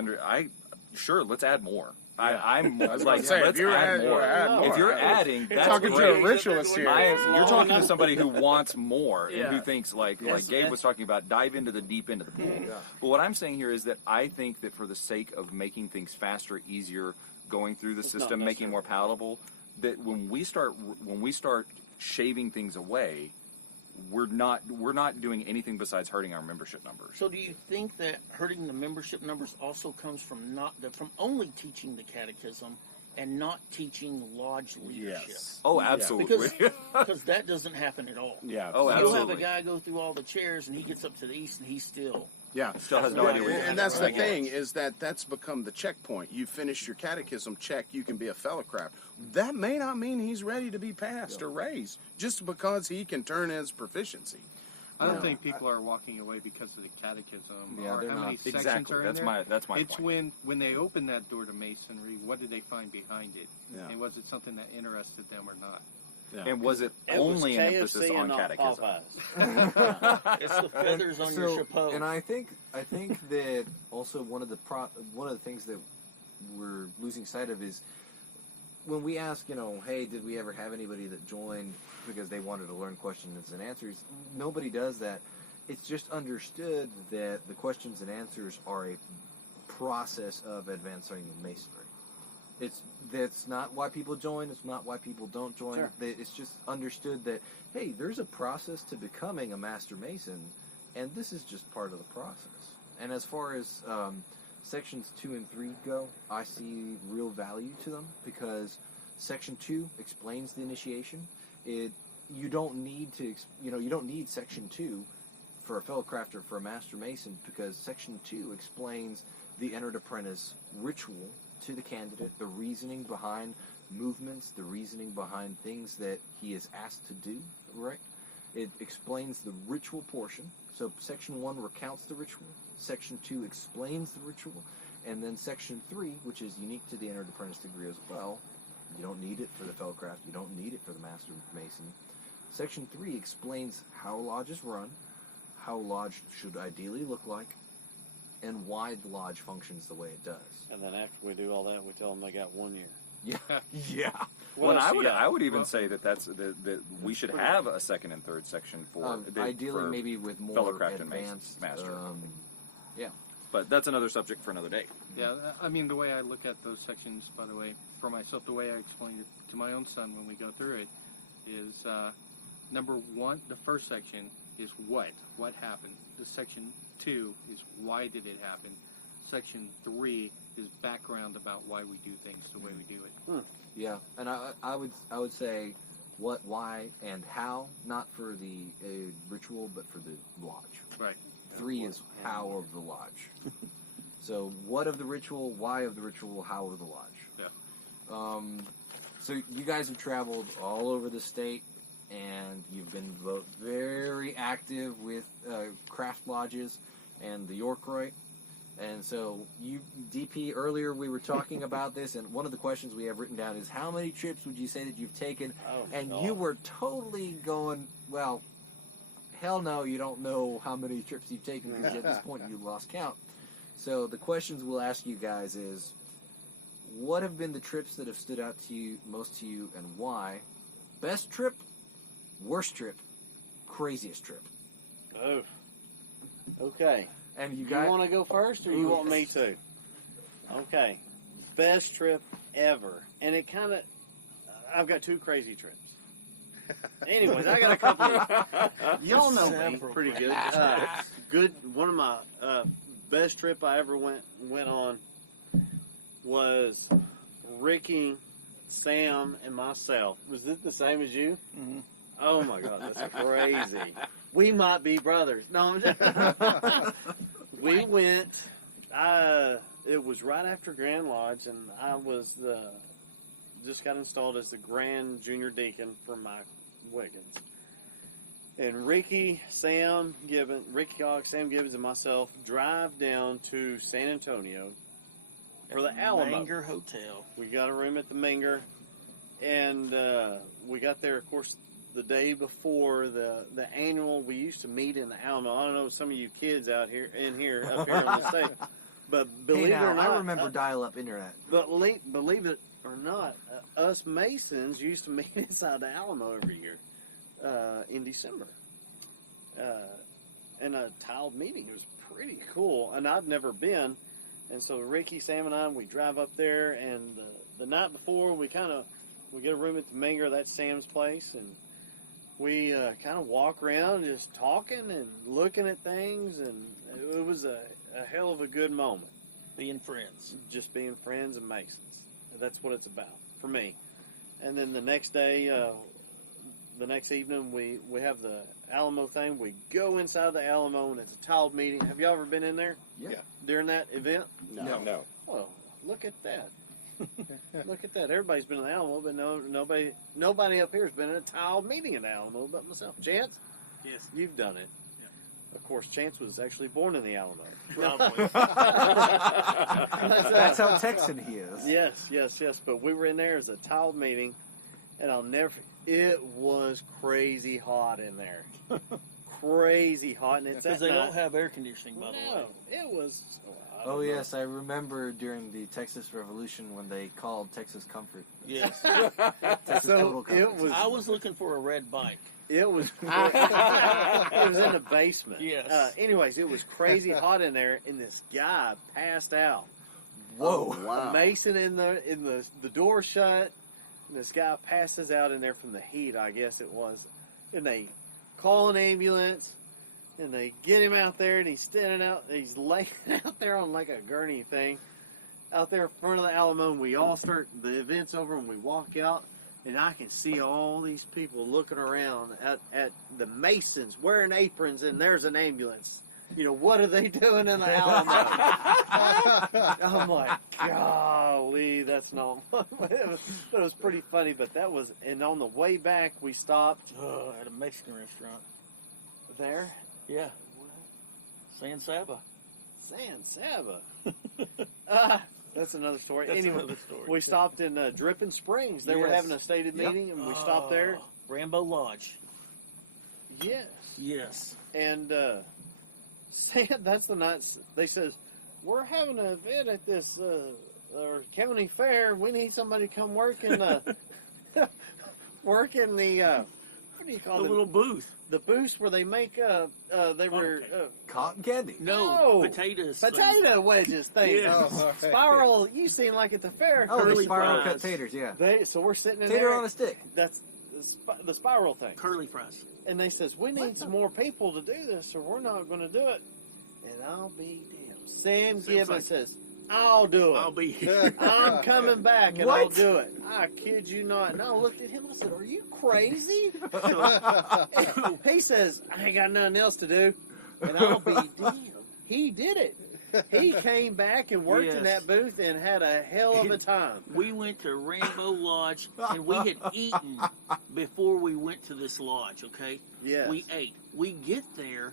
sure. Let's add more. I'm I was like, gonna say, let's if you're add adding, more. add more. If you're adding, that's talking great. to a ritualist here. You're talking to somebody who wants more and Yeah. who thinks like Yes, Gabe yes. was talking about, dive into the deep end of the pool. But what I'm saying here is that I think that for the sake of making things faster, easier, going through the system, making it more palatable, that when we start shaving things away, we're not doing anything besides hurting our membership numbers. So do you think that hurting the membership numbers also comes from from only teaching the catechism and not teaching lodge leadership? Yes. Oh, absolutely. Because that doesn't happen at all. Yeah. Oh, You'll absolutely. have a guy go through all the chairs and he gets up to the east and he's still. Yeah. Still has no idea where he's And at. that's the Right. thing, is that's become the checkpoint. You finish your catechism, check, you can be a Fellowcraft. That may not mean he's ready to be passed or raised, just because he can turn his proficiency. I don't think people are walking away because of the catechism Yeah, or they're how not. many sections Exactly. are in That's there. my It's point. when they open that door to Masonry, what did they find behind it? Yeah. And was it something that interested them or not? Yeah. And was it it was only an emphasis KFC on and not catechism? Popeyes. It's the feathers on your chapeau. And I think that also one of the things that we're losing sight of is when we ask, hey, did we ever have anybody that joined because they wanted to learn questions and answers? Nobody does that. It's just understood that the questions and answers are a process of advancing Masonry. That's not why people join. It's not why people don't join. Sure. It's just understood that, hey, there's a process to becoming a Master Mason, and this is just part of the process. And as far as sections 2 and 3 go, I see real value to them because section 2 explains the initiation. You don't need section 2 for a fellow crafter, for a Master Mason, because section 2 explains the entered apprentice ritual to the candidate, the reasoning behind movements, the reasoning behind things that he is asked to do, right? It explains the ritual portion. So section 1 recounts the ritual, section 2 explains the ritual, and then section 3, which is unique to the entered apprentice degree as well, you don't need it for the fellow craft, you don't need it for the Master Mason. Section 3 explains how lodges run, how lodge should ideally look like, and why the lodge functions the way it does. And then after we do all that, we tell them they got 1 year. Yeah. What else you got? I would even say that we should have a second and third section for ideally for maybe with more fellow craft and advanced master. Yeah. But that's another subject for another day. Yeah, I mean, the way I look at those sections, by the way, for myself, the way I explain it to my own son when we go through it is, number 1, the first section is what happened. The section 2 is why did it happen. Section 3 is background about why we do things the way we do it. Yeah, and I would say what, why, and how, not for the ritual, but for the lodge. Right. 3 is how of the lodge. So what of the ritual, why of the ritual, how of the lodge. Yeah. So you guys have traveled all over the state, and you've been both very active with craft lodges and the York Rite. And so you, DP, earlier we were talking about this, and one of the questions we have written down is, how many trips would you say that you've taken? And you were totally going, well, hell no, you don't know how many trips you've taken because at this point you lost count. So the questions we'll ask you guys is, what have been the trips that have stood out to you, most to you, and why? Best trip, worst trip, craziest trip. Oh. Okay. And you want to go first, or you want me to? Okay. Best trip ever. And it kind of... I've got 2 crazy trips. Anyways, I got a couple of... Y'all know me pretty good. One of my best trip I ever went on was Ricky, Sam, and myself. Was it the same as you? Mm-hmm. Oh, my God. That's crazy. We might be brothers. No, I'm just... We went, it was right after Grand Lodge, and I was just got installed as the Grand Junior Deacon for Mike Wiggins. And Ricky Cox, Sam Gibbons, and myself drive down to San Antonio for the Alamo. Menger Hotel. We got a room at the Menger, and we got there, of course, the day before the annual. We used to meet in the Alamo. I don't know some of you kids up here on the state, but believe it or not, I remember dial-up internet. But believe it or not, us Masons used to meet inside the Alamo every year in December, in a tiled meeting. It was pretty cool, and I've never been. And so Ricky, Sam, and we drive up there, and the night before we get a room at the Menger. That's Sam's place, and we kind of walk around just talking and looking at things, and it was a hell of a good moment. Being friends. Just being friends and Masons. That's what it's about for me. And then the next day, the next evening, we have the Alamo thing. We go inside the Alamo, and it's a tiled meeting. Have y'all ever been in there? Yeah. During that event? No. Well, look at that. Look at that. Everybody's been in the Alamo, but nobody up here has been in a tiled meeting in the Alamo but myself. Chance? Yes. You've done it. Yeah. Of course, Chance was actually born in the Alamo. Probably. That's how Texan he is. Yes. But we were in there as a tiled meeting, and it was crazy hot in there. crazy hot, and it's Because at they night. don't have air conditioning, by the way. No, it was. I Oh don't know. yes, I remember during the Texas Revolution when they called Texas Comfort. Yes. Texas So Total Comfort. it was. I was looking for a red bike. It was. It was in the basement. Yes. Anyways, it was crazy hot in there, and this guy passed out. Whoa! Wow. Mason in the door shut. And this guy passes out in there from the heat, I guess it was. And they call an ambulance, and they get him out there, and he's standing out. He's laying out there on like a gurney thing, out there in front of the Alamo. And we all start the event's over, and we walk out, and I can see all these people looking around at the Masons wearing aprons, and there's an ambulance. You know, what are they doing in the Alamo? I'm like, golly, that's not. It was pretty funny, but that was. And on the way back, we stopped At a Mexican restaurant. there. Yeah. San Saba. San Saba. That's another story. That's anyway, another story. we stopped in Dripping Springs. They were Yes. having a stated meeting, and we stopped there. Rambo Lodge. Yes. Yes. And that's the night they says, we're having an event at this county fair. We need somebody to come work in work in the what do you call The it? little booth. The booths where they make they were Cotton candy. No. Potatoes. potato wedges things. Yes. Oh, okay. Spiral. You seen like at the fair? Oh, the Curly spiral fries. cut taters. Yeah, So we're sitting in tater there. on a stick. That's the spiral thing. Curly fries. And they says, we need some more people to do this, or we're not going to do it. And I'll be damned. Sam Gibbons like- says, I'll do it. I'll be here. I'm coming back, and What? I'll do it. I kid you not. And I looked at him and said, are you crazy? He says, I ain't got nothing else to do. And I'll be damned. He did it. He came back and worked in Yes. that booth and had a hell of a time. We went to Rainbow Lodge, and we had eaten before we went to this lodge, okay? Yes. We ate. We get there.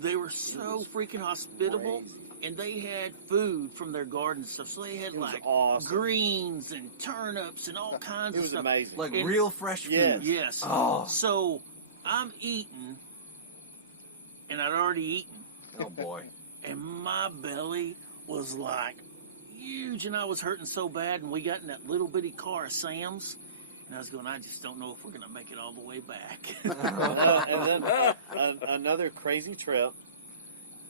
They were so freaking hospitable, and they had food from their garden stuff. So they had It was like awesome. greens and turnips and all kinds It of was stuff. amazing. Like And- real fresh food. Yes. Yes. Oh. So I'm eating, and I'd already eaten, Oh boy. and my belly was like huge, and I was hurting so bad. And we got in that little bitty car of Sam's, and I was going, I just don't know if we're going to make it all the way back. And then another crazy trip.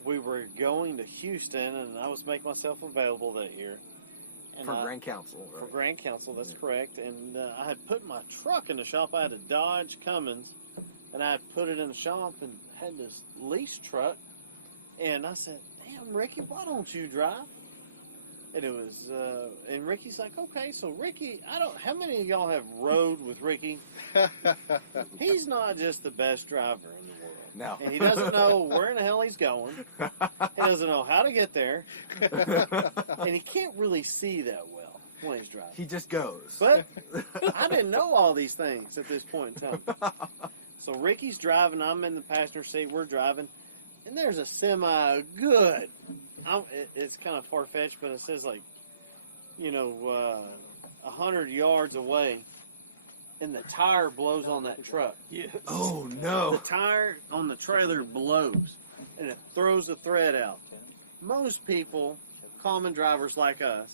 We were going to Houston, and I was making myself available that year. And For Grand Council. For Right? Grand Council, that's correct. And I had put my truck in the shop. I had a Dodge Cummins, and I had put it in the shop and had this lease truck. And I said, damn, Ricky, why don't you drive? And it was, and Ricky's like, okay, so Ricky, how many of y'all have rode with Ricky? He's not just the best driver in the world. No. And he doesn't know where in the hell he's going. He doesn't know how to get there. And he can't really see that well when he's driving. He just goes. But I didn't know all these things at this point in time. So Ricky's driving, I'm in the passenger seat, we're driving, and there's a semi good. It's kind of far-fetched, but it says 100 yards away, and the tire blows on that truck. Yes. Oh The no. tire on the trailer blows, and it throws the thread out. Most people, common drivers like us,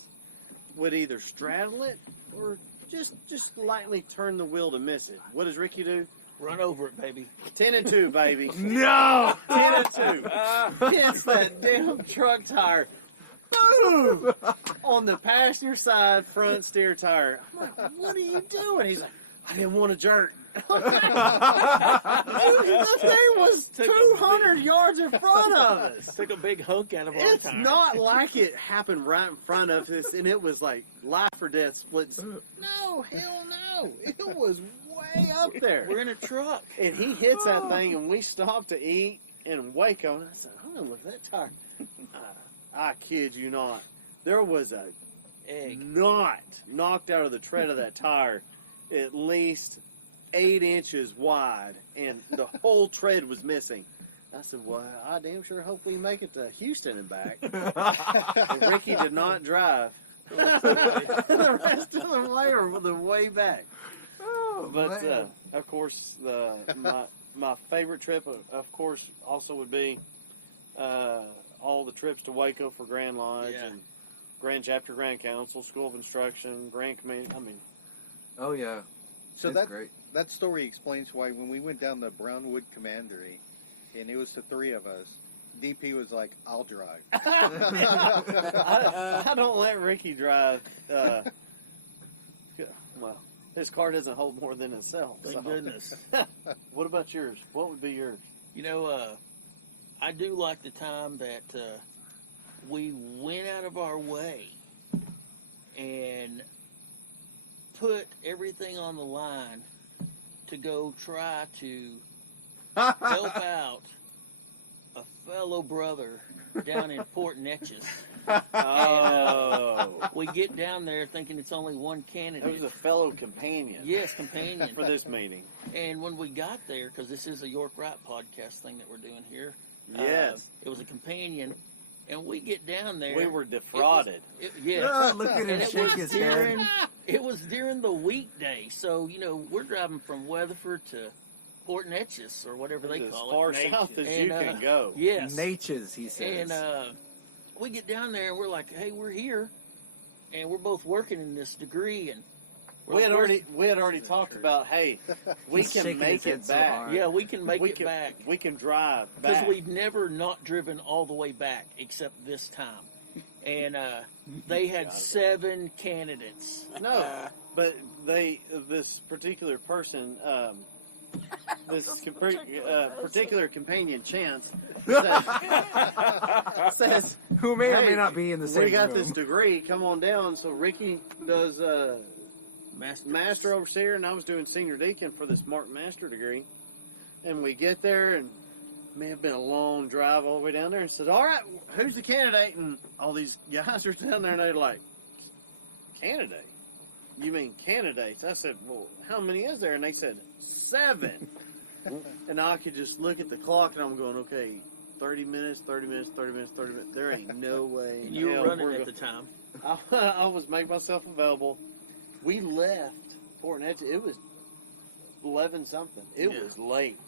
would either straddle it or just lightly turn the wheel to miss it. What does Ricky do? Run over it, baby. 10 and 2, baby. No. 10 and 2. Hits that damn truck tire. Boom! On the passenger side front steer tire. I'm like, what are you doing? He's like, I didn't want to jerk. Dude, this thing was 200 yards in front of us. Took a big hunk out of our It's tire. not like it happened right in front of us, and it was like life or death splits. No, hell no. It was way up there. We're in a truck. And he hits that thing, and we stopped to eat in Waco, and I said, I'm going to look at that tire. I kid you not. There was a Egg. knot knocked out of the tread of that tire, at least 8 inches wide, and the whole tread was missing. I said, well, I damn sure hope we make it to Houston and back. And Ricky did not drive the rest of the way or the way back. Oh, But, man. of course, my favorite trip, of course, also would be all the trips to Waco for Grand Lodge and Grand Chapter, Grand Council, School of Instruction, Grand Command. I mean, Oh yeah. So That's great. that story explains why when we went down the Brownwood Commandery, and it was the three of us, DP was like, "I'll drive." I don't let Ricky drive. Well, his car doesn't hold more than itself. Thank so. goodness. What about yours? What would be yours? You know, I do like the time that we went out of our way and put everything on the line to go try to help out a fellow brother down in Port Neches. We get down there thinking it's only one candidate. It was a fellow companion. Yes, companion. For this meeting. And when we got there, because this is a York Wright podcast thing that we're doing here. Yes. It was a companion. And we get down there. We were defrauded. Look at him shake his head. It was during the weekday. So, you know, we're driving from Weatherford to Port Neches, or whatever they call As far it. south as you can go. Yes. Natchez, he says. And we get down there and we're like, hey, we're here. And we're both working in this degree. And we had already talked about, hey, we He's can shaking make his head it so back. hard. yeah, we can make it back. We can drive Because back. we've never not driven all the way back except this time. And they had 7 candidates. No, but this particular person, particular companion, Chance, says, Who may or hey, may not be in the same we got room. this degree, come on down. So Ricky does Master Overseer, and I was doing Senior Deacon for this Mark Master degree. And we get there, and may have been a long drive all the way down there, and said, all right, who's the candidate? And all these guys are down there, and they're like, candidate? You mean candidates? I said, well, how many is there? And they said, 7. And I could just look at the clock, and I'm going, okay, 30 minutes, 30 minutes, 30 minutes, 30 minutes. There ain't no way. in You hell were running we're at go- the time. I was making myself available. We left Port Neches. It was 11 something. It Yeah. was late.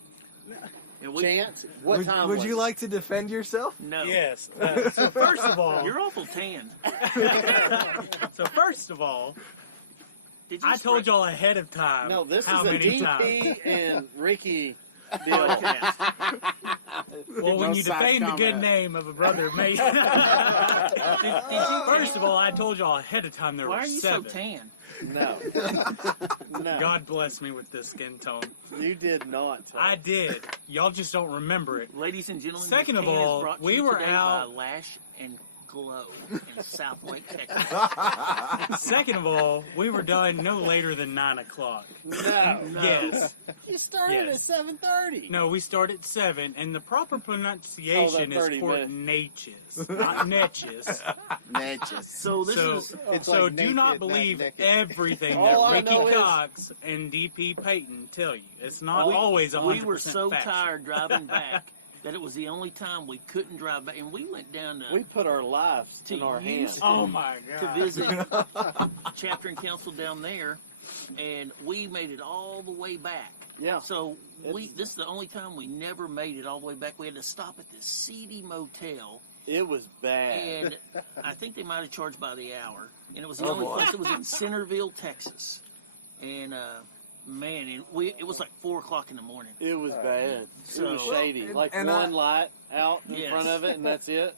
And we, Chance, what time Would was you it? like to defend yourself? no. Yes. So first of all, You're awful tan. Did you I told y'all ahead of time. No, this how is a many DP times. and Ricky deal. Well, when No you side defame the good comment. name of a brother, mate. First of all, I told y'all ahead of time there Why were are you 7. so tan? No. No. God bless me with this skin tone. You did not. Tom. I did. Y'all just don't remember it. Ladies and gentlemen, Second this of tan is all, brought to we you were today out- by Lash and Glow in South Lake, Texas. Second of all, we were done no later than 9 o'clock. No. Yes. You started Yes. at 7:30. No, we start at 7, and the proper pronunciation is 30 Port Neches, not Netches. Natchez. So this So, is It's so like do naked, not not believe naked. everything All that I know Ricky is- Cox and DP Payton tell you. It's not we, always 100% we were so factual. tired driving back that it was the only time we couldn't drive back, and we went down We put our lives To in our use- hands. Oh my to god. visit chapter and council down there, and we made it all the way back. Yeah. So It's- this is the only time we never made it all the way back. We had to stop at this seedy motel, It was bad. and I think they might have charged by the hour. And it was the Oh, only boy. place that was in Centerville, Texas. And man, it was like 4 o'clock in the morning. It was bad. It So- was shady. Well, Like and one light out in Yes. front of it, and that's it.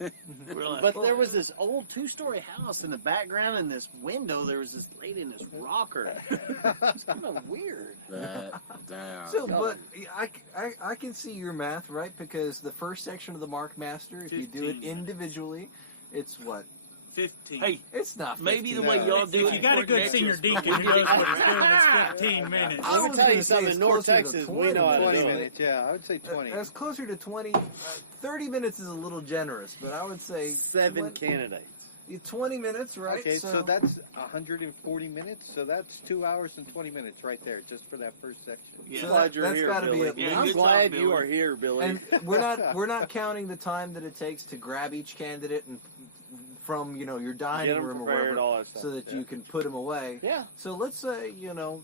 We're like, But there was this old 2-story house in the background, and this window, there was this lady in this rocker. It's kind of weird. Damn. So, but I can see your math, right? Because the first section of the Mark Master, if you do it 15. individually, it's what? 15. hey, It's not 15. maybe the way y'all do if it. you got a in good Fort senior Neches, deacon who knows what he's doing, it's 15 minutes. I I would was tell you gonna say something. it's North closer to Texas, 20 we know how to 20 do it. minutes, yeah, I would say 20. That's closer to 20. 30 minutes is a little generous, but I would say 7 20 candidates. 20 minutes, right? Okay, so that's 140 minutes. So that's 2 hours and 20 minutes right there, just for that first section. Yeah. So Glad you're that's here, gotta be Billy. at Yeah, I'm good glad job, you Billy. are here, Billy. And we're not counting the time that it takes to grab each candidate and from your Get dining 'em room or prepared, wherever, all that stuff. so that Yeah. you can put them away. Yeah. So let's say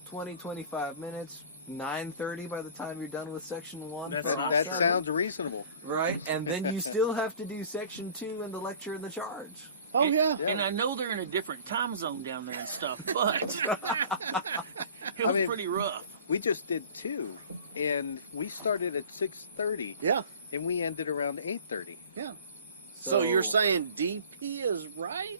20, 25 minutes. 9:30 by the time you're done with section 1. That for all That 7, sounds reasonable. right, and then you still have to do section 2 and the lecture and the charge. Oh, yeah. And I know they're in a different time zone down there and stuff, but it was pretty rough. We just did 2, and we started at 6:30. Yeah. And we ended around 8:30. Yeah. So you're saying DP is right?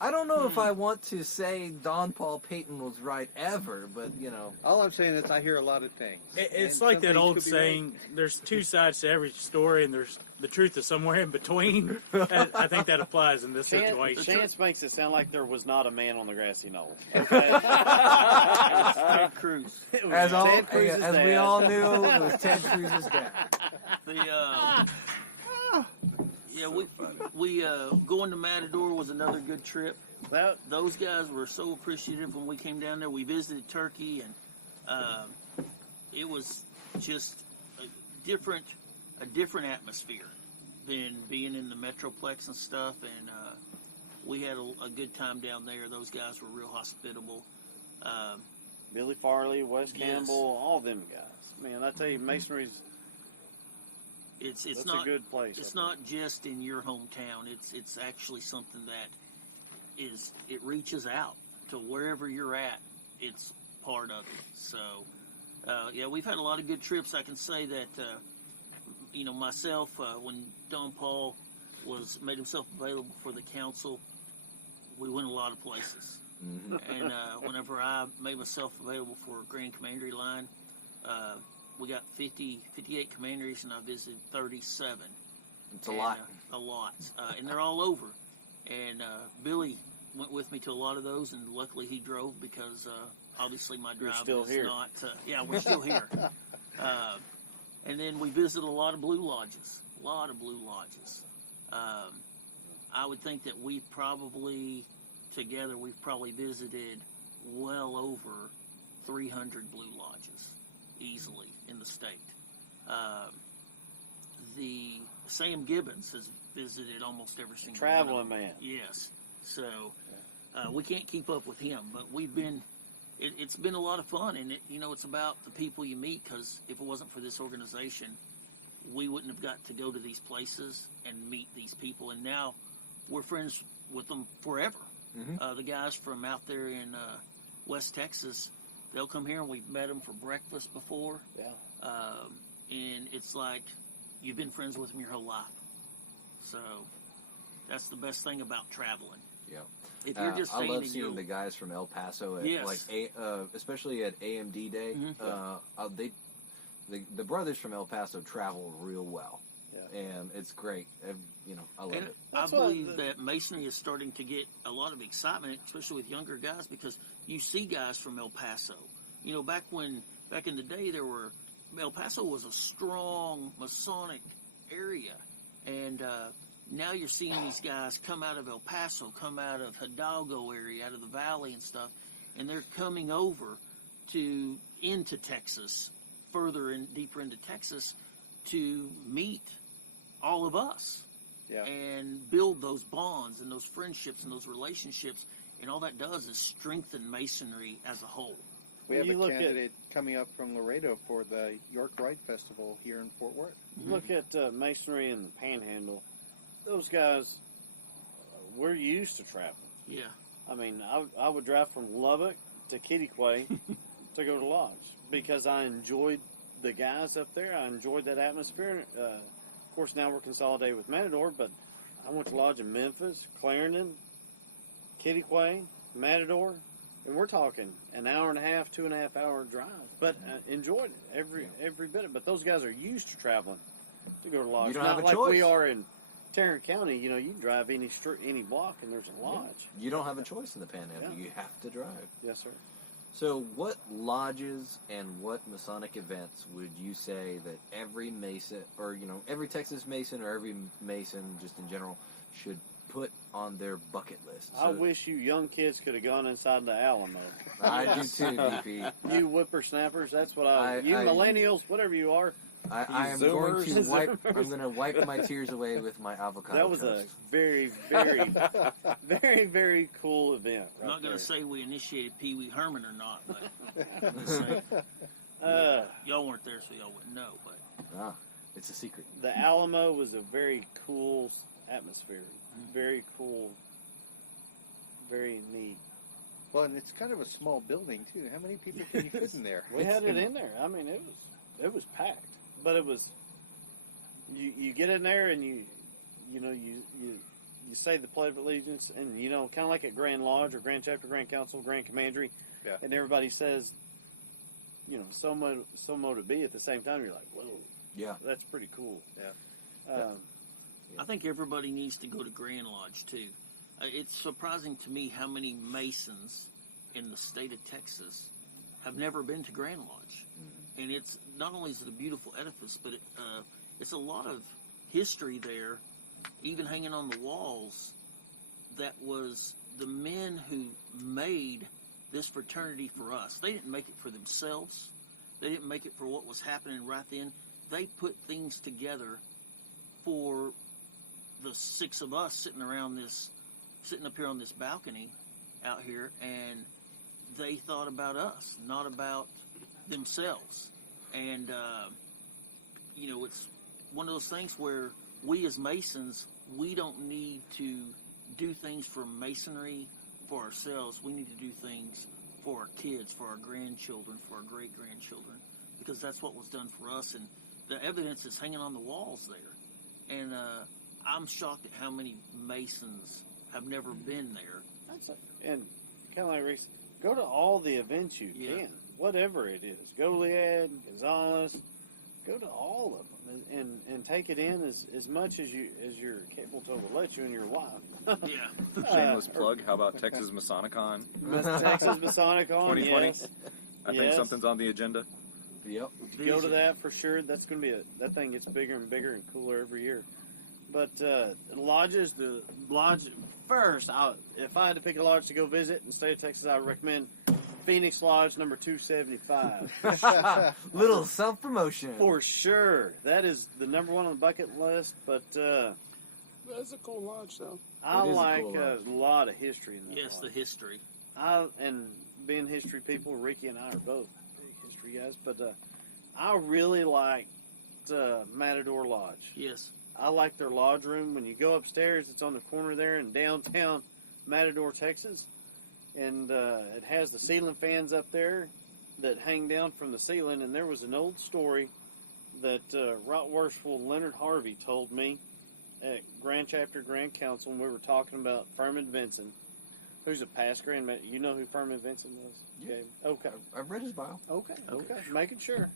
I don't know if I want to say Don Paul Payton was right ever, but, you know. All I'm saying is I hear a lot of things. It's And like some that things old could be saying, there's two sides to every story, and there's the truth is somewhere in between. I think that applies in this situation. Chance makes it sound like there was not a man on the grassy knoll. Ted Cruz. As Cruz's we dad. all knew, it was Ted Cruz's dad. We going to Matador was another good trip. That Those guys were so appreciative when we came down there. We visited Turkey, and it was just a different atmosphere than being in the Metroplex and stuff. And we had a good time down there. Those guys were real hospitable. Billy Farley, Wes Yes. Campbell, all them guys. Man, I tell you, Masonry's It's that's not a good place. It's not just in your hometown. It's actually something that it reaches out to wherever you're at. It's part of it. So, we've had a lot of good trips. I can say that, myself, when Don Paul made himself available for the council, we went a lot of places. Mm-hmm. And whenever I made myself available for Grand Commandery line, we got 58 commanderies, and I visited 37. It's a lot. A lot. And they're all over. And Billy went with me to a lot of those, and luckily he drove because obviously my drive still is here. not... we're still here. And then we visited a lot of blue lodges. I would think that we've probably visited well over 300 blue lodges easily in the state. The Sam Gibbons has visited almost every single Traveling one. man. Yes. So we can't keep up with him, but we've been. It's been a lot of fun, and it's about the people you meet. Because if it wasn't for this organization, we wouldn't have got to go to these places and meet these people. And now we're friends with them forever. Mm-hmm. The guys from out there in West Texas, they'll come here, and we've met them for breakfast before. Yeah. And it's like you've been friends with them your whole life. So that's the best thing about traveling. Yeah. If you're just I staying love in seeing your... the guys from El Paso at Yes. especially at AMD Day. Mhm. The brothers from El Paso travel real well. Yeah. And it's great. I love And it. I believe that Masonry is starting to get a lot of excitement, especially with younger guys, because you see guys from El Paso. Back in the day, El Paso was a strong Masonic area, and now you're seeing these guys come out of El Paso, come out of Hidalgo area, out of the valley and stuff, and they're coming over into Texas, further and deeper into Texas, to meet all of us. Yeah. And build those bonds and those friendships and those relationships, and all that does is strengthen Masonry as a whole. We have You a look at- candidate coming up from Laredo for the York RITE Festival here in Fort Worth. Look at Masonry and the Panhandle. Those guys, we're used to traveling. Yeah. I mean, I would drive from Lubbock to Kittyquay to go to lodge because I enjoyed the guys up there. I enjoyed that atmosphere. Of course, now we're consolidated with Matador, but I went to lodge in Memphis, Clarendon, Kittyquay, Matador, and we're talking an hour and a half, 2.5 hour drive. But enjoyed it every bit of it. But those guys are used to traveling to go to lodge. You don't Not have a like choice. we are in Tarrant County. You can drive any block and there's a lodge. You don't have a choice in the Panhandle. Yeah. You have to drive. Yes, sir. So what lodges and what Masonic events would you say that every Mason, or every Texas Mason or every Mason just in general, should put on their bucket list? I wish you young kids could have gone inside the Alamo. I do too, DP. You whippersnappers, that's what you I- millennials, whatever you are. I am going to wipe my tears away with my avocado That was toast. a very, very, very, very cool event. I'm not going to say we initiated Pee Wee Herman or not, but Y'all weren't there, so y'all wouldn't know. But It's a secret. The Alamo was a very cool atmosphere. Very cool. Very neat. Well, and it's kind of a small building too. How many people can you fit in there? We had it in there. I mean, it was packed, but it was. You get in there and you say the Pledge of Allegiance, and kind of like at Grand Lodge or Grand Chapter, Grand Council, Grand Commandery, and everybody says, so mo to be at the same time. You're like, whoa, Yeah. that's pretty cool. Yeah. I think everybody needs to go to Grand Lodge too. It's surprising to me how many Masons in the state of Texas have never been to Grand Lodge. And it's not only is it a beautiful edifice, but it's a lot of history there, even hanging on the walls. That was the men who made this fraternity for us. They didn't make it for themselves. They didn't make it for what was happening right then. They put things together for the six of us sitting up here on this balcony out here, and they thought about us, not about themselves. And, it's one of those things where we as Masons, we don't need to do things for Masonry for ourselves. We need to do things for our kids, for our grandchildren, for our great-grandchildren, because that's what was done for us, and the evidence is hanging on the walls there. And I'm shocked at how many Masons have never been there. And kind of like Reese, go to all the events you can, whatever it is. Goliad, Gonzalez, go to all of them and take it in as much as you're capable to let you and your wife. Shameless plug. How about Texas Masonicon? Texas Masonicon, 2020. yes. I think something's on the agenda. Yep. Go to that for sure. That's going to be that thing gets bigger and bigger and cooler every year. But lodges, the lodge first. If I had to pick a lodge to go visit in the state of Texas, I would recommend Phoenix Lodge number 275. Little self-promotion. For sure. That is the number one on the bucket list, but That's a cool lodge, though. I like a lot of history in that Yes, lodge. the history. And being history people, Ricky and I are both big history guys, but I really liked Matador Lodge. Yes. I like their lodge room. When you go upstairs, it's on the corner there in downtown Matador, Texas. And it has the ceiling fans up there that hang down from the ceiling. And there was an old story that Right Worshipful Leonard Harvey told me at Grand Chapter, Grand Council, when we were talking about Furman Vinson, who's a past Grand Master. You know who Furman Vinson was? Yeah. Okay. I've read his bio. Okay. Making sure.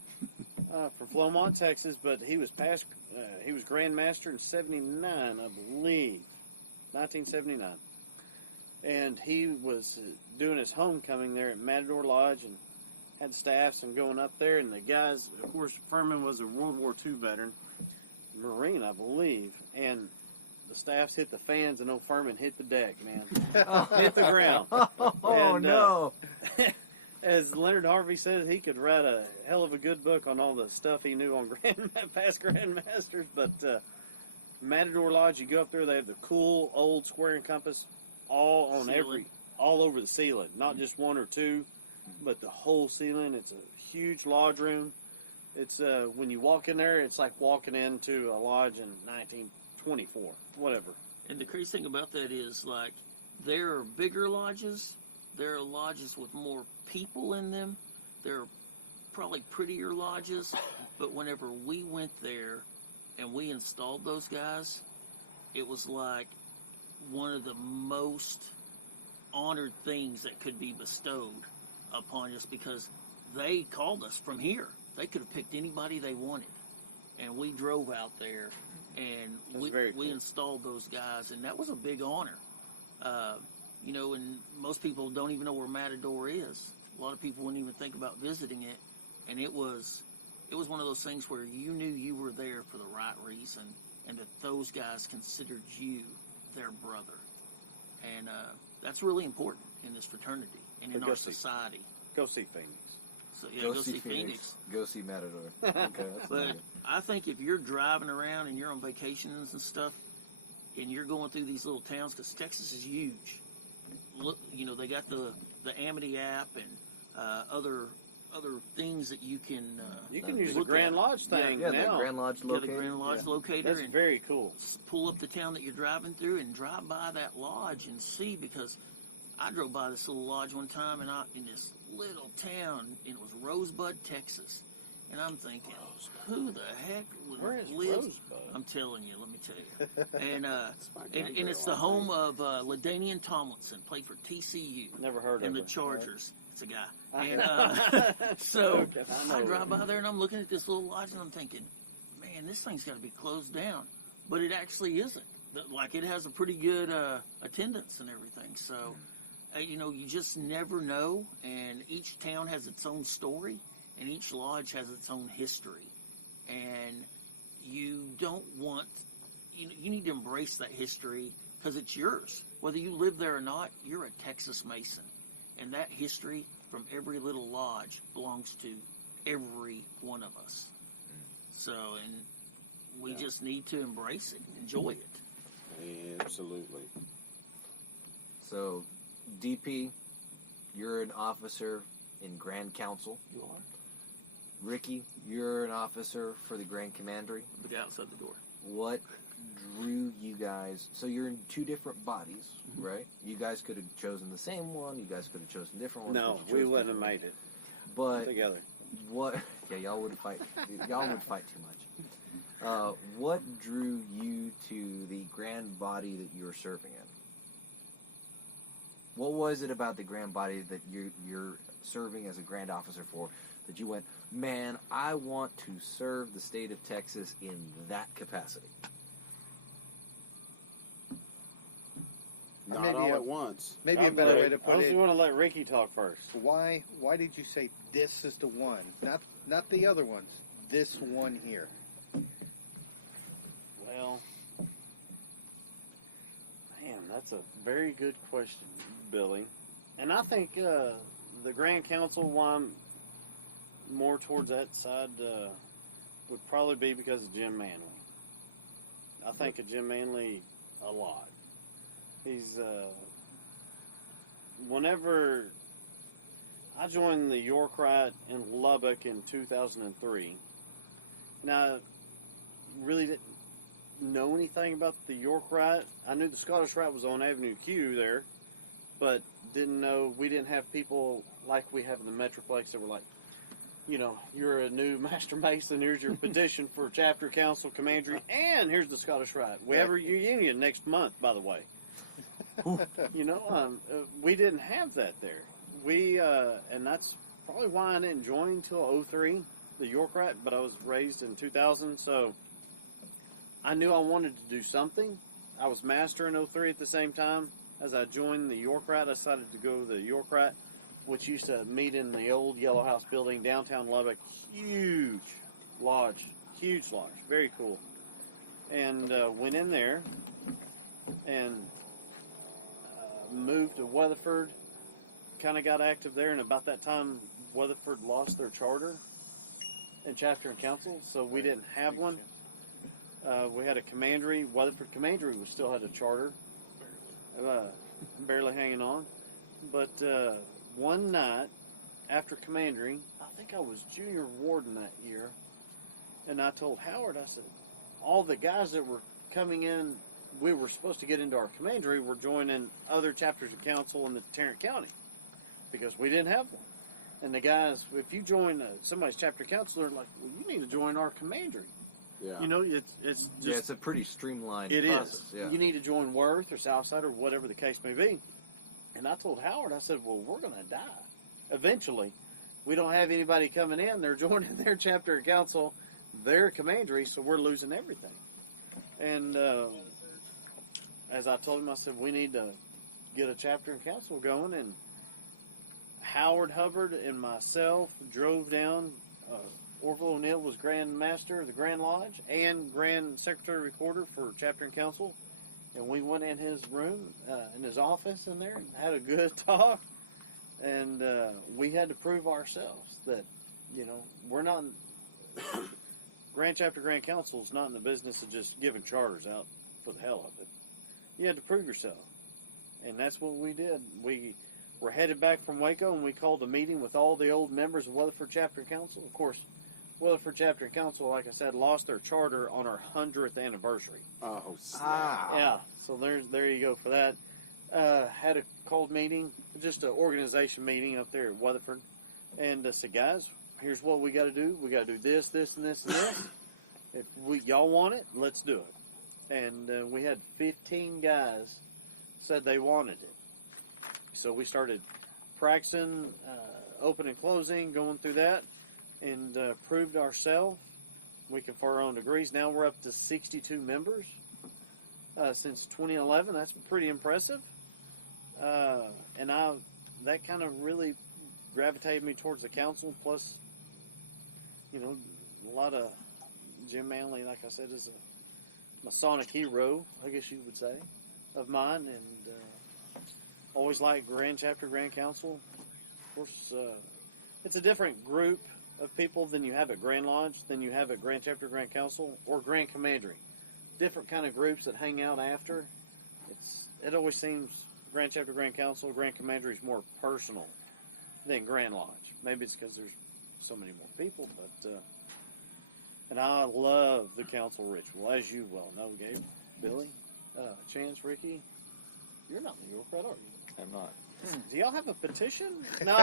From Flomont, Texas, but he was he was Grand Master in 79, I believe. 1979. And he was doing his homecoming there at Matador Lodge and had staffs and going up there. And the guys, of course, Furman was a World War II veteran, Marine, I believe. And the staffs hit the fans and old Furman hit the deck, man. Hit the ground. Oh, no. As Leonard Harvey said, he could write a hell of a good book on all the stuff he knew on past Grandmasters. But Matador Lodge, you go up there, they have the cool old square and compass all over the ceiling. Not just one or two, but the whole ceiling. It's a huge lodge room. It's when you walk in there, it's like walking into a lodge in 1924, whatever. And the crazy thing about that is, like, there are bigger lodges. There are lodges with more people in them. There are probably prettier lodges. But whenever we went there and we installed those guys, it was like one of the most honored things that could be bestowed upon us, because they called us from here. They could have picked anybody they wanted. And we drove out there and we installed those guys, and that was a big honor. And most people don't even know where Matador is. A lot of people wouldn't even think about visiting it, and it was one of those things where you knew you were there for the right reason, and that those guys considered you their brother. And that's really important in this fraternity and in our society. Go see Phoenix. So, go see Phoenix. Go see Matador. Okay, but I think if you're driving around and you're on vacations and stuff, and you're going through these little towns, because Texas is huge. Look, they got the Amity app and other other things that you can. You can use the look Grand at. Lodge thing Yeah, now. the Grand Lodge Yeah, the locator. Grand Lodge locator. That's and very cool. pull up the town that you're driving through and drive by that lodge and see, because I drove by this little lodge one time and in this little town, and it was Rosebud, Texas. And I'm thinking, who the heck would Where is live? Rosebud? I'm telling you, let me tell you. And it's the home of LaDainian Tomlinson, played for TCU. Never heard and of the him. Chargers. It's a guy. And so Okay, I I know drive him. by there and I'm looking at this little lodge and I'm thinking, man, this thing's got to be closed down. But it actually isn't. Like, it has a pretty good attendance and everything. So, you just never know. And each town has its own story, and each lodge has its own history. And you don't want, you need to embrace that history because it's yours. Whether you live there or not, you're a Texas Mason. And that history from every little lodge belongs to every one of us. So, and we just need to embrace it, enjoy it. Absolutely. So, DP, you're an officer in Grand Council. You are? Ricky, you're an officer for the Grand Commandery. Look outside the door. What drew you guys? So you're in two different bodies, right? You guys could have chosen the same one. You guys could have chosen different ones. No, but you we chose wouldn't have different made it ones. But together. what? Yeah, y'all would fight. Y'all would fight too much. What drew you to the grand body that you're serving in? What was it about the grand body that you're serving as a grand officer for that you went, man, I want to serve the state of Texas in that capacity? Not Maybe all a- at once. Maybe a better way to I put was it. going to let Ricky talk first. Why did you say this is the one? Not the other ones. This one here. Well, man, that's a very good question, Billy. And I think the Grand Council, why I'm more towards that side, would probably be because of Jim Manley. I think of Jim Manley a lot. He's, whenever I joined the York Rite in Lubbock in 2003, now, really didn't know anything about the York Rite. I knew the Scottish Rite was on Avenue Q there, but didn't know, we didn't have people like we have in the Metroplex that were like, you're a new Master Mason, here's your petition for chapter, council, commandery, and here's the Scottish Rite. We have a reunion next month, by the way. We didn't have that there. We, and that's probably why I didn't join until 03, the York Rite, but I was raised in 2000, so I knew I wanted to do something. I was master in 03 at the same time. As I joined the York Rite, I decided to go to the York Rite, which used to meet in the old Yellow House building, downtown Lubbock. Huge lodge, very cool. And went in there and moved to Weatherford, kind of got active there, and about that time, Weatherford lost their charter and chapter and council, so we didn't have one. We had a commandery. Weatherford Commandery still had a charter, barely hanging on. But one night after commandery, I think I was junior warden that year, and I told Howard, I said, all the guys that were coming in, we were supposed to get into our commandery, were joining other chapters of council in the Tarrant County because we didn't have one. And the guys, if you join somebody's chapter council, they're like, well, you need to join our commandery. Yeah. It's just, It's a pretty streamlined it process. is. Yeah. You need to join Worth or Southside or whatever the case may be. And I told Howard, I said, well, we're going to die. Eventually, we don't have anybody coming in. They're joining their chapter council, their commandery, so we're losing everything. And as I told him, I said, we need to get a chapter and council going. And Howard Hubbard and myself drove down. Orville O'Neill was Grand Master of the Grand Lodge and Grand Secretary Recorder for chapter and council. And we went in his room, in his office in there, and had a good talk. And we had to prove ourselves that, we're not, Grand Chapter Grand Council is not in the business of just giving charters out for the hell of it. You had to prove yourself. And that's what we did. We we're headed back from Waco, and we called a meeting with all the old members of Weatherford Chapter Council. Of course, Weatherford Chapter Council, like I said, lost their charter on our 100th anniversary. Oh, snap. Yeah, so there you go for that. Had a called meeting, just an organization meeting up there at Weatherford, and said, guys, here's what we got to do. We got to do this, this, and this, and this. If y'all want it, let's do it. And we had 15 guys said they wanted it. So we started practicing, open and closing, going through that, and proved ourselves. We confer our own degrees. Now we're up to 62 members since 2011. That's pretty impressive. And that kind of really gravitated me towards the council. Plus, you know, a lot of Jim Manley, like I said, is a Masonic hero, I guess you would say, of mine, and always liked Grand Chapter, Grand Council. Of course, it's a different group of people than you have at Grand Lodge, than you have at Grand Chapter, Grand Council, or Grand Commandery. Different kind of groups that hang out after. It always seems Grand Chapter, Grand Council, Grand Commandery is more personal than Grand Lodge. Maybe it's because there's so many more people, but and I love the council ritual, as you well know, Gabe, Billy, Chance, Ricky. You're not New York, right, are you? I'm not. Do y'all have a petition? No.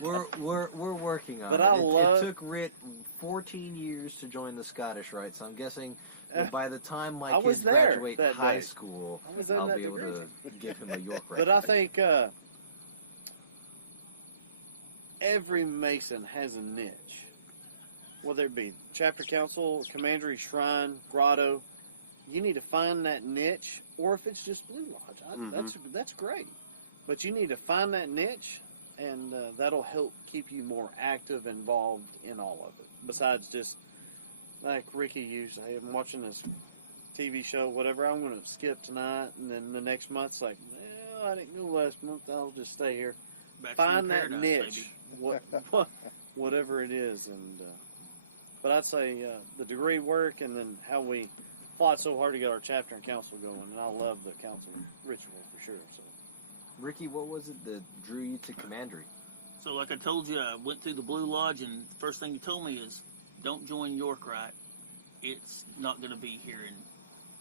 We're working on But it. It took Rhit 14 years to join the Scottish Rite, so I'm guessing that by the time my kids graduate high school, I'll be able to give him a York Rite. But I think every Mason has a niche. Whether it be chapter council, commandery, shrine, grotto, you need to find that niche, or if it's just Blue Lodge, that's great. But you need to find that niche, and that'll help keep you more active, involved in all of it. Besides just, like Ricky used to say, I'm watching this TV show, whatever, I'm going to skip tonight, and then the next month's like, well, I didn't go last month, I'll just stay here. Find that niche, whatever it is, and but I'd say the degree work, and then how we fought so hard to get our chapter and council going, and I love the council ritual for sure. So, Ricky, what was it that drew you to commandery? So, like I told you, I went through the Blue Lodge, and the first thing you told me is, don't join York Rite. It's not going to be here in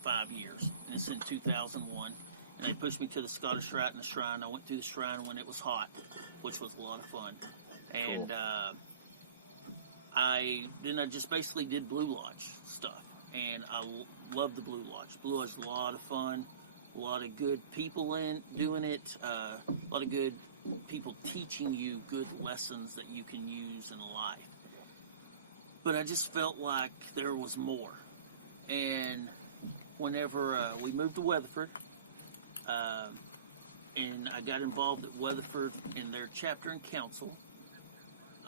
5 years. And it's in 2001. And they pushed me to the Scottish Rite and the Shrine. I went through the Shrine when it was hot, which was a lot of fun. And I just basically did Blue Lodge stuff. And I love the Blue Lodge. Blue Lodge is a lot of fun. A lot of good people doing it. A lot of good people teaching you good lessons that you can use in life. But I just felt like there was more. And whenever we moved to Weatherford, and I got involved at Weatherford in their chapter and council,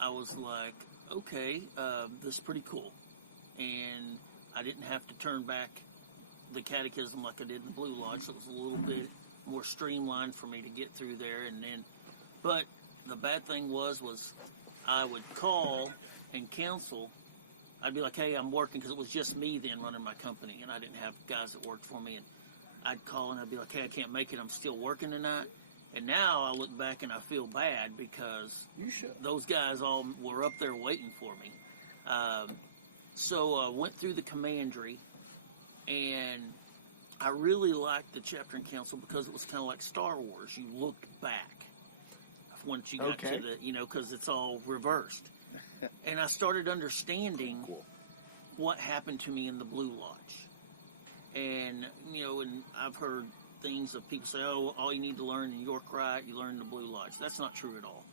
I was like, okay, this is pretty cool. And I didn't have to turn back the catechism like I did in the Blue Lodge, so it was a little bit more streamlined for me to get through there. And then, but the bad thing was I would call and counsel. I'd be like, hey, I'm working, because it was just me then running my company, and I didn't have guys that worked for me. And I'd call and I'd be like, hey, I can't make it. I'm still working tonight. And now I look back and I feel bad because those guys all were up there waiting for me. So I went through the commandery, and I really liked the chapter and council because it was kind of like Star Wars. You looked back once you got to the, because it's all reversed. And I started understanding what happened to me in the Blue Lodge. And, and I've heard things of people say, oh, all you need to learn in York Rite, you learn in the Blue Lodge. That's not true at all.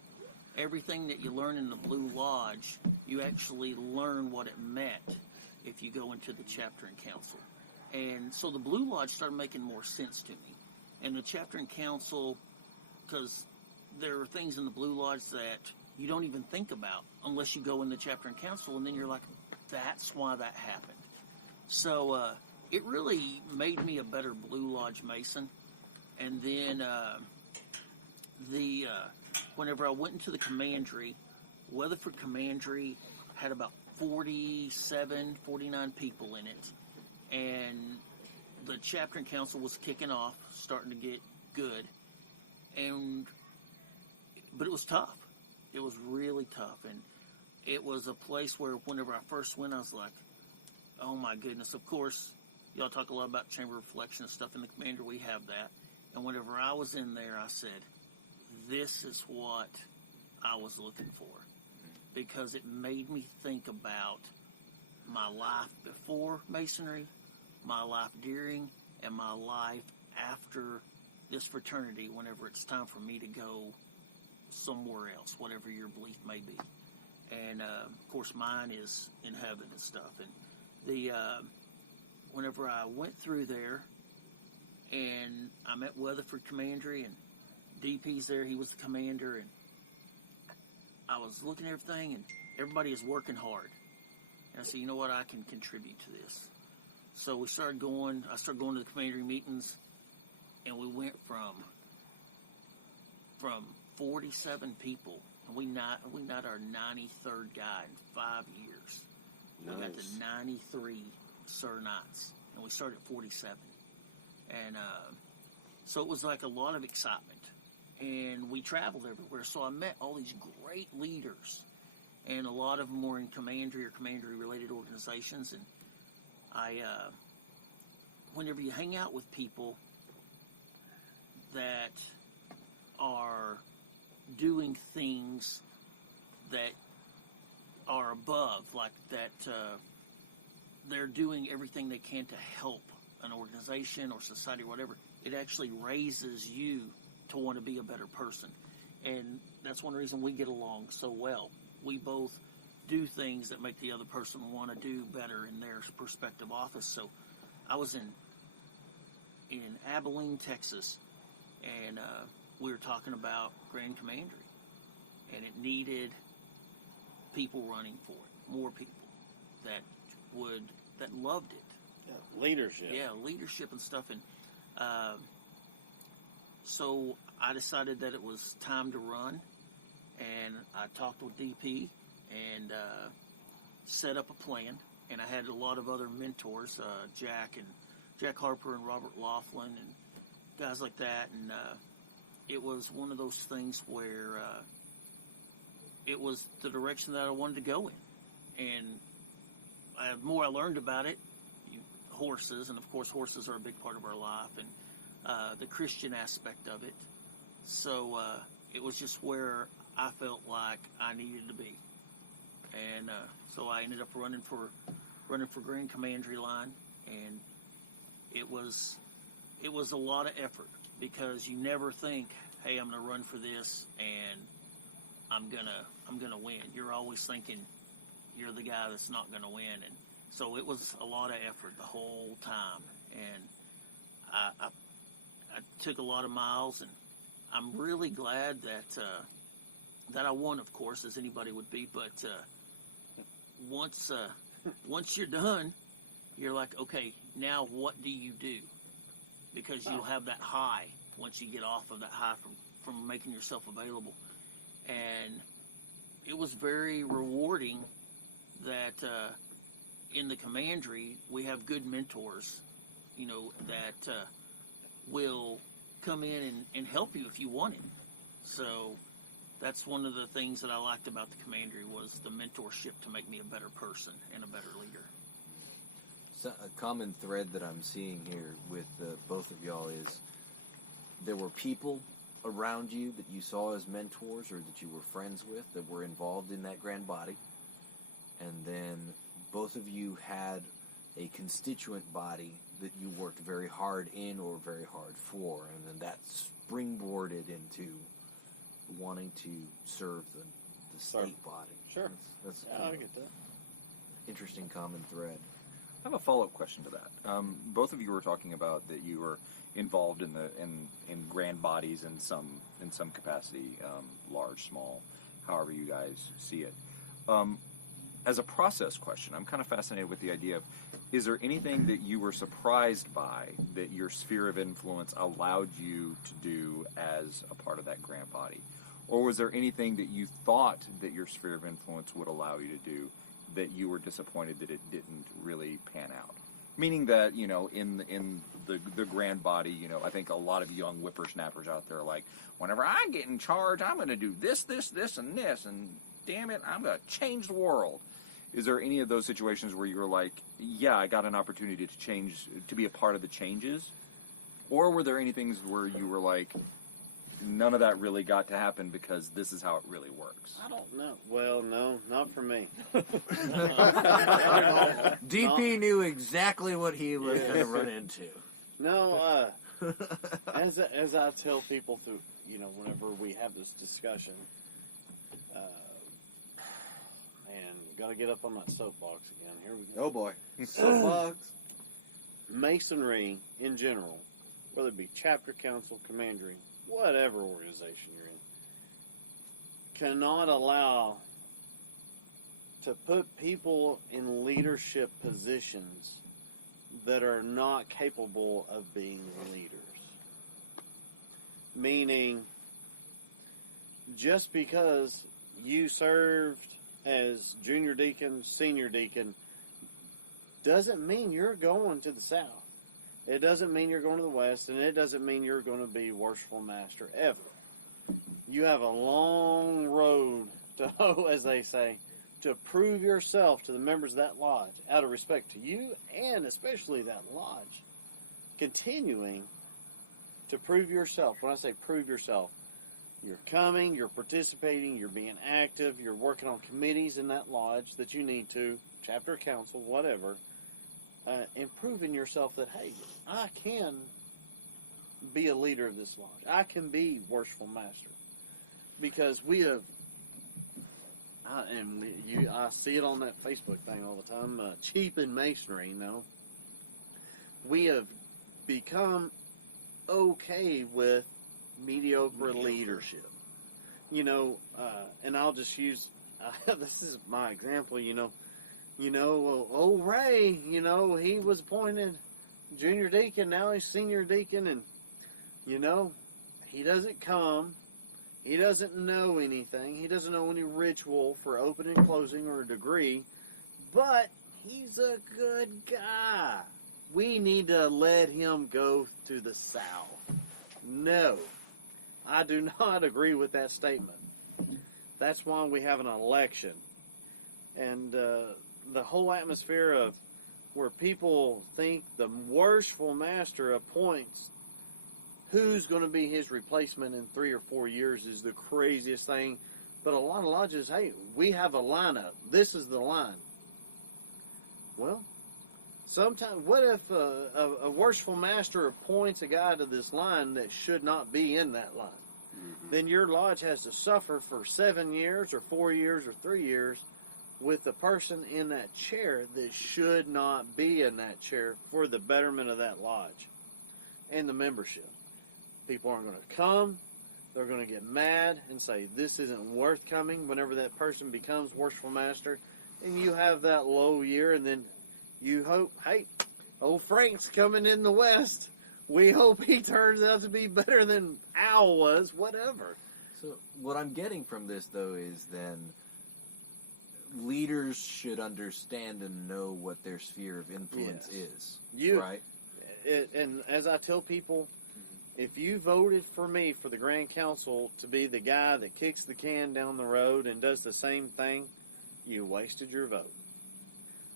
Everything that you learn in the Blue Lodge, you actually learn what it meant if you go into the chapter and council. And so the Blue Lodge started making more sense to me. And the chapter and council, because there are things in the Blue Lodge that you don't even think about unless you go in the chapter and council, and then you're like, that's why that happened. So it really made me a better Blue Lodge Mason. And then whenever I went into the commandery, Weatherford Commandery had about 47, 49 people in it. And the chapter and council was kicking off, starting to get good. But it was tough. It was really tough, and it was a place where whenever I first went, I was like, oh my goodness. Of course, y'all talk a lot about chamber reflection and stuff in the Commander. We have that. And whenever I was in there, I said, this is what I was looking for. Because it made me think about my life before Masonry, my life during, and my life after this fraternity whenever it's time for me to go somewhere else, whatever your belief may be. And, of course, mine is in heaven and stuff. And whenever I went through there, and I met Weatherford Commandery, and DP's there, he was the commander, and I was looking at everything, and everybody is working hard. And I said, you know what, I can contribute to this. So I started going to the commandery meetings, and we went from 47 people, and we not our 93rd guy in 5 years. Nice. We got to 93 Sir Knights, and we started at 47. And so it was like a lot of excitement. And we traveled everywhere, so I met all these great leaders. And a lot of them were in commandery or commandery-related organizations. And whenever you hang out with people that are doing things that are above, like that they're doing everything they can to help an organization or society or whatever, it actually raises you to want to be a better person. And that's one reason we get along so well. We both do things that make the other person want to do better in their respective office. So I was in Abilene, Texas, and we were talking about Grand Commandery, and it needed people running for it, more people that loved it. Yeah, leadership. Yeah, leadership and stuff. And so I decided that it was time to run, and I talked with DP and set up a plan. And I had a lot of other mentors, Jack Harper and Robert Laughlin and guys like that. And it was one of those things where it was the direction that I wanted to go in. And the more I learned about it, horses, and of course horses are a big part of our life, and the Christian aspect of it. So it was just where I felt like I needed to be. And so I ended up running for Grand Commandery line, and it was a lot of effort, because you never think, hey, I'm going to run for this and I'm gonna win. You're always thinking you're the guy that's not going to win. And so it was a lot of effort the whole time, and I took a lot of miles, and I'm really glad that I won, of course, as anybody would be. But once you're done, you're like, okay, now what do you do? Because you'll have that high once you get off of that high from making yourself available. And it was very rewarding that in the commandery we have good mentors, that will come in and help you if you want it. So that's one of the things that I liked about the commandery, was the mentorship to make me a better person and a better leader. So a common thread that I'm seeing here with both of y'all is there were people around you that you saw as mentors or that you were friends with that were involved in that grand body, and then both of you had a constituent body that you worked very hard in or very hard for, and then that springboarded into wanting to serve the state body. Sure. That's I get that. Interesting common thread. I have a follow-up question to that. Both of you were talking about that you were involved in grand bodies in some capacity, large, small, however you guys see it. As a process question, I'm kind of fascinated with the idea of, is there anything that you were surprised by that your sphere of influence allowed you to do as a part of that grand body? Or was there anything that you thought that your sphere of influence would allow you to do that you were disappointed that it didn't really pan out? Meaning that, you know, in the grand body, you know, I think a lot of young whippersnappers out there are like, whenever I get in charge, I'm going to do this, and this, and damn it, I'm going to change the world. Is there any of those situations where you were like, yeah, I got an opportunity to change, to be a part of the changes? Or were there any things where you were like, none of that really got to happen because this is how it really works? I don't know. Well, no, not for me. DP knew exactly what he was going to run into. No, as I tell people through, you know, whenever we have this discussion, man, got to get up on that soapbox again. Here we go. Oh boy, soapbox. Masonry in general, whether it be chapter, council, commandery, whatever organization you're in, cannot allow to put people in leadership positions that are not capable of being leaders. Meaning, just because you served as junior deacon, senior deacon, doesn't mean you're going to the south. It doesn't mean you're going to the west, and it doesn't mean you're going to be worshipful master ever. You have a long road to hoe, as they say, to prove yourself to the members of that lodge, out of respect to you and especially that lodge. Continuing to prove yourself. When I say prove yourself, you're coming, you're participating, you're being active, you're working on committees in that lodge that you need to, chapter, council, whatever, and proving yourself that, hey, I can be a leader of this lodge. I can be worshipful master. Because we have, I see it on that Facebook thing all the time, cheap in masonry, you know. We have become okay with mediocre leadership. You know, and I'll just use, this is my example, you know, old Ray, you know, he was appointed junior deacon, now he's senior deacon, and, you know, he doesn't come, he doesn't know anything, he doesn't know any ritual for opening and closing or a degree, but he's a good guy. We need to let him go to the south. No, I do not agree with that statement. That's why we have an election. And the whole atmosphere of where people think the worshipful master appoints who's going to be his replacement in 3 or 4 years is the craziest thing. But a lot of lodges, hey, we have a lineup. This is the line. Well, sometimes, what if a worshipful master appoints a guy to this line that should not be in that line? Mm-hmm. Then your lodge has to suffer for 7 years or 4 years or 3 years with the person in that chair that should not be in that chair for the betterment of that lodge and the membership. People aren't going to come. They're going to get mad and say, this isn't worth coming whenever that person becomes worshipful master. And you have that low year, and then you hope, hey, old Frank's coming in the west. We hope he turns out to be better than Al was, whatever. So what I'm getting from this, though, is then leaders should understand and know what their sphere of influence is. Right? And as I tell people, if you voted for me for the Grand Council to be the guy that kicks the can down the road and does the same thing, you wasted your vote.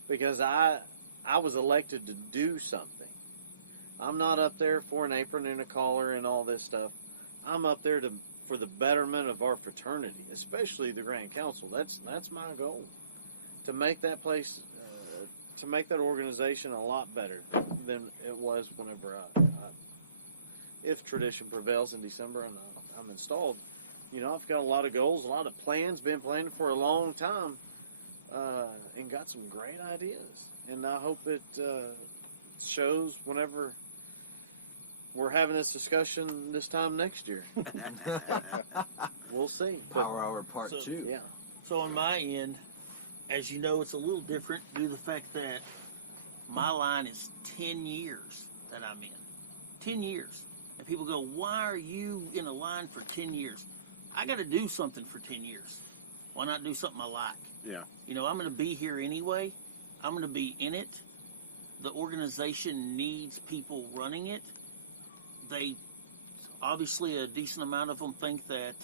Because I was elected to do something. I'm not up there for an apron and a collar and all this stuff. I'm up there for the betterment of our fraternity, especially the Grand Council. That's my goal, to make that place, to make that organization a lot better than it was whenever if tradition prevails in December and I'm installed. You know, I've got a lot of goals, a lot of plans, been planning for a long time, and got some great ideas. And I hope it shows whenever we're having this discussion this time next year. We'll see. Power Hour Part 2. Yeah. So on my end, as you know, it's a little different due to the fact that my line is 10 years that I'm in. 10 years. And people go, why are you in a line for 10 years? I got to do something for 10 years. Why not do something I like? Yeah. You know, I'm going to be here anyway. I'm going to be in it. the organization needs people running it. They, obviously, a decent amount of them think that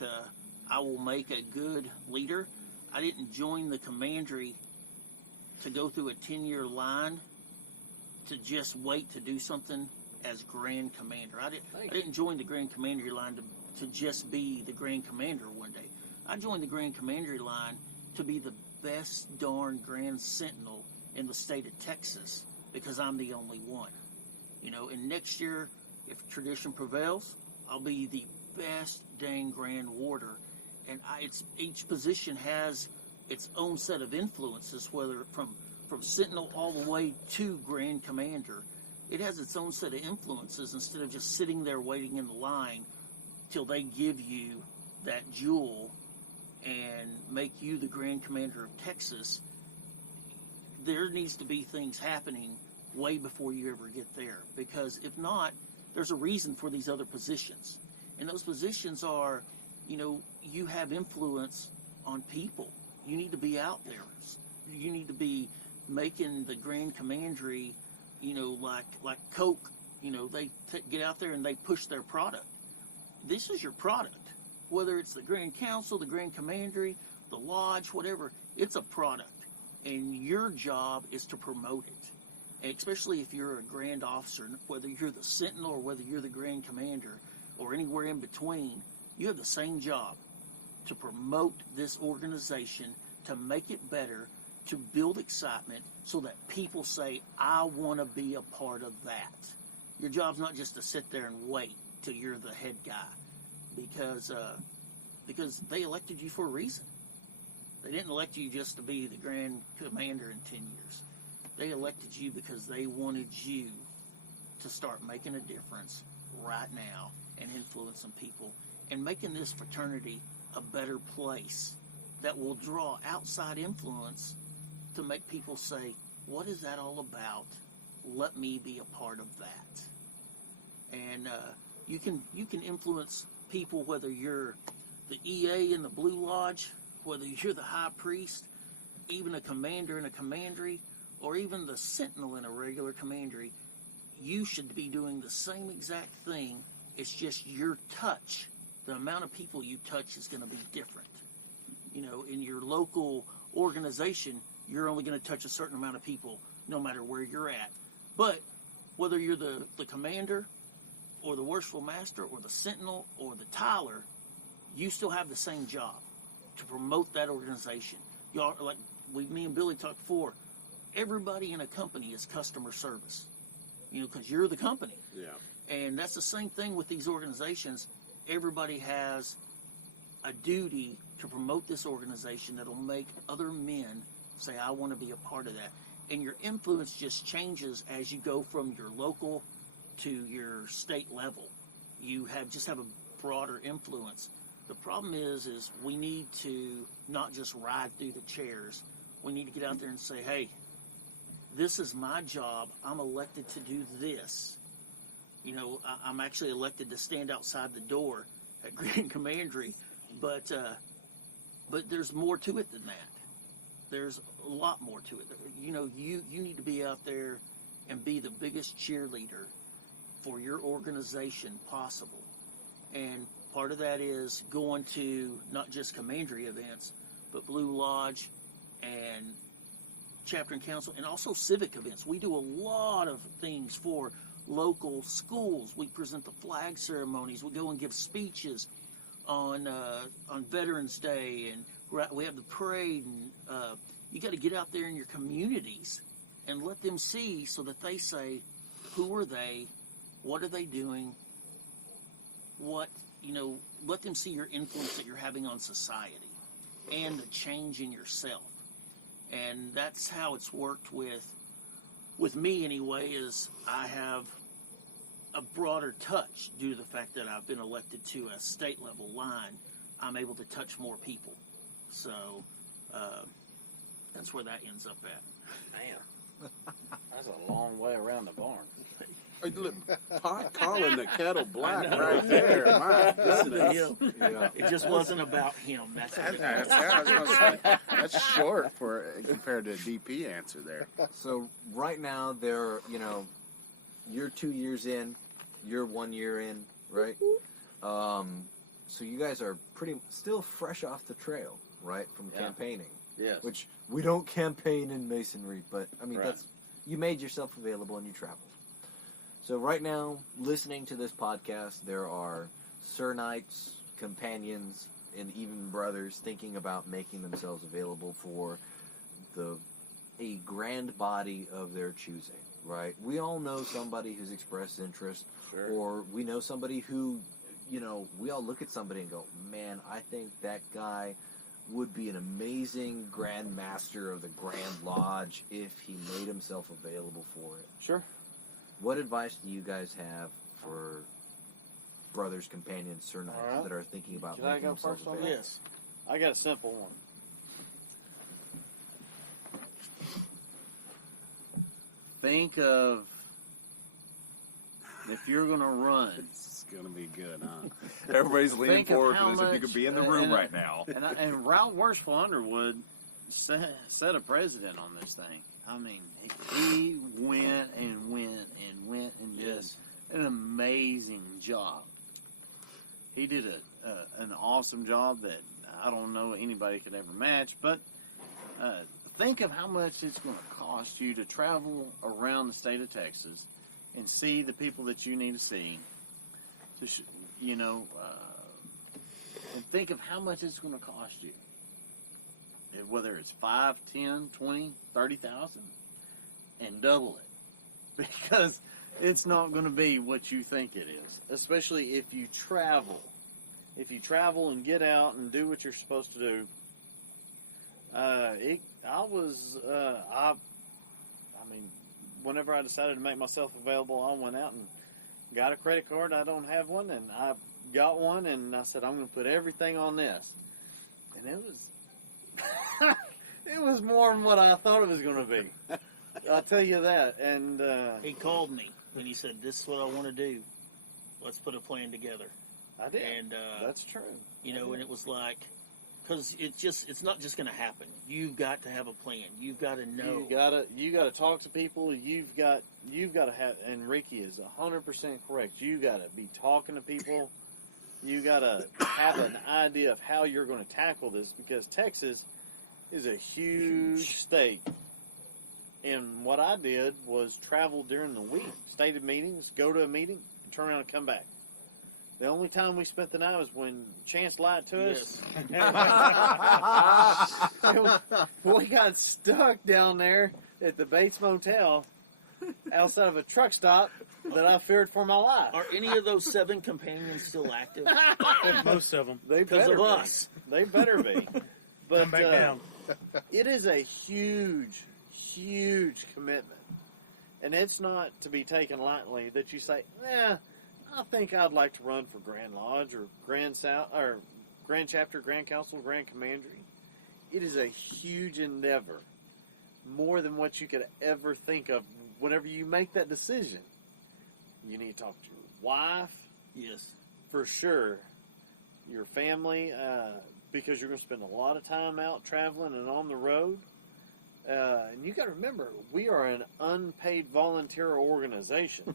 I will make a good leader. I didn't join the commandery to go through a 10-year line to just wait to do something as Grand Commander. I didn't join the Grand Commandery line to just be the Grand Commander one day. I joined the Grand Commandery line to be the best darn Grand Sentinel in the state of Texas, because I'm the only one. You know, and next year, if tradition prevails, I'll be the best dang Grand Warder. And each position has its own set of influences, whether from Sentinel all the way to Grand Commander. It has its own set of influences instead of just sitting there waiting in the line till they give you that jewel and make you the Grand Commander of Texas. There needs to be things happening way before you ever get there, because if not, there's a reason for these other positions. And those positions are, you know, you have influence on people. You need to be out there. You need to be making the Grand Commandery, you know, like Coke, you know, they get out there and they push their product. This is your product. Whether it's the Grand Council, the Grand Commandery, the Lodge, whatever, it's a product. And your job is to promote it. And especially if you're a Grand Officer, whether you're the Sentinel or whether you're the Grand Commander or anywhere in between, you have the same job: to promote this organization, to make it better, to build excitement so that people say, I want to be a part of that. Your job's not just to sit there and wait till you're the head guy, because they elected you for a reason. They didn't elect you just to be the Grand Commander in 10 years. They elected you because they wanted you to start making a difference right now and influencing people and making this fraternity a better place that will draw outside influence to make people say, what is that all about? Let me be a part of that. And you can influence people, whether you're the EA in the Blue Lodge, whether you're the High Priest, even a commander in a commandery, or even the Sentinel in a regular commandery. You should be doing the same exact thing. It's just your touch. The amount of people you touch is going to be different. You know, in your local organization, you're only going to touch a certain amount of people no matter where you're at. But whether you're the commander or the worshipful master or the sentinel or the tiler, you still have the same job to promote that organization. Y'all, like me and Billy talked before, everybody in a company is customer service, you know, because you're the company. Yeah. And that's the same thing with these organizations. Everybody has a duty to promote this organization that'll make other men say, I want to be a part of that. And your influence just changes as you go from your local to your state level. You have a broader influence. The problem is we need to not just ride through the chairs. We need to get out there and say, hey, this is my job. I'm elected to do this. You know, I'm actually elected to stand outside the door at Grand Commandery, but there's more to it than that. There's a lot more to it. You know, you need to be out there and be the biggest cheerleader for your organization possible. And part of that is going to not just commandery events, but Blue Lodge and chapter and council, and also civic events. We do a lot of things for local schools. We present the flag ceremonies. We go and give speeches on Veterans Day, and we have the parade. And you got to get out there in your communities and let them see, so that they say, who are they? What are they doing? Let them see your influence that you're having on society and the change in yourself. And that's how it's worked with me anyway, is I have a broader touch due to the fact that I've been elected to a state level line. I'm able to touch more people. So that's where that ends up at. Damn. That's a long way around the barn. Hey, look, pot calling the kettle black right there. My goodness. Yeah. It just wasn't about him. That's what it was. I was gonna say, that's short for compared to a DP answer there. So right now, you're 2 years in, you're 1 year in, right? So you guys are still fresh off the trail, right, from campaigning. Yes. Which we don't campaign in Masonry, but I mean Right. you made yourself available and you traveled. So right now, listening to this podcast, there are Sir Knights, companions, and even brothers thinking about making themselves available for a grand body of their choosing, right? We all know somebody who's expressed interest, Sure. or we know somebody who, we all look at somebody and go, man, I think that guy would be an amazing Grand Master of the Grand Lodge if he made himself available for it. Sure. What advice do you guys have for brothers, companions, Sir Knights All right. that are thinking about Can I making go themselves first on available? Yes. I got a simple one. Think of if you're going to run. It's gonna be good, huh? Everybody's leaning Think of forward how for this. If you much- could be in the room right now. And Ralph Worshful Underwood set a precedent on this thing. I mean, he went and went and went and did an amazing job. He did an awesome job that I don't know anybody could ever match. But think of how much it's going to cost you to travel around the state of Texas and see the people that you need to see. And think of how much it's going to cost you. Whether it's 5, 10, 20, 30,000, and double it. Because it's not going to be what you think it is. Especially if you travel. If you travel and get out and do what you're supposed to do. Whenever I decided to make myself available, I went out and got a credit card. I don't have one, and I got one, and I said, I'm going to put everything on this. And it was, it was more than what I thought it was going to be. I'll tell you that. And He called me and he said, "This is what I want to do. Let's put a plan together." I did. And that's true. and it was like, because it's not just going to happen. You've got to have a plan. You've got to know. You gotta talk to people. You've got to have. And Ricky is 100% correct. You got to be talking to people. You got to have an idea of how you're going to tackle this, because Texas is a huge state. And what I did was travel during the week, stay to meetings, go to a meeting, and turn around and come back. The only time we spent the night was when Chance lied to us. We got stuck down there at the Bates Motel outside of a truck stop that I feared for my life. Are any of those 7 companions still active? Most of them. They Because better of be. us. They better be. But Come back down. it is a huge, huge commitment. And it's not to be taken lightly that you say, I think I'd like to run for Grand Lodge or Grand Chapter, Grand Council, Grand Commandery. It is a huge endeavor. More than what you could ever think of whenever you make that decision. You need to talk to your wife. Yes. For sure. Your family, because you're going to spend a lot of time out traveling and on the road. And you got to remember, we are an unpaid volunteer organization.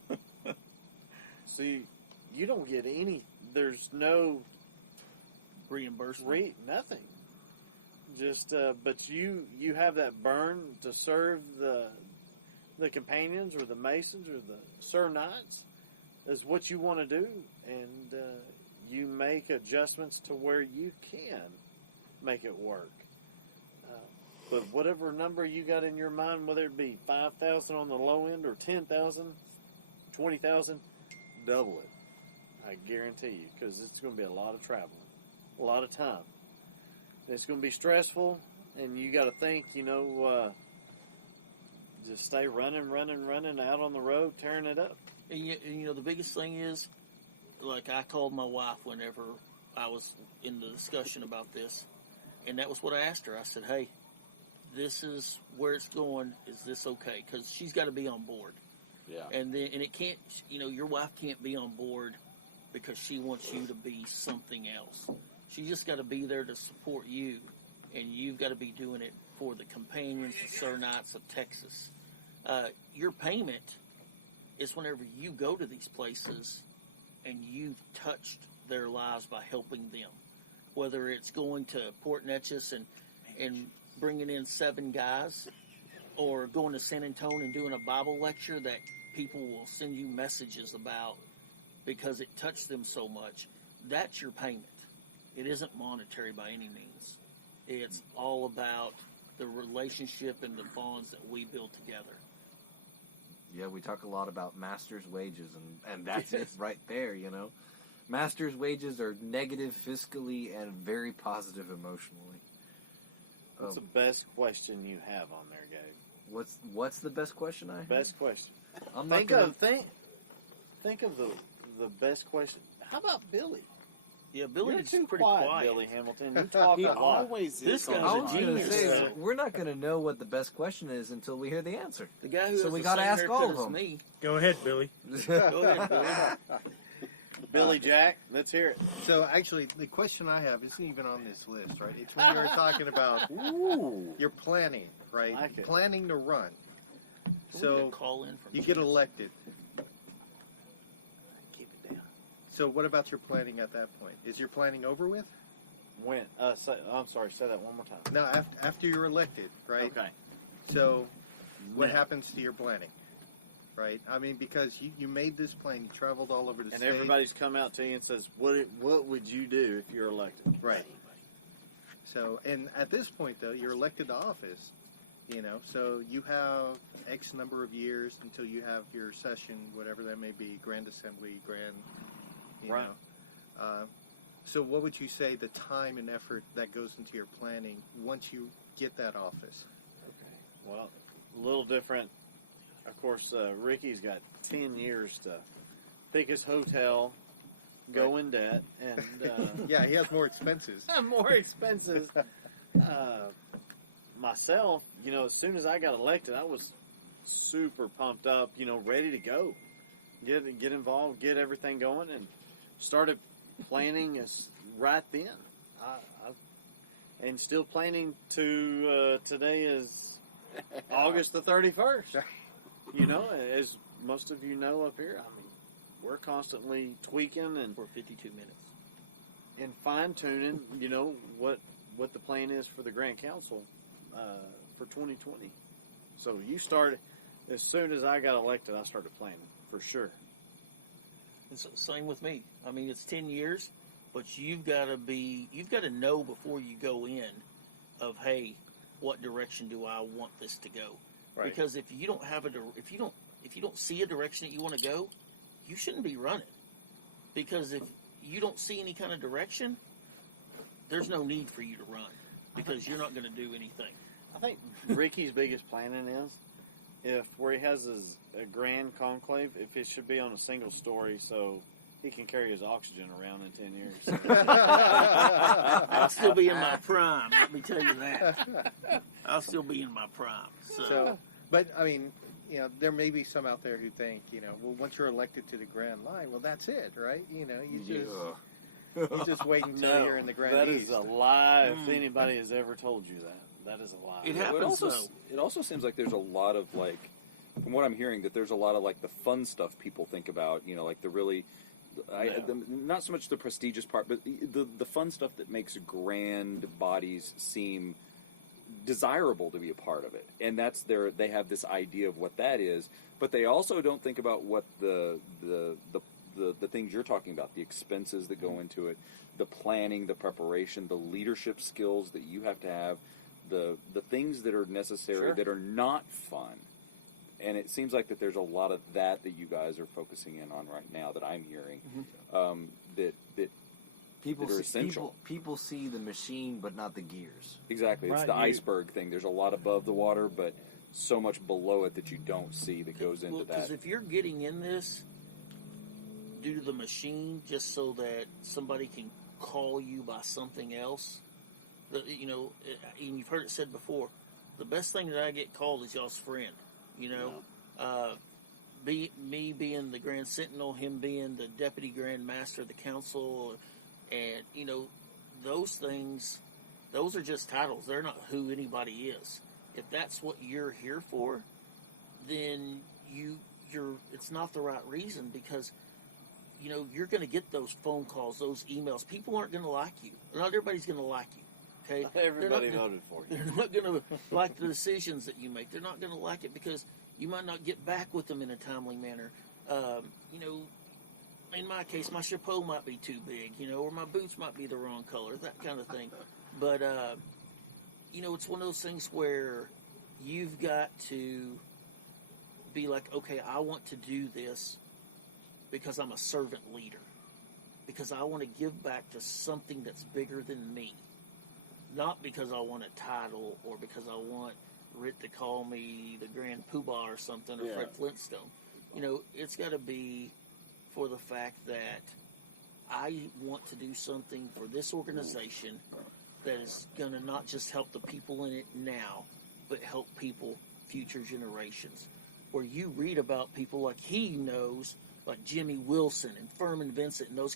So you don't get any, there's no Reimbursement. nothing. Just, but you have that burn to serve the companions or the Masons or the Sir Knights is what you want to do, and you make adjustments to where you can make it work. But whatever number you got in your mind, whether it be 5,000 on the low end or 10,000, 20,000, double it. I guarantee you, because it's going to be a lot of traveling, a lot of time. It's going to be stressful, and you got to think, just stay running out on the road, tearing it up. And the biggest thing is, like, I called my wife whenever I was in the discussion about this, and that was what I asked her. I said, "Hey, this is where it's going. Is this okay? Because she's got to be on board. Yeah. And it can't, your wife can't be on board because she wants you to be something else. She just got to be there to support you, and you've got to be doing it for the companions, the Sir Knights of Texas. Your payment is whenever you go to these places and you've touched their lives by helping them. Whether it's going to Port Neches and bringing in 7 guys, or going to San Antonio and doing a Bible lecture that people will send you messages about because it touched them so much. That's your payment. It isn't monetary by any means. It's all about the relationship and the bonds that we build together. Yeah, we talk a lot about master's wages, and that's it right there, Master's wages are negative fiscally and very positive emotionally. What's the best question you have on there, Gabe? What's the best question I have? Best question. Think of the best question. How about Billy? Yeah, Billy's You're too pretty quiet, Billy Hamilton. You talk He a lot. always This is. guy's on a I the was line. going to genius, say, though. we're not going to know what the best question is until we hear the answer. The guy who So has we the gotta same ask all haircut of as them. me. Go ahead, Billy. Go ahead, Billy. Billy Jack, let's hear it. So actually, the question I have isn't even on this list, right? It's when you're talking about your planning, right? Like it. Planning to run. We're gonna So call in from you get Texas. elected. Keep it down. So what about your planning at that point? Is your planning over with? When? I'm sorry. Say that one more time. No, after you're elected, right? Okay. So what No. happens to your planning, right? I mean, because you made this plan, you traveled all over the And state. everybody's come out to you and says, "What would you do if you're elected?" Right. So, and at this point, though, you're elected to office, so you have X number of years until you have your session, whatever that may be, Grand Assembly, Right. So what would you say the time and effort that goes into your planning once you get that office? Okay. Well, a little different. Of course, Ricky's got 10 years to pick his hotel, go in debt, and Yeah, he has more expenses. more expenses. Myself, as soon as I got elected, I was super pumped up, ready to go, get involved, get everything going, and started planning right then. And still planning to today is August the 31st. As most of you know up here, we're constantly tweaking and for 52 minutes. fine tuning. What the plan is for the Grand Council for 2020. So you started as soon as I got elected. I started planning for sure. It's the same with me. I mean, it's 10 years, but you've got to know before you go in of, hey, what direction do I want this to go? Right. Because if you don't have if you don't see a direction that you want to go, you shouldn't be running. Because if you don't see any kind of direction, there's no need for you to run because you're not going to do anything. I think Ricky's biggest planning is where he has a grand conclave, if it should be on a single story so he can carry his oxygen around in 10 years. I'll still be in my prime, let me tell you that. I'll still be in my prime. So But I mean, there may be some out there who think, well, once you're elected to the Grand Line, well, that's it, right? You just wait until you're in the Grand that East. is a lie. If anybody has ever told you that is a lie. It happens, It also seems like there's a lot of, from what I'm hearing, that there's a lot of, the fun stuff people think about, the really, not so much the prestigious part, but the fun stuff that makes grand bodies seem desirable to be a part of it. And that's they have this idea of what that is, but they also don't think about what the things you're talking about, the expenses that go into it, the planning, the preparation, the leadership skills that you have to have, the things that are necessary that are not fun. And it seems like that there's a lot of that you guys are focusing in on right now that I'm hearing, that are essential. People see the machine, but not the gears. Exactly. It's Right, the iceberg thing. There's a lot above the water, but so much below it that you don't see that goes into that. Because if you're getting in this due to the machine just so that somebody can call you by something else, and you've heard it said before, the best thing that I get called is y'all's friend. You know, me being the Grand Sentinel, him being the Deputy Grand Master of the Council, and you know, those things, those are just titles. They're not who anybody is. If that's what you're here for, then you're. It's not the right reason, because you know you're going to get those phone calls, those emails. People aren't going to like you. Not everybody's going to like you. Okay, Everybody voted for you. They're not going to like the decisions that you make. They're not going to like it because you might not get back with them in a timely manner. You know, in my case, my chapeau might be too big, you know, or my boots might be the wrong color, that kind of thing. But, you know, it's one of those things where you've got to be like, okay, I want to do this because I'm a servant leader, because I want to give back to something that's bigger than me. Not because I want a title or because I want Rhit to call me the Grand Poobah or something, or Fred Flintstone. You know, it's got to be for the fact that I want to do something for this organization that is going to not just help the people in it now, but help people, future generations. Where you read about people like he knows, like Jimmy Wilson and Furman Vincent and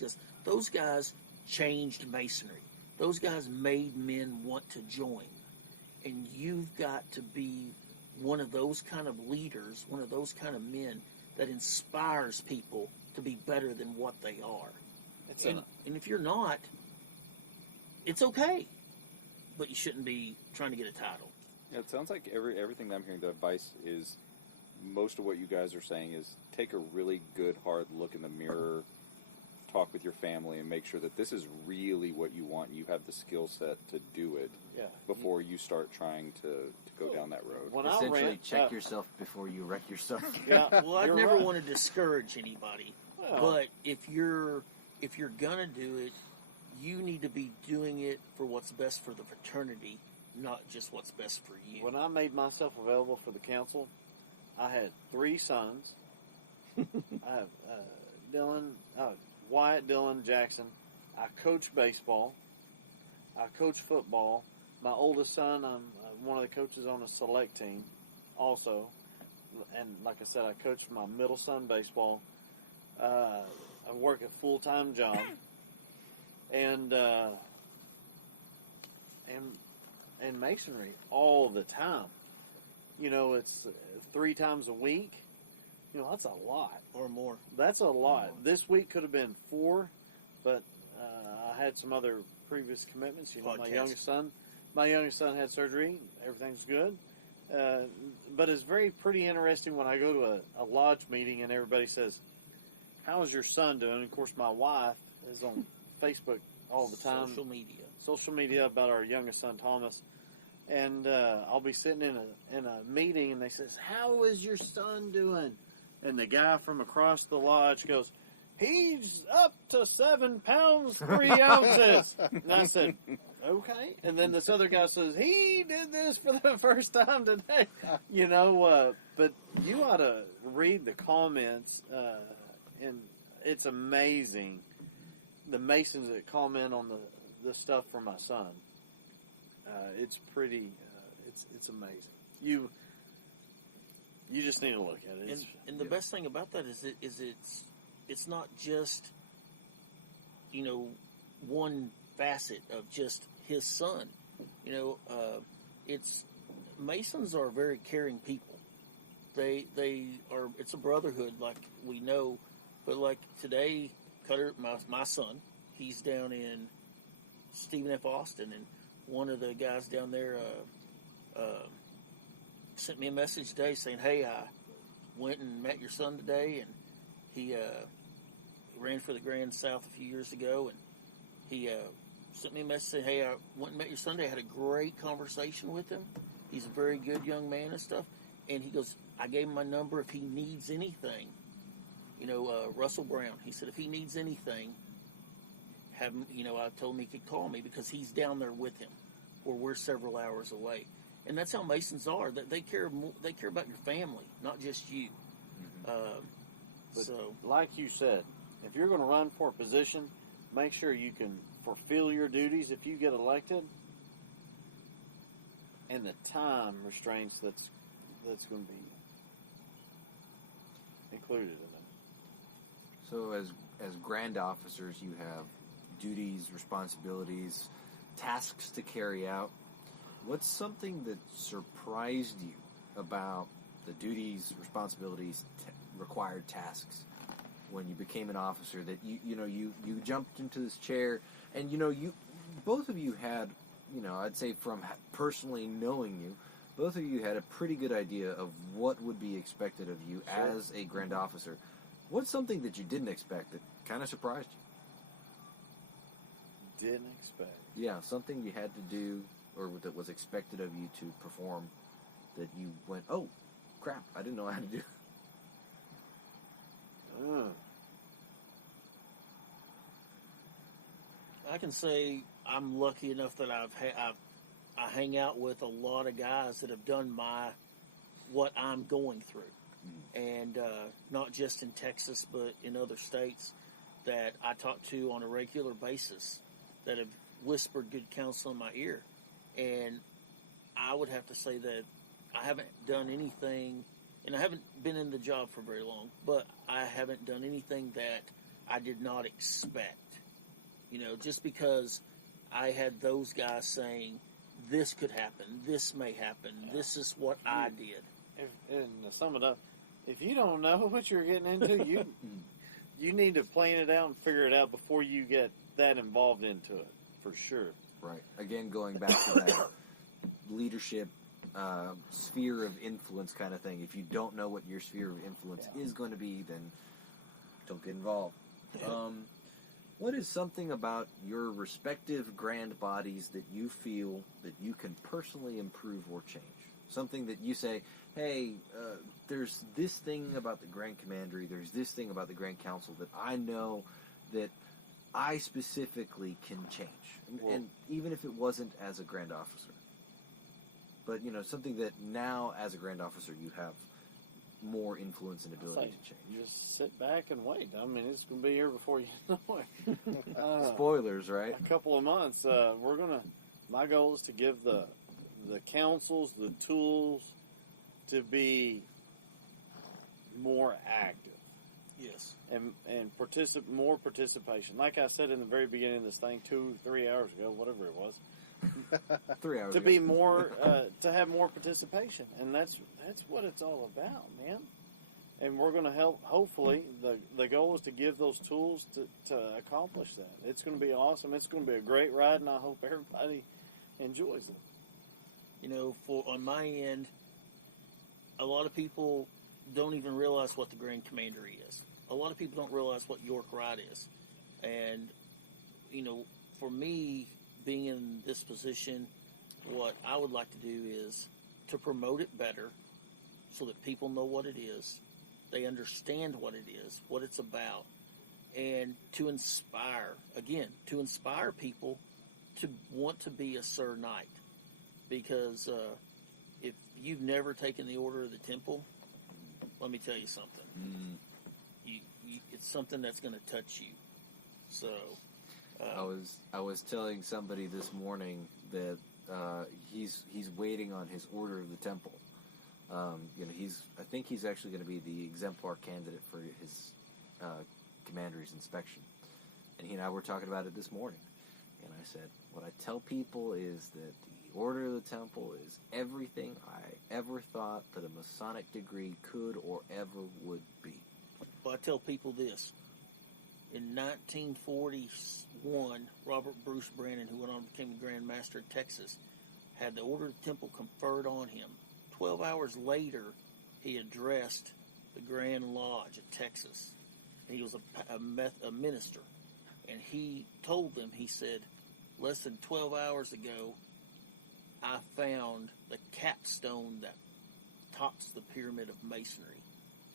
those guys changed Masonry. Those guys made men want to join. And you've got to be one of those kind of leaders, one of those kind of men that inspires people to be better than what they are. And if you're not, it's okay. But you shouldn't be trying to get a title. Yeah, it sounds like everything that I'm hearing, the advice is, most of what you guys are saying is take a really good, hard look in the mirror, talk with your family, and make sure that this is really what you want. You have the skill set to do it before you start trying to go down that road. Essentially, check yourself before you wreck yourself. Well, I never want to discourage anybody, but if you're gonna do it, you need to be doing it for what's best for the fraternity, not just what's best for you. When I made myself available for the council, I had 3 sons. I have Wyatt, Dylan, Jackson. I coach baseball. I coach football. My oldest son, I'm one of the coaches on a select team also. And like I said, I coach my middle son baseball. I work a full-time job. And masonry all the time. You know, it's 3 times a week. You know, that's a lot. Or more. That's a lot. This week could have been 4, but I had some other previous commitments. You know, my youngest son had surgery. Everything's good. But it's pretty interesting when I go to a lodge meeting and everybody says, "How's your son doing?" And of course, my wife is on Facebook all the time. Social media about our youngest son, Thomas. And I'll be sitting in a meeting and they says, "How is your son doing?" And the guy from across the lodge goes, "He's up to 7 pounds, 3 ounces." And I said, "Okay." And then this other guy says, "He did this for the first time today." You know, but you ought to read the comments, and it's amazing. The Masons that comment on the stuff for my son. It's pretty, it's amazing. You just need to look at it. And the best thing about that is it's not just, you know, one facet of just his son. You know, Masons are very caring people. They are. It's a brotherhood, like we know. But like today, Cutter, my son, he's down in Stephen F. Austin, and one of the guys down there sent me a message today saying, "Hey, I went and met your son today, and he ran for the Grand South a few years ago, and he sent me a message saying, 'Hey, I went and met your son today. I had a great conversation with him. He's a very good young man and stuff.' And he goes, I gave him my number if he needs anything. You know, Russell Brown, he said, if he needs anything, have him, you know, I told him he could call me because he's down there with him, or we're several hours away. And that's how Masons are. They care about your family, not just you. So, like you said, if you're going to run for a position, make sure you can fulfill your duties. If you get elected, and the time restraints that's going to be included in them. So as grand officers, you have duties, responsibilities, tasks to carry out. What's something that surprised you about the duties, responsibilities, required tasks when you became an officer, that you jumped into this chair, and you both of you had, I'd say from personally knowing you, both of you had a pretty good idea of what would be expected of you as a grand officer. What's something that you didn't expect that kind of surprised you? Didn't expect. Yeah, something you had to do or that was expected of you to perform that you went, oh, crap, I didn't know how to do. I can say I'm lucky enough that I hang out with a lot of guys that have done what I'm going through, and not just in Texas but in other states that I talk to on a regular basis that have whispered good counsel in my ear, and I would have to say that I haven't done anything, and I haven't been in the job for very long, but I haven't done anything that I did not expect. Just because I had those guys saying, this could happen, this may happen, this is what I did. And to sum it up, if you don't know what you're getting into, you need to plan it out and figure it out before you get that involved into it, for sure. Right. Again, going back to that leadership, sphere of influence kind of thing. If you don't know what your sphere of influence is going to be, then don't get involved. What is something about your respective grand bodies that you feel that you can personally improve or change? Something that you say, hey, there's this thing about the Grand Commandery, there's this thing about the Grand Council that I know that I specifically can change. And even if it wasn't as a Grand Officer. But, something that now as a Grand Officer you have more influence and ability to change. Just sit back and wait. I mean, it's going to be here before you know it. Spoilers, right? A couple of months. My goal is to give the councils the tools to be more active. Yes. And more participation. Like I said in the very beginning of this thing, 2-3 hours ago, whatever it was. 3 hours to ago. be more, to have more participation, and that's what it's all about, man. And we're going to help. Hopefully, the goal is to give those tools to accomplish that. It's going to be awesome. It's going to be a great ride, and I hope everybody enjoys it. On my end, a lot of people don't even realize what the Grand Commandery is. A lot of people don't realize what York RITE is, and for me, being in this position, what I would like to do is to promote it better so that people know what it is, they understand what it is, what it's about, and to inspire people to want to be a Sir Knight. Because if you've never taken the Order of the Temple, let me tell you something. It's something that's going to touch you. So... I was telling somebody this morning that he's waiting on his Order of the Temple. I think he's actually going to be the exemplar candidate for his commandery's inspection. And he and I were talking about it this morning. And I said, what I tell people is that the Order of the Temple is everything I ever thought that a Masonic degree could or ever would be. Well, I tell people this. In 1941, Robert Bruce Brannan, who went on to become the Grand Master of Texas, had the Order of the Temple conferred on him. 12 hours later, he addressed the Grand Lodge of Texas. He was a minister. And he told them, he said, less than 12 hours ago, I found the capstone that tops the pyramid of Masonry,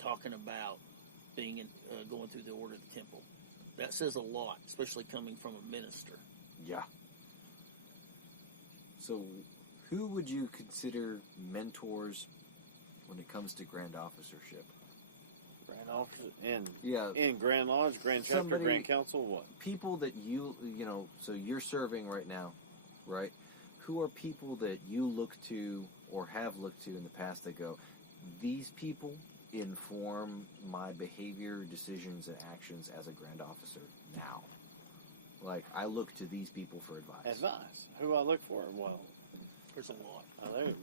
talking about being going through the Order of the Temple. That says a lot, especially coming from a minister. Yeah. So, who would you consider mentors when it comes to Grand Officership? Grand Officer in Grand Lodge, Grand Chapter, Grand Council, what? People that so you're serving right now, right? who are people that you look to or have looked to in the past that go, these people inform my behavior, decisions, and actions as a Grand Officer now? Like, I look to these people for advice. Advice. Who I look for? Well, There's a lot.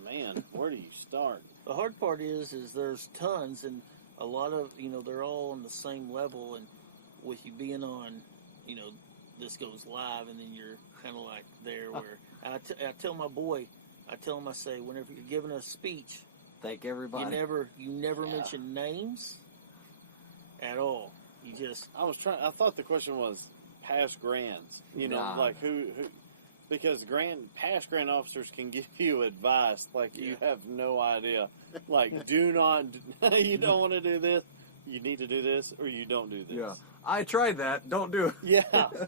man, where do you start? The hard part is there's tons, and a lot of, they're all on the same level, and with you being on, this goes live, and then you're kind of like there where, I tell my boy, I say, whenever you're giving a speech, Thank everybody. you never mention names at all. You just, I thought the question was past grands. Nah. Like who because past grand officers can give you advice like you have no idea. Like, you don't want to do this, you need to do this, or you don't do this. Yeah. I tried that. Don't do it. Yeah.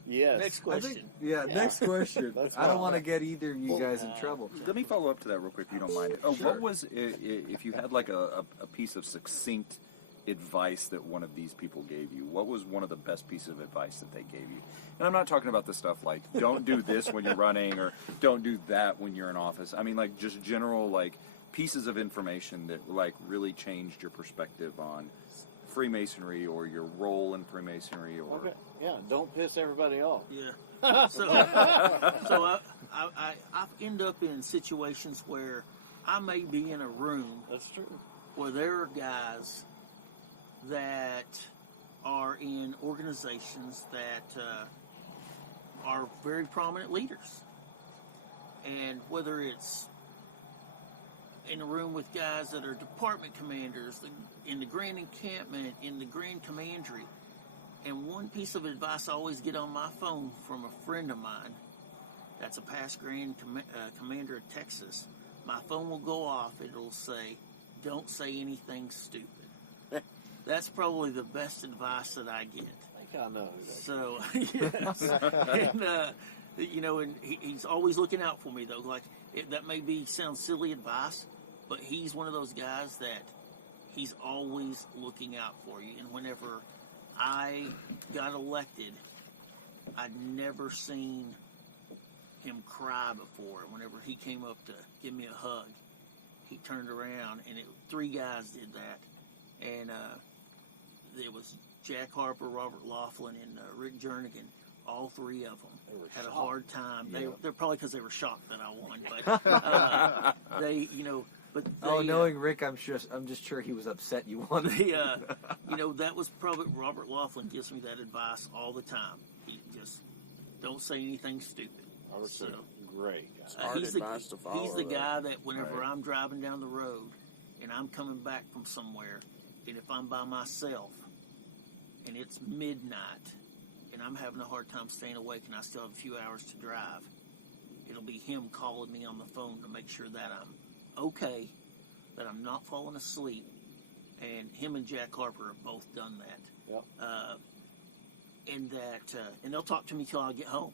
Yes. next question. Next question. That's I don't fine. want to get either of you guys in trouble. Let me follow up to that real quick, if you don't mind. Sure. What was, if you had like a piece of succinct advice that one of these people gave you, what was one of the best pieces of advice that they gave you? And I'm not talking about the stuff like, don't do this when you're running, or don't do that when you're in office. I mean, like, just general, like, pieces of information that, like, really changed your perspective on Freemasonry or your role in Freemasonry, or... Okay. Yeah, don't piss everybody off. Yeah. So I end up in situations where I may be in a room That's true. where there are guys that are in organizations that are very prominent leaders. And whether it's in a room with guys that are department commanders, in the Grand Encampment, in the Grand Commandery, and one piece of advice I always get on my phone from a friend of mine that's a past Grand Commander of Texas, my phone will go off, it'll say, don't say anything stupid. That's probably the best advice that I get. I think I know who that So, yes. And he's always looking out for me, though. Like, that may sound silly advice, but he's one of those guys that he's always looking out for you. And whenever I got elected, I'd never seen him cry before. Whenever he came up to give me a hug, he turned around, and 3 guys did that. And it was Jack Harper, Robert Laughlin, and Rick Jernigan. All 3 of them had a hard time. Yeah. They're probably because they were shocked that I won, but Knowing Rick, I'm just sure he was upset you won. That was probably Robert Laughlin gives me that advice all the time. He just don't say anything stupid. Robert's a great guy. hard he's advice to follow, He's the though. guy that whenever Right. I'm driving down the road and I'm coming back from somewhere, and if I'm by myself and it's midnight and I'm having a hard time staying awake and I still have a few hours to drive, it'll be him calling me on the phone to make sure that I'm okay, that I'm not falling asleep. And him and Jack Harper have both done that. Yep. And they'll talk to me till I get home.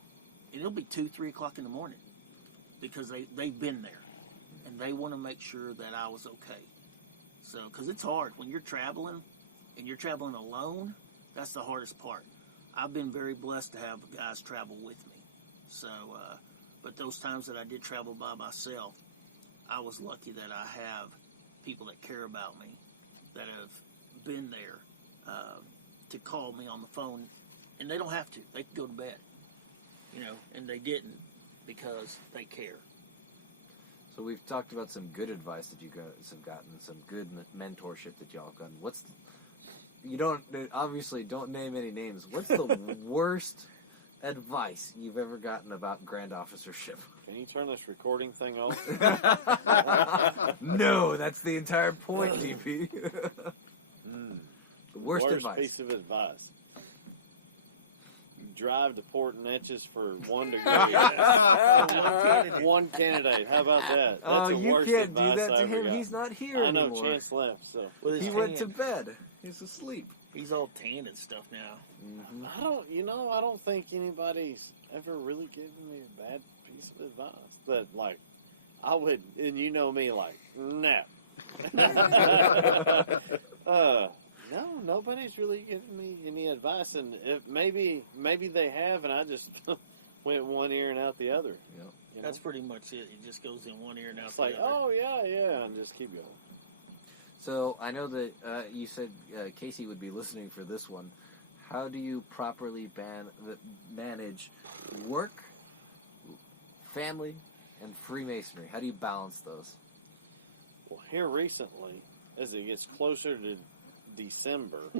And it'll be 2, 3 o'clock in the morning because they've been there and they want to make sure that I was okay. So, because it's hard when you're traveling and you're traveling alone, that's the hardest part. I've been very blessed to have guys travel with me. So, but those times that I did travel by myself, I was lucky that I have people that care about me, that have been there to call me on the phone, and they don't have to. They can go to bed, and they didn't because they care. So we've talked about some good advice that you guys have gotten, some good mentorship that y'all have gotten. You don't name any names. What's the worst advice you've ever gotten about grand officership? Can you turn this recording thing off? No, that's the entire point, DP. The worst advice. piece of advice. You drive to Port Neches for 1 degree. One candidate. How about that? That's the You worst can't do advice that I to ever him. got. He's not here I know, anymore. Chance left, so. With his He went to tan. bed. He's asleep. He's all tan and stuff now. I don't think anybody's ever really given me a bad piece of advice that, like, I would, and you know me, like, no. No, nobody's really given me any advice, and if maybe they have, and I just went one ear and out the other. Yep. You know? That's pretty much it. It just goes in one ear and out It's the like, other. oh yeah, and just keep going. So I know that you said Casey would be listening for this one. How do you properly manage work, family, and Freemasonry? How do you balance those? Well, here recently, as it gets closer to December,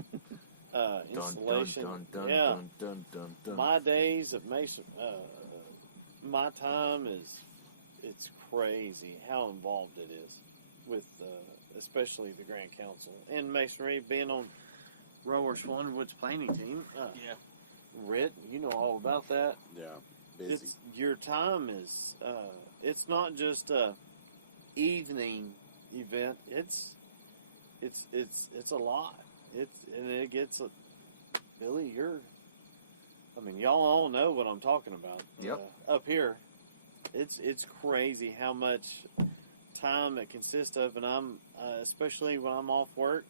installation. Dun, dun, dun, yeah, dun, dun, dun, dun. my days of Mason, my time it's crazy how involved it is with, especially the Grand Council and Masonry being on Rower Swanwood's planning team. Yeah. Rhit, you know all about that. Yeah, busy. Your time is, it's not just a evening event. It's a lot. And it gets, Billy, y'all all know what I'm talking about. Yep. Up here, it's crazy how much time it consists of, and I'm, especially when I'm off work,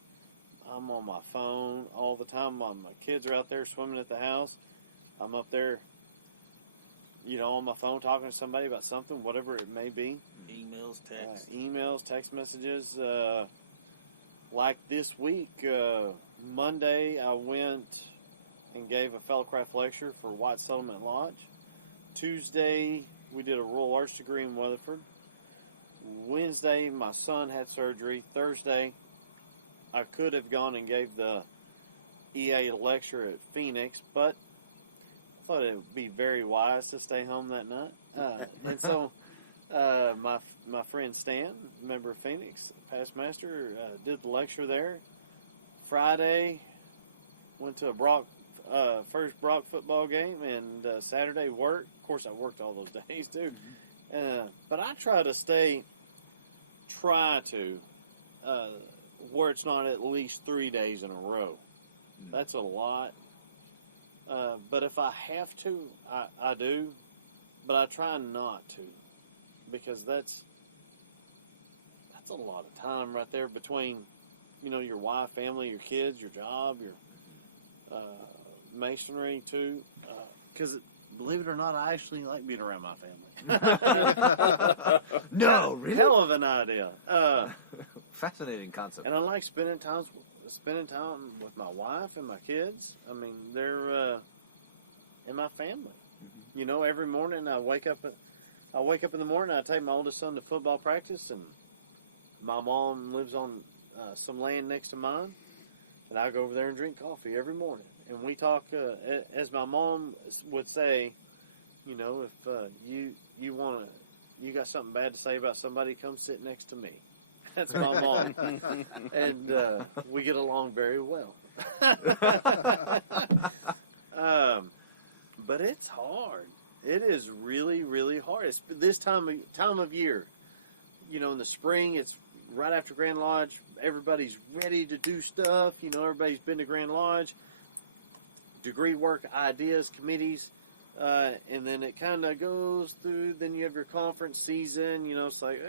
I'm on my phone all the time. My kids are out there swimming at the house. I'm up there, on my phone talking to somebody about something, whatever it may be. Emails, text messages. Like this week, Monday, I went and gave a fellowcraft lecture for White Settlement Lodge. Tuesday, we did a Royal Arts degree in Weatherford. Wednesday, my son had surgery. Thursday, I could have gone and gave the EA lecture at Phoenix, but I thought it would be very wise to stay home that night. And so my friend Stan, member of Phoenix, past master, did the lecture there. Friday, went to a first Brock football game, and Saturday worked. Of course, I worked all those days too. But I try to where it's not at least 3 days in a row. That's a lot. But if I have to, I do. But I try not to, because that's a lot of time right there between, your wife, family, your kids, your job, your Masonry too. Because believe it or not, I actually like being around my family. No, really? Hell of an idea. Fascinating concept. And I like spending time with my wife and my kids. I mean, they're and my family. Mm-hmm. Every morning I wake up in the morning. I take my oldest son to football practice, and my mom lives on some land next to mine, and I go over there and drink coffee every morning. And we talk, as my mom would say, if you got something bad to say about somebody, come sit next to me. That's my mom. And we get along very well. But it's hard. It is really, really hard. It's this time of year. In the spring, it's right after Grand Lodge. Everybody's ready to do stuff. Everybody's been to Grand Lodge. Degree work, ideas, committees. And then it kind of goes through. Then you have your conference season. It's like,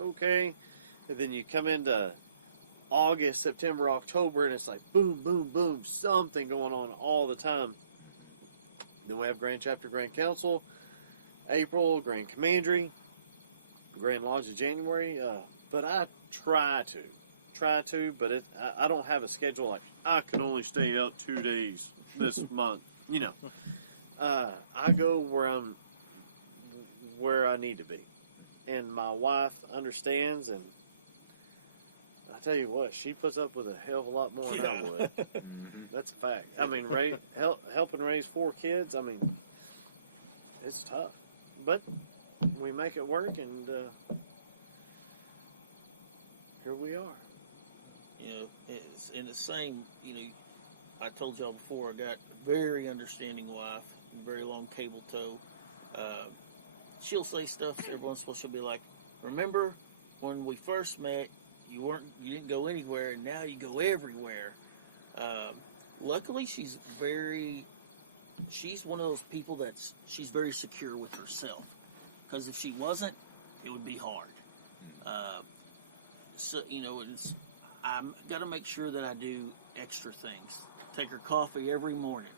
okay. And then you come into August, September, October, and it's like boom, boom, boom, something going on all the time. Then we have Grand Chapter, Grand Council, April, Grand Commandery, Grand Lodge of January. But I try to, but I don't have a schedule like I can only stay out 2 days this month. I go where I need to be, and my wife understands, and I tell you what, she puts up with a hell of a lot more than I would. Mm-hmm. That's a fact. I mean, helping raise 4 kids, I mean, it's tough. But we make it work, and here we are. It's in the same, I told y'all before, I got a very understanding wife, very long cable toe. She'll say stuff every once in a while. She'll be like, remember when we first met, you didn't go anywhere, and now you go everywhere. Luckily, she's one of those people she's very secure with herself. Because if she wasn't, it would be hard. So, I'm got to make sure that I do extra things. Take her coffee every morning.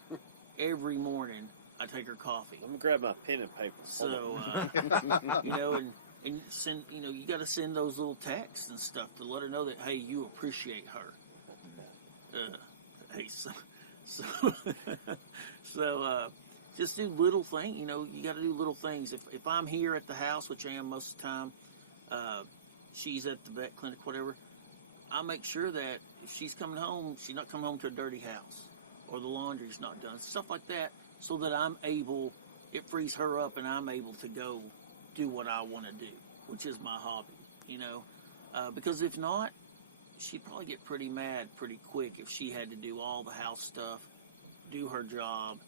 Every morning, I take her coffee. Let me grab my pen and paper. So, you know, and send, you know, you got to send those little texts and stuff to let her know that, hey, you appreciate her. Hey, so just do little things. You know, you got to do little things. If I'm here at the house, which I am most of the time, she's at the vet clinic, whatever, I make sure that if she's coming home, she's not coming home to a dirty house, or the laundry's not done, stuff like that, so that I'm able, it frees her up and I'm able to go do what I want to do, which is my hobby, you know, because if not, she'd probably get pretty mad pretty quick if she had to do all the house stuff, do her job,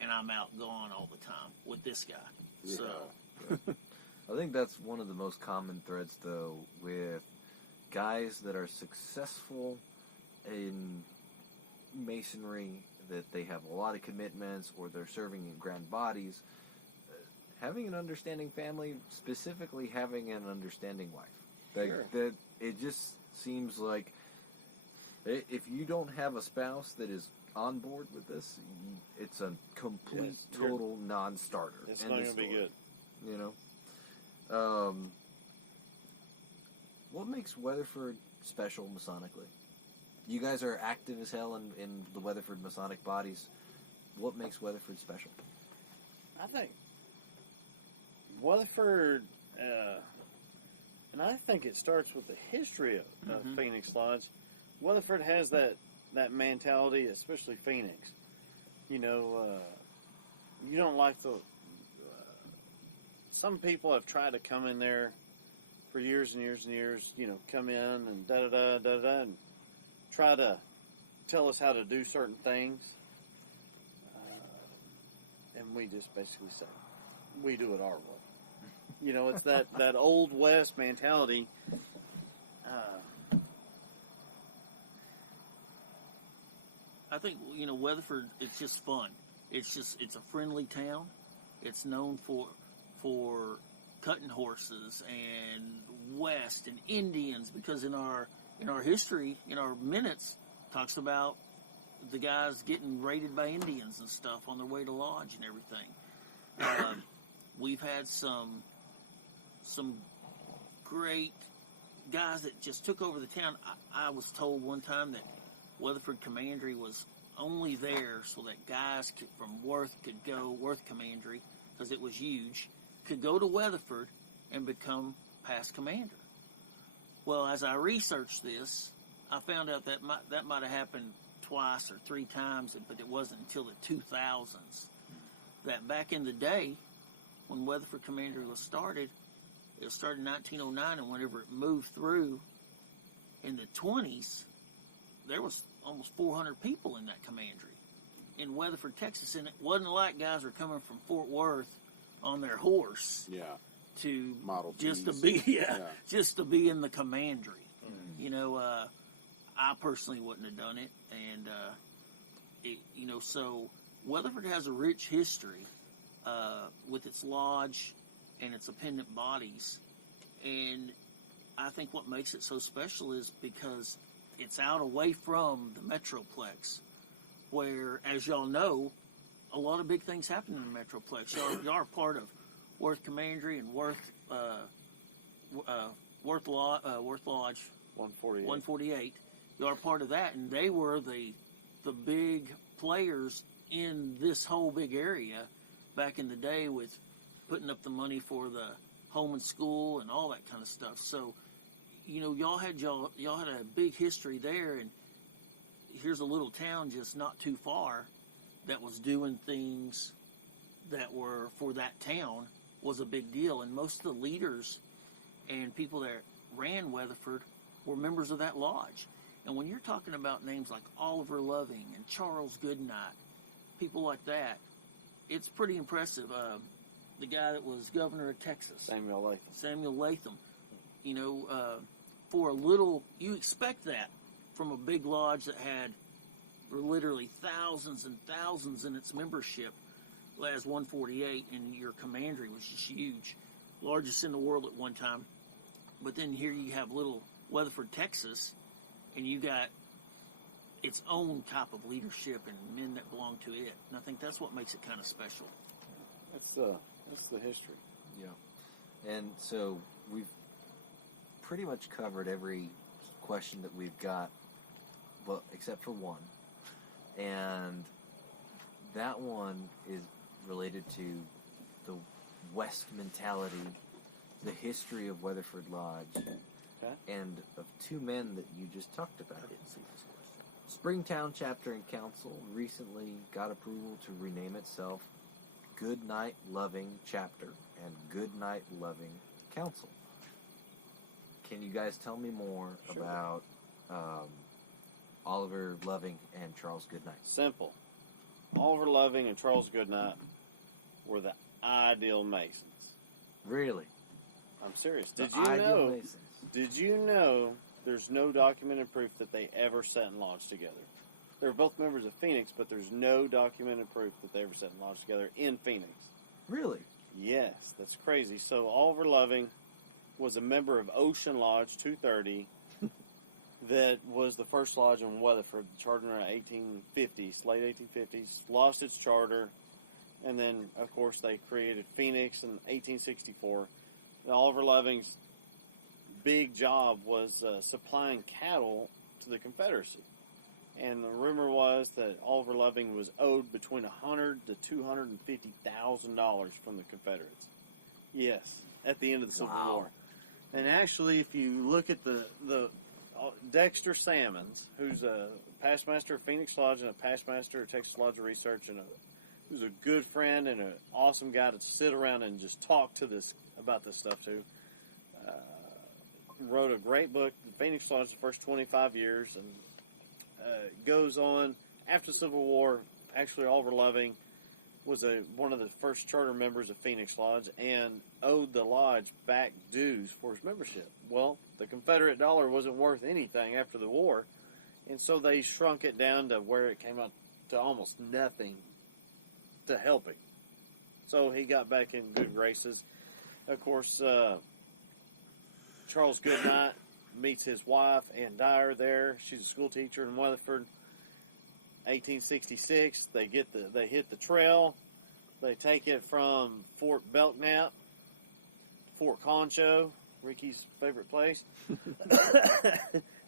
and I'm out gone all the time with this guy. Yeah. So, I think that's one of the most common threads, though, with guys that are successful in Masonry, that they have a lot of commitments, or they're serving in grand bodies. Having an understanding family, specifically having an understanding wife. That it just seems like if you don't have a spouse that is on board with this, it's a complete, total non-starter. It's not going to be good. You know? What makes Weatherford special Masonically? You guys are active as hell in the Weatherford Masonic bodies. What makes Weatherford special? I think Weatherford, and I think it starts with the history of Phoenix Lodge. Weatherford has that mentality, especially Phoenix. You know, you don't like the... some people have tried to come in there for years and years and years, you know, come in and da-da-da, and try to tell us how to do certain things. And we just basically say, we do it our way. You know, it's that Old West mentality. I think, you know, Weatherford, it's just fun. It's a friendly town. It's known for cutting horses and West and Indians, because in our history, in our minutes, talks about the guys getting raided by Indians and stuff on their way to lodge and everything. We've had some great guys that just took over the town. I was told one time that Weatherford Commandery was only there so that guys from Worth could go, Worth Commandery, because it was huge, could go to Weatherford and become past commander. Well, as I researched this, I found out that that might have happened twice or three times, but it wasn't until the 2000s. That back in the day, when Weatherford Commandery was started, it was started in 1909, and whenever it moved through in the 20s, there was almost 400 people in that commandery in Weatherford, Texas, and it wasn't like guys were coming from Fort Worth on their horse to Model just to Ts. be just to be in the commandery. You know, I personally wouldn't have done it, and you know, so Weatherford has a rich history with its lodge and its appendant bodies, and I think what makes it so special is because it's out away from the Metroplex, where, as y'all know, a lot of big things happen in the Metroplex. Y'all are part of Worth Commandery and Worth Lodge 148. Y'all are part of that, and they were the big players in this whole big area back in the day, with putting up the money for the home and school and all that kind of stuff. So, you know, y'all had a big history there, and here's a little town just not too far that was doing things that were, for that town, was a big deal. And most of the leaders and people that ran Weatherford were members of that lodge. And when you're talking about names like Oliver Loving and Charles Goodnight, people like that, it's pretty impressive. The guy that was governor of Texas, Samuel Latham. You know, for a little, you expect that from a big lodge that had literally thousands and thousands in its membership, as 148, and your commandery was just huge, largest in the world at one time. But then here you have little Weatherford, Texas, and you got its own type of leadership and men that belong to it. And I think that's what makes it kind of special. That's the history. Yeah. And so we've pretty much covered every question that we've got, well, except for one. And that one is related to the West mentality, the history of Weatherford Lodge, and of two men that you just talked about. I didn't see this question. Springtown Chapter and Council recently got approval to rename itself Goodnight Loving Chapter and Goodnight Loving Council. Can you guys tell me more about Oliver Loving and Charles Goodnight? Simple. Oliver Loving and Charles Goodnight were the ideal Masons. Really? I'm serious. The ideal Masons. Did you know there's no documented proof that they ever sat in lodge together? They're both members of Phoenix, but there's no documented proof that they ever sat in lodge together in Phoenix. Really? Yes, that's crazy. So Oliver Loving was a member of Ocean Lodge 230 that was the first lodge in Weatherford, chartered in the 1850s, late 1850s, lost its charter, and then, of course, they created Phoenix in 1864. And Oliver Loving's big job was supplying cattle to the Confederacy. And the rumor was that Oliver Loving was owed between $100,000 to $250,000 from the Confederates. Yes, at the end of the Civil War. And actually, if you look at the Dexter Salmons, who's a past master of Phoenix Lodge and a past master of Texas Lodge of Research, and who's a good friend and an awesome guy to sit around and just talk to about this stuff to, wrote a great book, Phoenix Lodge, the first 25 years, and goes on after the Civil War. Actually, Oliver Loving was one of the first charter members of Phoenix Lodge and owed the lodge back dues for his membership. Well, the Confederate dollar wasn't worth anything after the war, and so they shrunk it down to where it came out to almost nothing to help him. So he got back in good graces. Of course, Charles Goodnight meets his wife, Ann Dyer, there. She's a school teacher in Weatherford. 1866, they hit the trail. They take it from Fort Belknap, Fort Concho, Ricky's favorite place,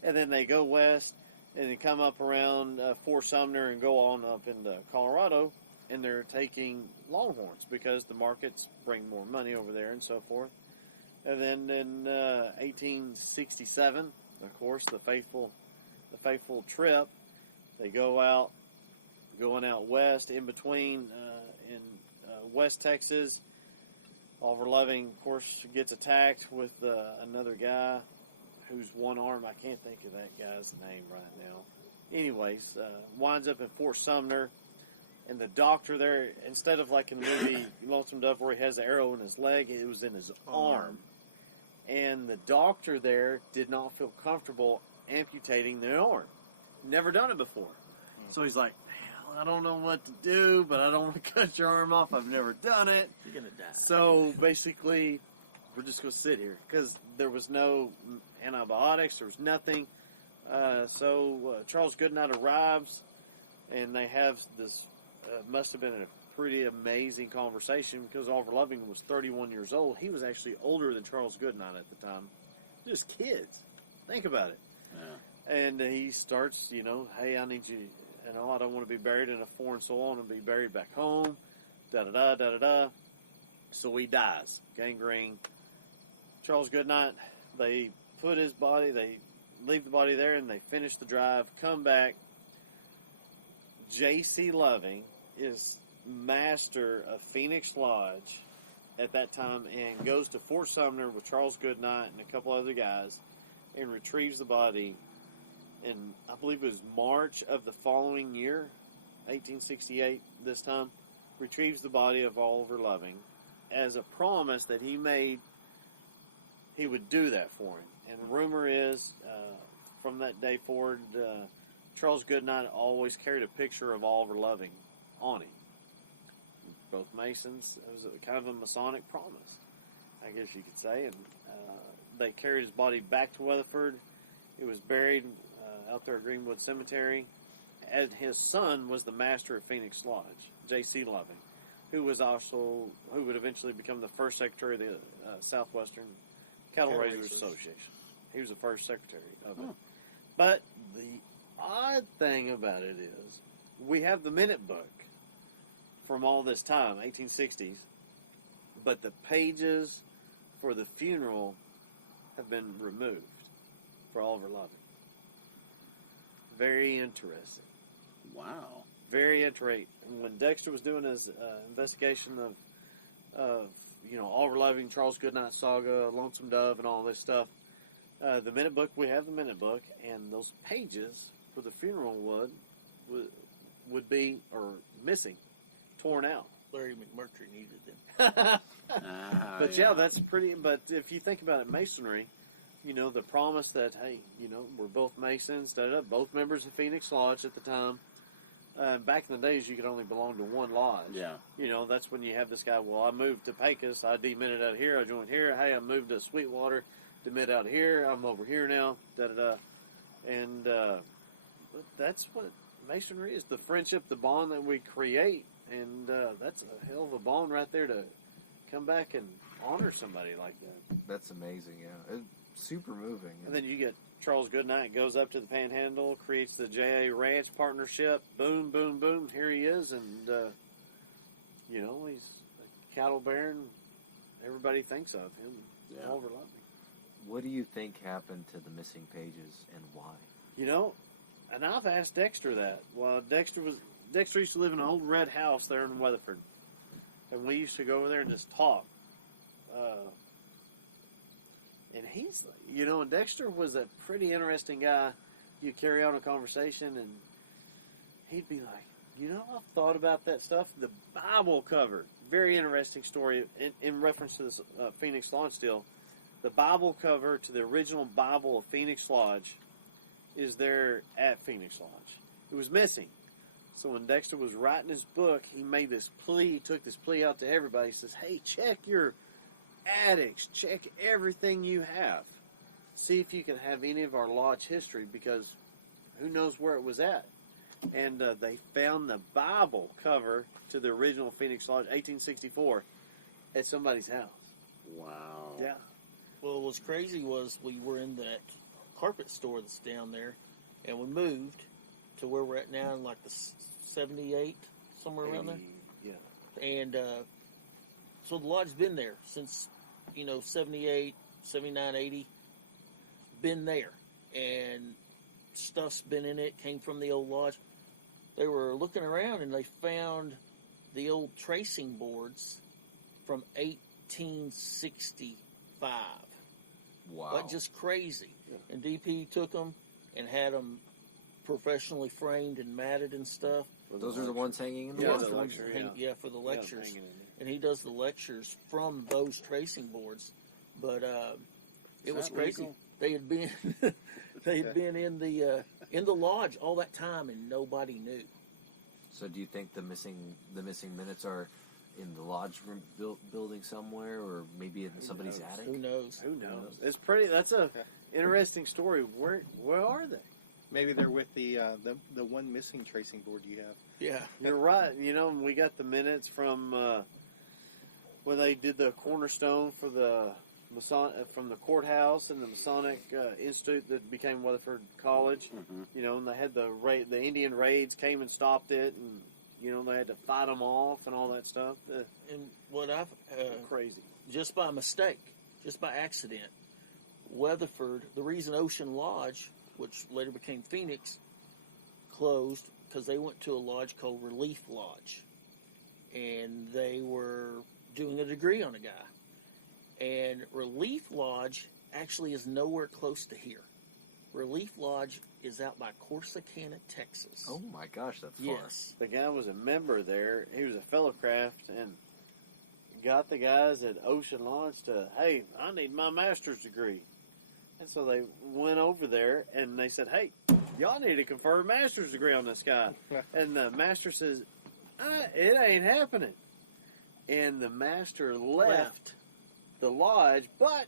and then they go west and they come up around Fort Sumner and go on up into Colorado, and they're taking Longhorns because the markets bring more money over there and so forth. And then in 1867, of course, the faithful trip. They going out west, in between in West Texas. Oliver Loving, of course, gets attacked with another guy who's one arm. I can't think of that guy's name right now. Anyways, winds up in Fort Sumner, and the doctor there, instead of like in the movie Lonesome Dove where he has the arrow in his leg, it was in his arm. And the doctor there did not feel comfortable amputating the arm. Never done it before. So he's like, I don't know what to do, but I don't want to cut your arm off. I've never done it. You're going to die. So basically, we're just going to sit here because there was no antibiotics. There was nothing. So Charles Goodnight arrives, and they have this, must have been a pretty amazing conversation because Oliver Loving was 31 years old. He was actually older than Charles Goodnight at the time. Just kids. Think about it. Yeah. And he starts, hey, I need you, I don't want to be buried in a foreign soil. I want to be buried back home. Da-da-da, da-da-da. So he dies. Gangrene. Charles Goodnight, they put his body, they leave the body there, and they finish the drive, come back. J.C. Loving is master of Phoenix Lodge at that time and goes to Fort Sumner with Charles Goodnight and a couple other guys and retrieves the body in, I believe it was March of the following year, 1868 this time, retrieves the body of Oliver Loving as a promise that he made he would do that for him. And the rumor is, from that day forward, Charles Goodnight always carried a picture of Oliver Loving on him. Both Masons, it was kind of a Masonic promise, I guess you could say. And they carried his body back to Weatherford. It was buried out there at Greenwood Cemetery. and his son was the master of Phoenix Lodge, J.C. Loving, who would eventually become the first secretary of the Southwestern Cattle Raisers Association. He was the first secretary of it. But the odd thing about it is, we have the minute book from all this time, 1860s, but the pages for the funeral have been removed for Oliver Loving. Very interesting. Wow. Very interesting. When Dexter was doing his investigation of Oliver Loving, Charles Goodnight saga, Lonesome Dove, and all this stuff, the minute book, we have the minute book, and those pages for the funeral would be missing, torn out. Larry McMurtry needed them. But yeah, that's pretty. But if you think about it, Masonry, the promise that, hey, we're both Masons, both members of Phoenix Lodge at the time. Back in the days, you could only belong to one lodge. Yeah. That's when you have this guy, well, I moved to Pecos, I deminted out here, I joined here, hey, I moved to Sweetwater, demit out here, I'm over here now, da-da-da. And that's what Masonry is, the friendship, the bond that we create. And that's a hell of a bond right there to come back and honor somebody like that. That's amazing, yeah. It's super moving. And then you get Charles Goodnight goes up to the Panhandle, creates the J.A. Ranch partnership. Boom, boom, boom. Here he is, and he's a cattle baron. Everybody thinks of him. Yeah. Oliver Loving. What do you think happened to the missing pages and why? And I've asked Dexter that. Well, Dexter used to live in an old red house there in Weatherford, and we used to go over there and just talk. And he's, and Dexter was a pretty interesting guy. You carry on a conversation, and he'd be like, I've thought about that stuff. The Bible cover, very interesting story in reference to this Phoenix Lodge deal. The Bible cover to the original Bible of Phoenix Lodge is there at Phoenix Lodge. It was missing. So when Dexter was writing his book, he made this plea, he took this plea out to everybody. He says, hey, check your attics, check everything you have. See if you can have any of our lodge history, because who knows where it was at. And they found the Bible cover to the original Phoenix Lodge, 1864, at somebody's house. Wow. Yeah. Well, what's crazy was we were in that carpet store that's down there, and we moved to where we're at now in like the 78, somewhere around there. Yeah. And so the lodge's been there since, 78, 79, 80. Been there. And stuff's been in it, came from the old lodge. They were looking around and they found the old tracing boards from 1865. Wow. But just crazy. And DP took them and had them professionally framed and matted and stuff. Those are the ones hanging in the Yeah, lodge? the lecture, Yeah, for the lectures. hanging in there. And he does the lectures from those tracing boards. But it was that crazy. legal? They had been been in the lodge all that time, and nobody knew. So do you think the missing minutes are in the lodge room building somewhere, or maybe in somebody's attic? Who knows? Who knows? It's pretty. That's a interesting story. Where are they? Maybe they're with the one missing tracing board you have. Yeah, You're right. We got the minutes from when they did the cornerstone for the from the courthouse and the Masonic Institute that became Weatherford College. Mm-hmm. And they had the Indian raids came and stopped it, and they had to fight them off and all that stuff. and what I've Crazy. just by mistake, just by accident, Weatherford. The reason Ocean Lodge, which later became Phoenix, closed because they went to a lodge called Relief Lodge, and they were doing a degree on a guy. And Relief Lodge actually is nowhere close to here. Relief Lodge is out by Corsicana, Texas. Oh my gosh, that's far. Yes. The guy was a member there. He was a fellow craft and got the guys at Ocean Lodge to, hey, I need my master's degree. And so they went over there and they said, hey, y'all need to confer a master's degree on this guy. And the master says, it ain't happening. And the master left the lodge, but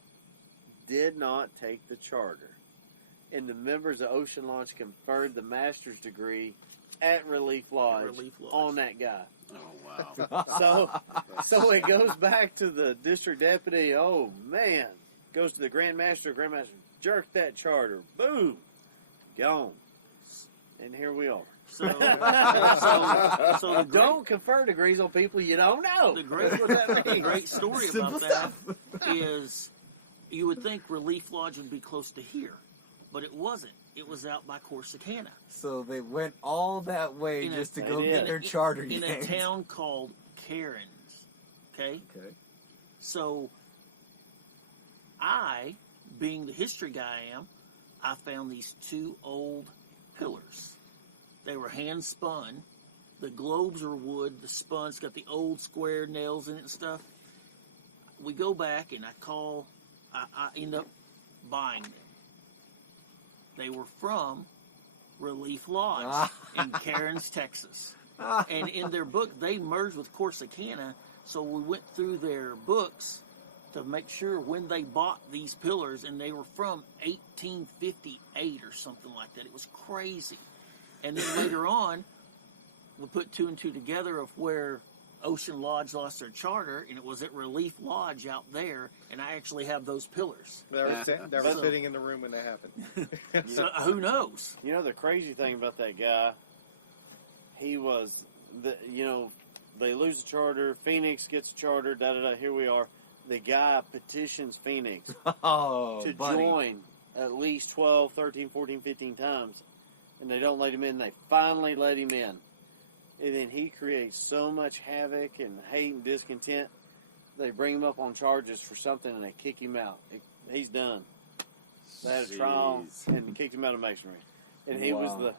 did not take the charter. And the members of Ocean Lodge conferred the master's degree at Relief Lodge, Relief Lodge. on that guy. Oh, wow. So it goes back to the district deputy. Oh, man. Goes to the Grand Master. Grand Master jerked that charter. Boom. Gone. And here we are. So the Don't confer degrees on people you don't know. The great, the great story about that is you would think Relief Lodge would be close to here, but it wasn't. It was out by Corsicana. So they went all that way just to go get their charter in yanked. a town called Cairns. Okay? Okay. So I, being the history guy I am, I found these two old pillars. They were hand spun. The globes are wood. The spun's got the old square nails in it and stuff. We go back and I end up buying them. They were from Relief Lodge in Cairns, Texas. And in their book, they merged with Corsicana, so we went through their books to make sure when they bought these pillars, and they were from 1858 or something like that. It was crazy. And then later on, we put two and two together of where Ocean Lodge lost their charter, and it was at Relief Lodge out there, and I actually have those pillars. They were sitting in the room when that happened. So who knows? You know, the crazy thing about that guy, he was, they lose the charter, Phoenix gets a charter, da-da-da, here we are. The guy petitions Phoenix to join at least 12, 13, 14, 15 times, and they don't let him in. They finally let him in. And then he creates so much havoc and hate and discontent, they bring him up on charges for something and they kick him out. He's done. They had a trial and kicked him out of Masonry. And he was the...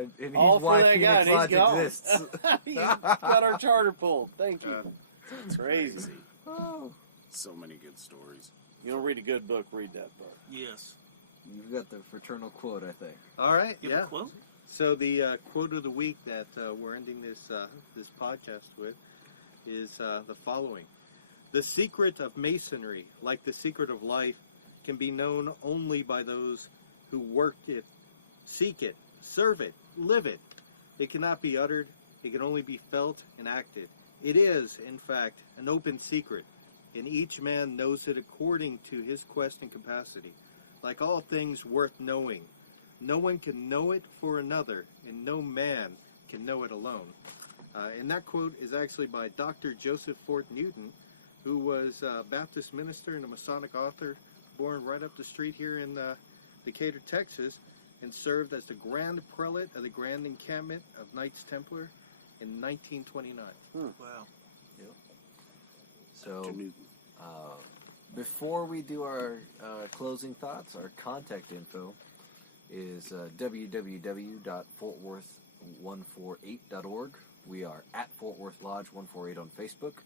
And he's all why for that guy, Phoenix and Lodge he's gone. exists. He got our charter pulled. Thank you. It's Crazy. Oh. So many good stories. You don't read a good book, read that book. Yes. You've got the Fraternal Quote, I think. All right, Give yeah. a quote? So the quote of the week that we're ending this podcast with is the following: "The secret of Masonry, like the secret of life, can be known only by those who work it, seek it, serve it, live it. It cannot be uttered. It can only be felt and acted. It is, in fact, an open secret, and each man knows it according to his quest and capacity. Like all things worth knowing, no one can know it for another, and no man can know it alone." And that quote is actually by Dr. Joseph Fort Newton, who was a Baptist minister and a Masonic author, born right up the street here in Decatur, Texas, and served as the Grand Prelate of the Grand Encampment of Knights Templar in 1929. Wow. Yep. So, before we do our closing thoughts, our contact info is www.fortworth148.org. We are at Fort Worth Lodge 148 on Facebook.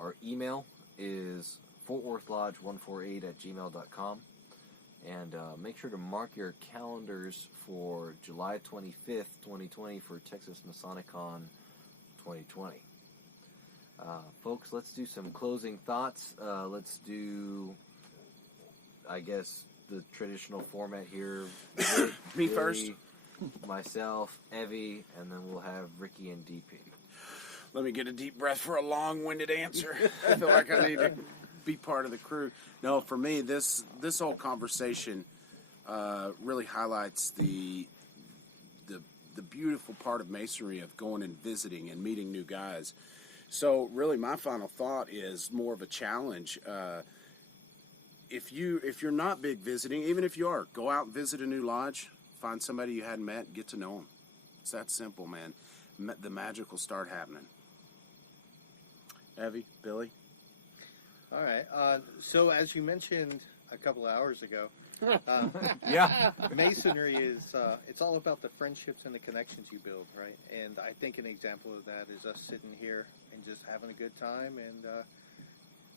Our email is fortworthlodge148@gmail.com. And make sure to mark your calendars for July 25th, 2020 for Texas MasonicCon 2020. Folks, let's do some closing thoughts. Let's do, I guess, the traditional format here. Me first. Myself, Evie, and then we'll have Ricky and DP. Let me get a deep breath for a long-winded answer. I feel like I need to be part of the crew. No, for me, this whole conversation really highlights the beautiful part of Masonry of going and visiting and meeting new guys. So really, my final thought is more of a challenge. If you're not big visiting, even if you are, go out and visit a new lodge. Find somebody you hadn't met, get to know them. It's that simple, man. The magic will start happening. Evie, Billy? All right. So as you mentioned a couple of hours ago, Yeah. Masonry is, it's all about the friendships and the connections you build, right? And I think an example of that is us sitting here and just having a good time and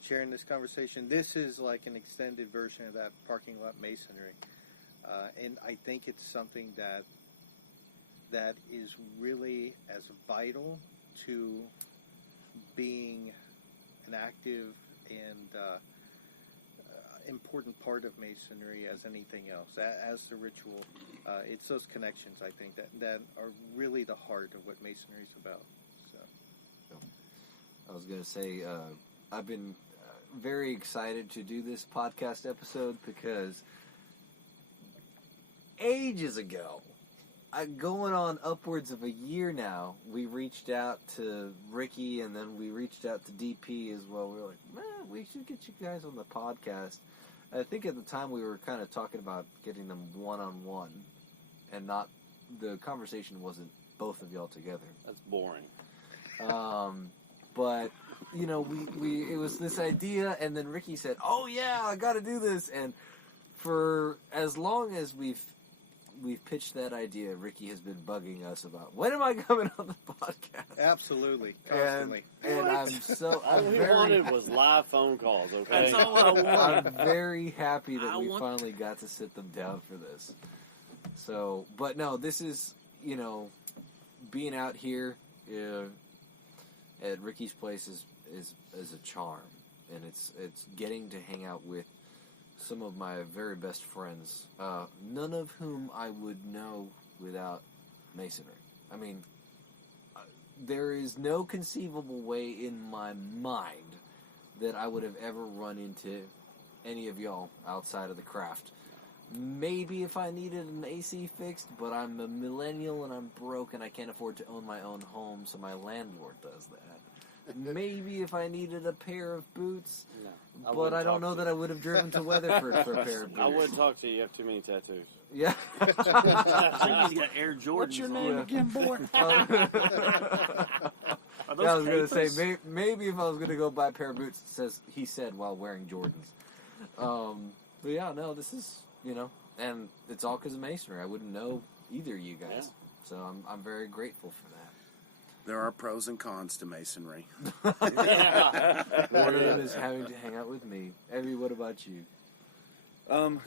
sharing this conversation. This is like an extended version of that parking lot Masonry. And I think it's something that is really as vital to being an active and important part of Masonry as anything else, as the ritual. It's those connections, I think, that are really the heart of what Masonry is about. So. I was going to say, I've been very excited to do this podcast episode because ages ago, going on upwards of a year now, we reached out to Ricky and then we reached out to DP as well. We were like, man, we should get you guys on the podcast. I think at the time we were kind of talking about getting them one-on-one and not, the conversation wasn't both of y'all together. That's boring. But, you know, it was this idea, and then Ricky said, oh yeah, I gotta do this, and for as long as we've pitched that idea, Ricky has been bugging us about, when am I coming on the podcast? Absolutely, constantly. And All we wanted was live phone calls, okay? That's all I want. I'm very happy that we finally got to sit them down for this. So, but no, this is, you know, being out here at Ricky's place is a charm, and it's getting to hang out with some of my very best friends, none of whom I would know without Masonry. I mean, there is no conceivable way in my mind that I would have ever run into any of y'all outside of the craft. Maybe if I needed an AC fixed, but I'm a millennial and I'm broke and I can't afford to own my own home, so my landlord does that. Maybe if I needed a pair of boots, but I don't know that I would have driven to Weatherford for a pair of boots. I wouldn't talk to you. You have too many tattoos. Yeah. I think he's got Air Jordans. What's your name again, boy? Are those I was going to papers? say, maybe if I was going to go buy a pair of boots, he said while wearing Jordans. But yeah, no, this is, you know, and it's all because of Masonry. I wouldn't know either of you guys. Yeah. So I'm very grateful for that. There are pros and cons to Masonry. One of them is having to hang out with me. Evve, what about you?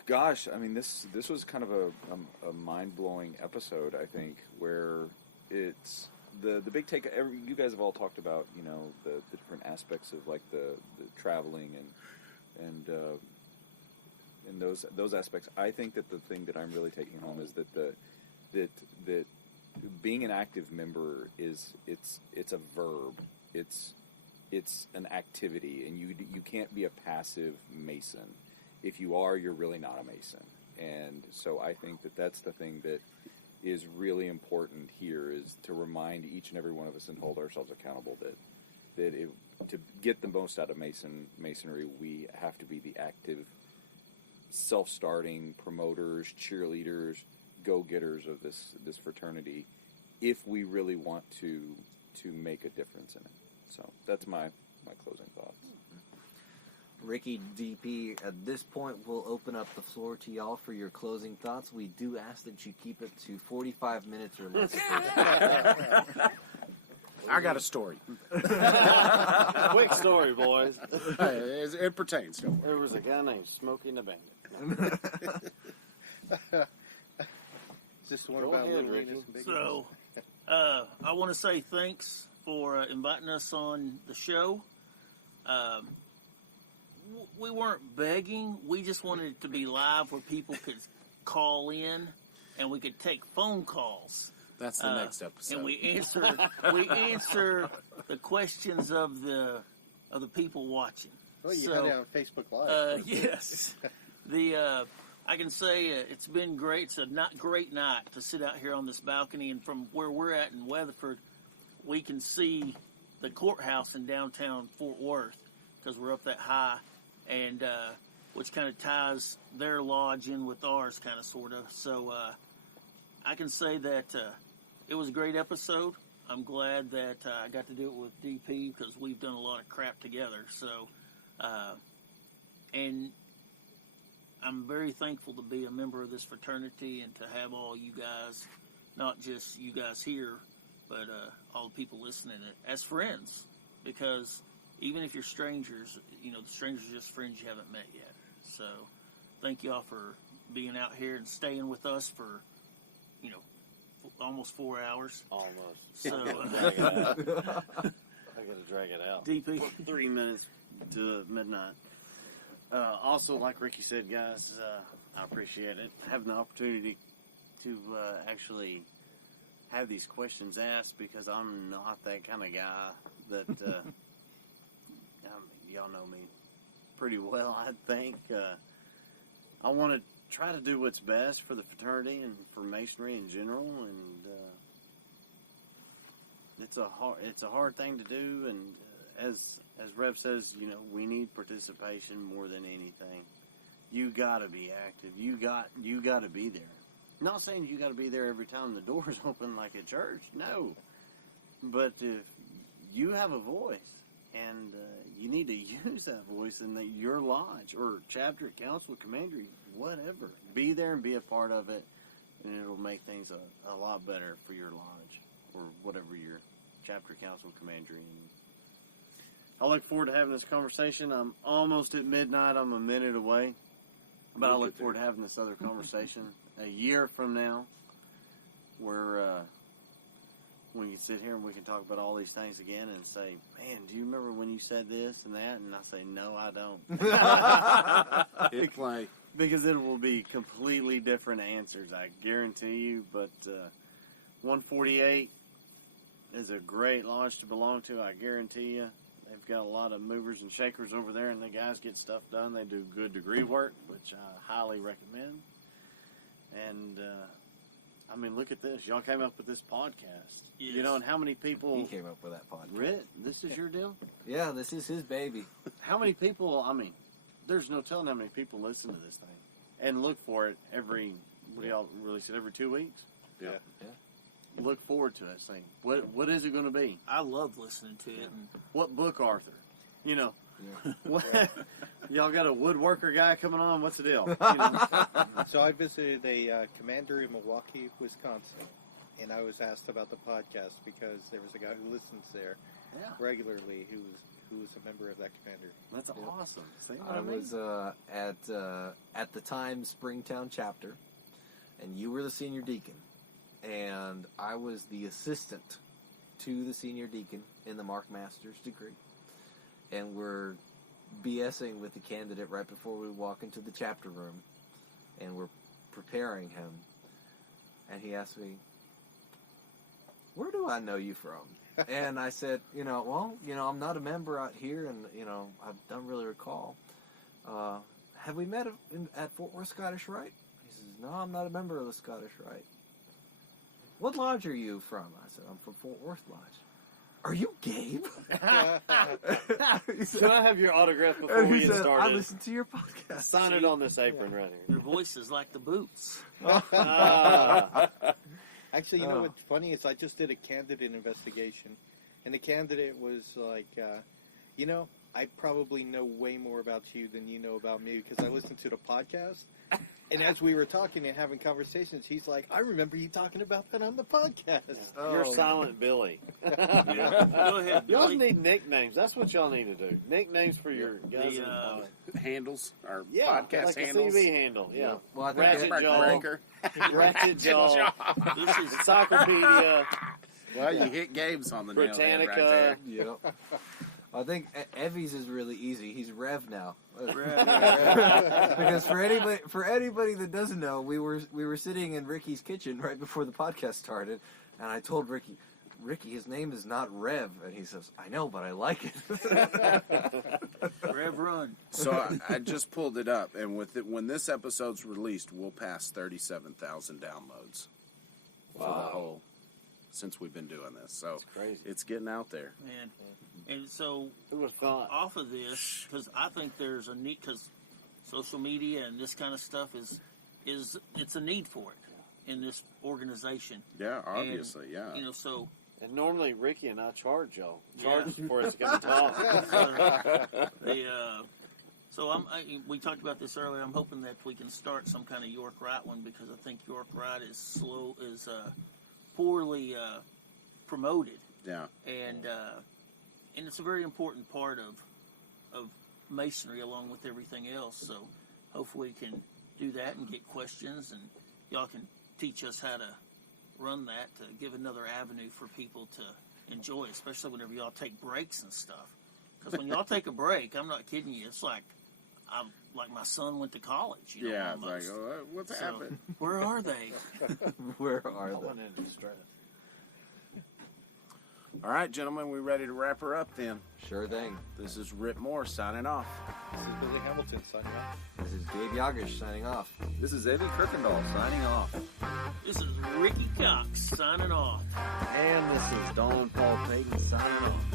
Gosh, I mean, this was kind of a mind-blowing episode, I think, where it's the big take. You guys have all talked about, you know, the different aspects of like the traveling and those aspects. I think that the thing that I'm really taking home is that that being an active member it's a verb. It's an activity, and you can't be a passive Mason. If you are, you're really not a Mason. And so I think that that's the thing that is really important here, is to remind each and every one of us and hold ourselves accountable that to get the most out of Masonry, we have to be the active, self-starting promoters, cheerleaders, go-getters of this fraternity, if we really want to make a difference in it. So that's my closing thoughts. Ricky, DP, at this point, we'll open up the floor to y'all for your closing thoughts. We do ask that you keep it to 45 minutes or less. I got a story. Quick story, boys. It pertains to it. There was a guy named Smokey the Bandit. Just one Go about ahead, little Ricky. leaders and big So, I want to say thanks for inviting us on the show. We weren't begging. We just wanted it to be live where people could call in and we could take phone calls. That's the next episode. And we answer the questions of the people watching. Well, you had it on Facebook Live. Yes. I can say it's been great. It's a great night to sit out here on this balcony, and from where we're at in Weatherford, we can see the courthouse in downtown Fort Worth because we're up that high, and which kind of ties their lodge in with ours, kind of, sort of. So I can say that it was a great episode. I'm glad that I got to do it with DP because we've done a lot of crap together. So, and I'm very thankful to be a member of this fraternity and to have all you guys, not just you guys here, but all the people listening as friends. Because even if you're strangers, you know, the strangers are just friends you haven't met yet. So thank y'all for being out here and staying with us for, you know, almost 4 hours. Almost. So, I got to drag it out. DP. 3 minutes to midnight. Also, like Ricky said, guys, I appreciate it. Having the opportunity to actually have these questions asked, because I'm not that kind of guy that, y'all know me pretty well, I think. I want to try to do what's best for the fraternity and for Masonry in general, and it's a hard thing to do, and as Rev says, we need participation more than anything. You got to be active. You got to be there. Not saying you got to be there every time the doors open like at church. No, but if you have a voice and you need to use that voice in your lodge or chapter, council, commandery, whatever, be there and be a part of it, and it'll make things a lot better for your lodge or whatever your chapter, council, commandery. I look forward to having this conversation. I'm almost at midnight. I'm a minute away. But I look forward to having this other conversation a year from now, where we can sit here and we can talk about all these things again and say, man, do you remember when you said this and that? And I say, no, I don't. Hit play. Because it will be completely different answers, I guarantee you. But 148 is a great lodge to belong to, I guarantee you. They've got a lot of movers and shakers over there, and the guys get stuff done. They do good degree work, which I highly recommend. And, look at this. Y'all came up with this podcast. Yes. And how many people... He came up with that podcast. Rhit, this is your deal? Yeah, this is his baby. How many people, there's no telling how many people listen to this thing and look for it every, what do y'all release it, every 2 weeks? Yeah. Look forward to it. Saying, what is it going to be? I love listening to it. And What book, Arthur? What, y'all got a woodworker guy coming on? What's the deal? So I visited a commander in Milwaukee, Wisconsin, and I was asked about the podcast because there was a guy who listens there regularly who was a member of that commander. That's awesome. See what I was at the time Springtown chapter, and you were the senior deacon, and I was the assistant to the senior deacon in the Mark Master's degree, and we're BSing with the candidate right before we walk into the chapter room, and we're preparing him, and he asked me, "Where do I know you from?" And I said, I'm not a member out here, and, I don't really recall. Have we met at Fort Worth Scottish Rite? He says, no, I'm not a member of the Scottish Rite. What lodge are you from? I said, I'm from Fort Worth Lodge. Are you Gabe? He said, Can I have your autograph before we get started? I listened to your podcast. Sign it on this apron right here. your voice is like the boots. Actually, what's funny is I just did a candidate investigation, and the candidate was like, I probably know way more about you than you know about me because I listened to the podcast. And as we were talking and having conversations, he's like, I remember you talking about that on the podcast. Yeah. You're Silent Billy. Go ahead, Y'all Billy. need nicknames. That's what y'all need to do. Nicknames for your guys in the pod. Handles, or Yeah, podcast like handles. a CV handle. Yeah. Well, I think Ratchet Jaw. Breaker. Ratchet Jaw. This is Encyclopedia. Well, you hit Gabe's on the nail there, right Britannica. there. Yep. I think Evve's is really easy. He's Rev now. Rev. Because for anybody that doesn't know, we were sitting in Ricky's kitchen right before the podcast started, and I told Ricky, his name is not Rev, and he says, I know, but I like it. Rev Run. So I just pulled it up, and when this episode's released, we'll pass 37,000 downloads for the whole, since we've been doing this. So crazy. It's getting out there. Man. And so, Who would have thought? off of this, because I think there's a need, because social media and this kind of stuff is it's a need for it in this organization. Yeah, obviously, yeah. So And normally Ricky and I charge y'all. Charge for us to come talk. we talked about this earlier. I'm hoping that we can start some kind of York Rite one because I think York Rite is poorly promoted. Yeah. And it's a very important part of Masonry along with everything else. So hopefully we can do that and get questions, and y'all can teach us how to run that to give another avenue for people to enjoy, especially whenever y'all take breaks and stuff. Because when y'all take a break, I'm not kidding you, it's like like my son went to college. You know, Yeah, it's almost. like, oh, what's So, happened? where are they? Where are I they? went in distress. All right, gentlemen, we ready to wrap her up then? Sure thing. This is Rhit Moore signing off. This is Billy Hamilton signing off. This is Gabe Jagush signing off. This is Evve Kuykendall signing off. This is Ricky Cox signing off. And this is Don Paul Payton signing off.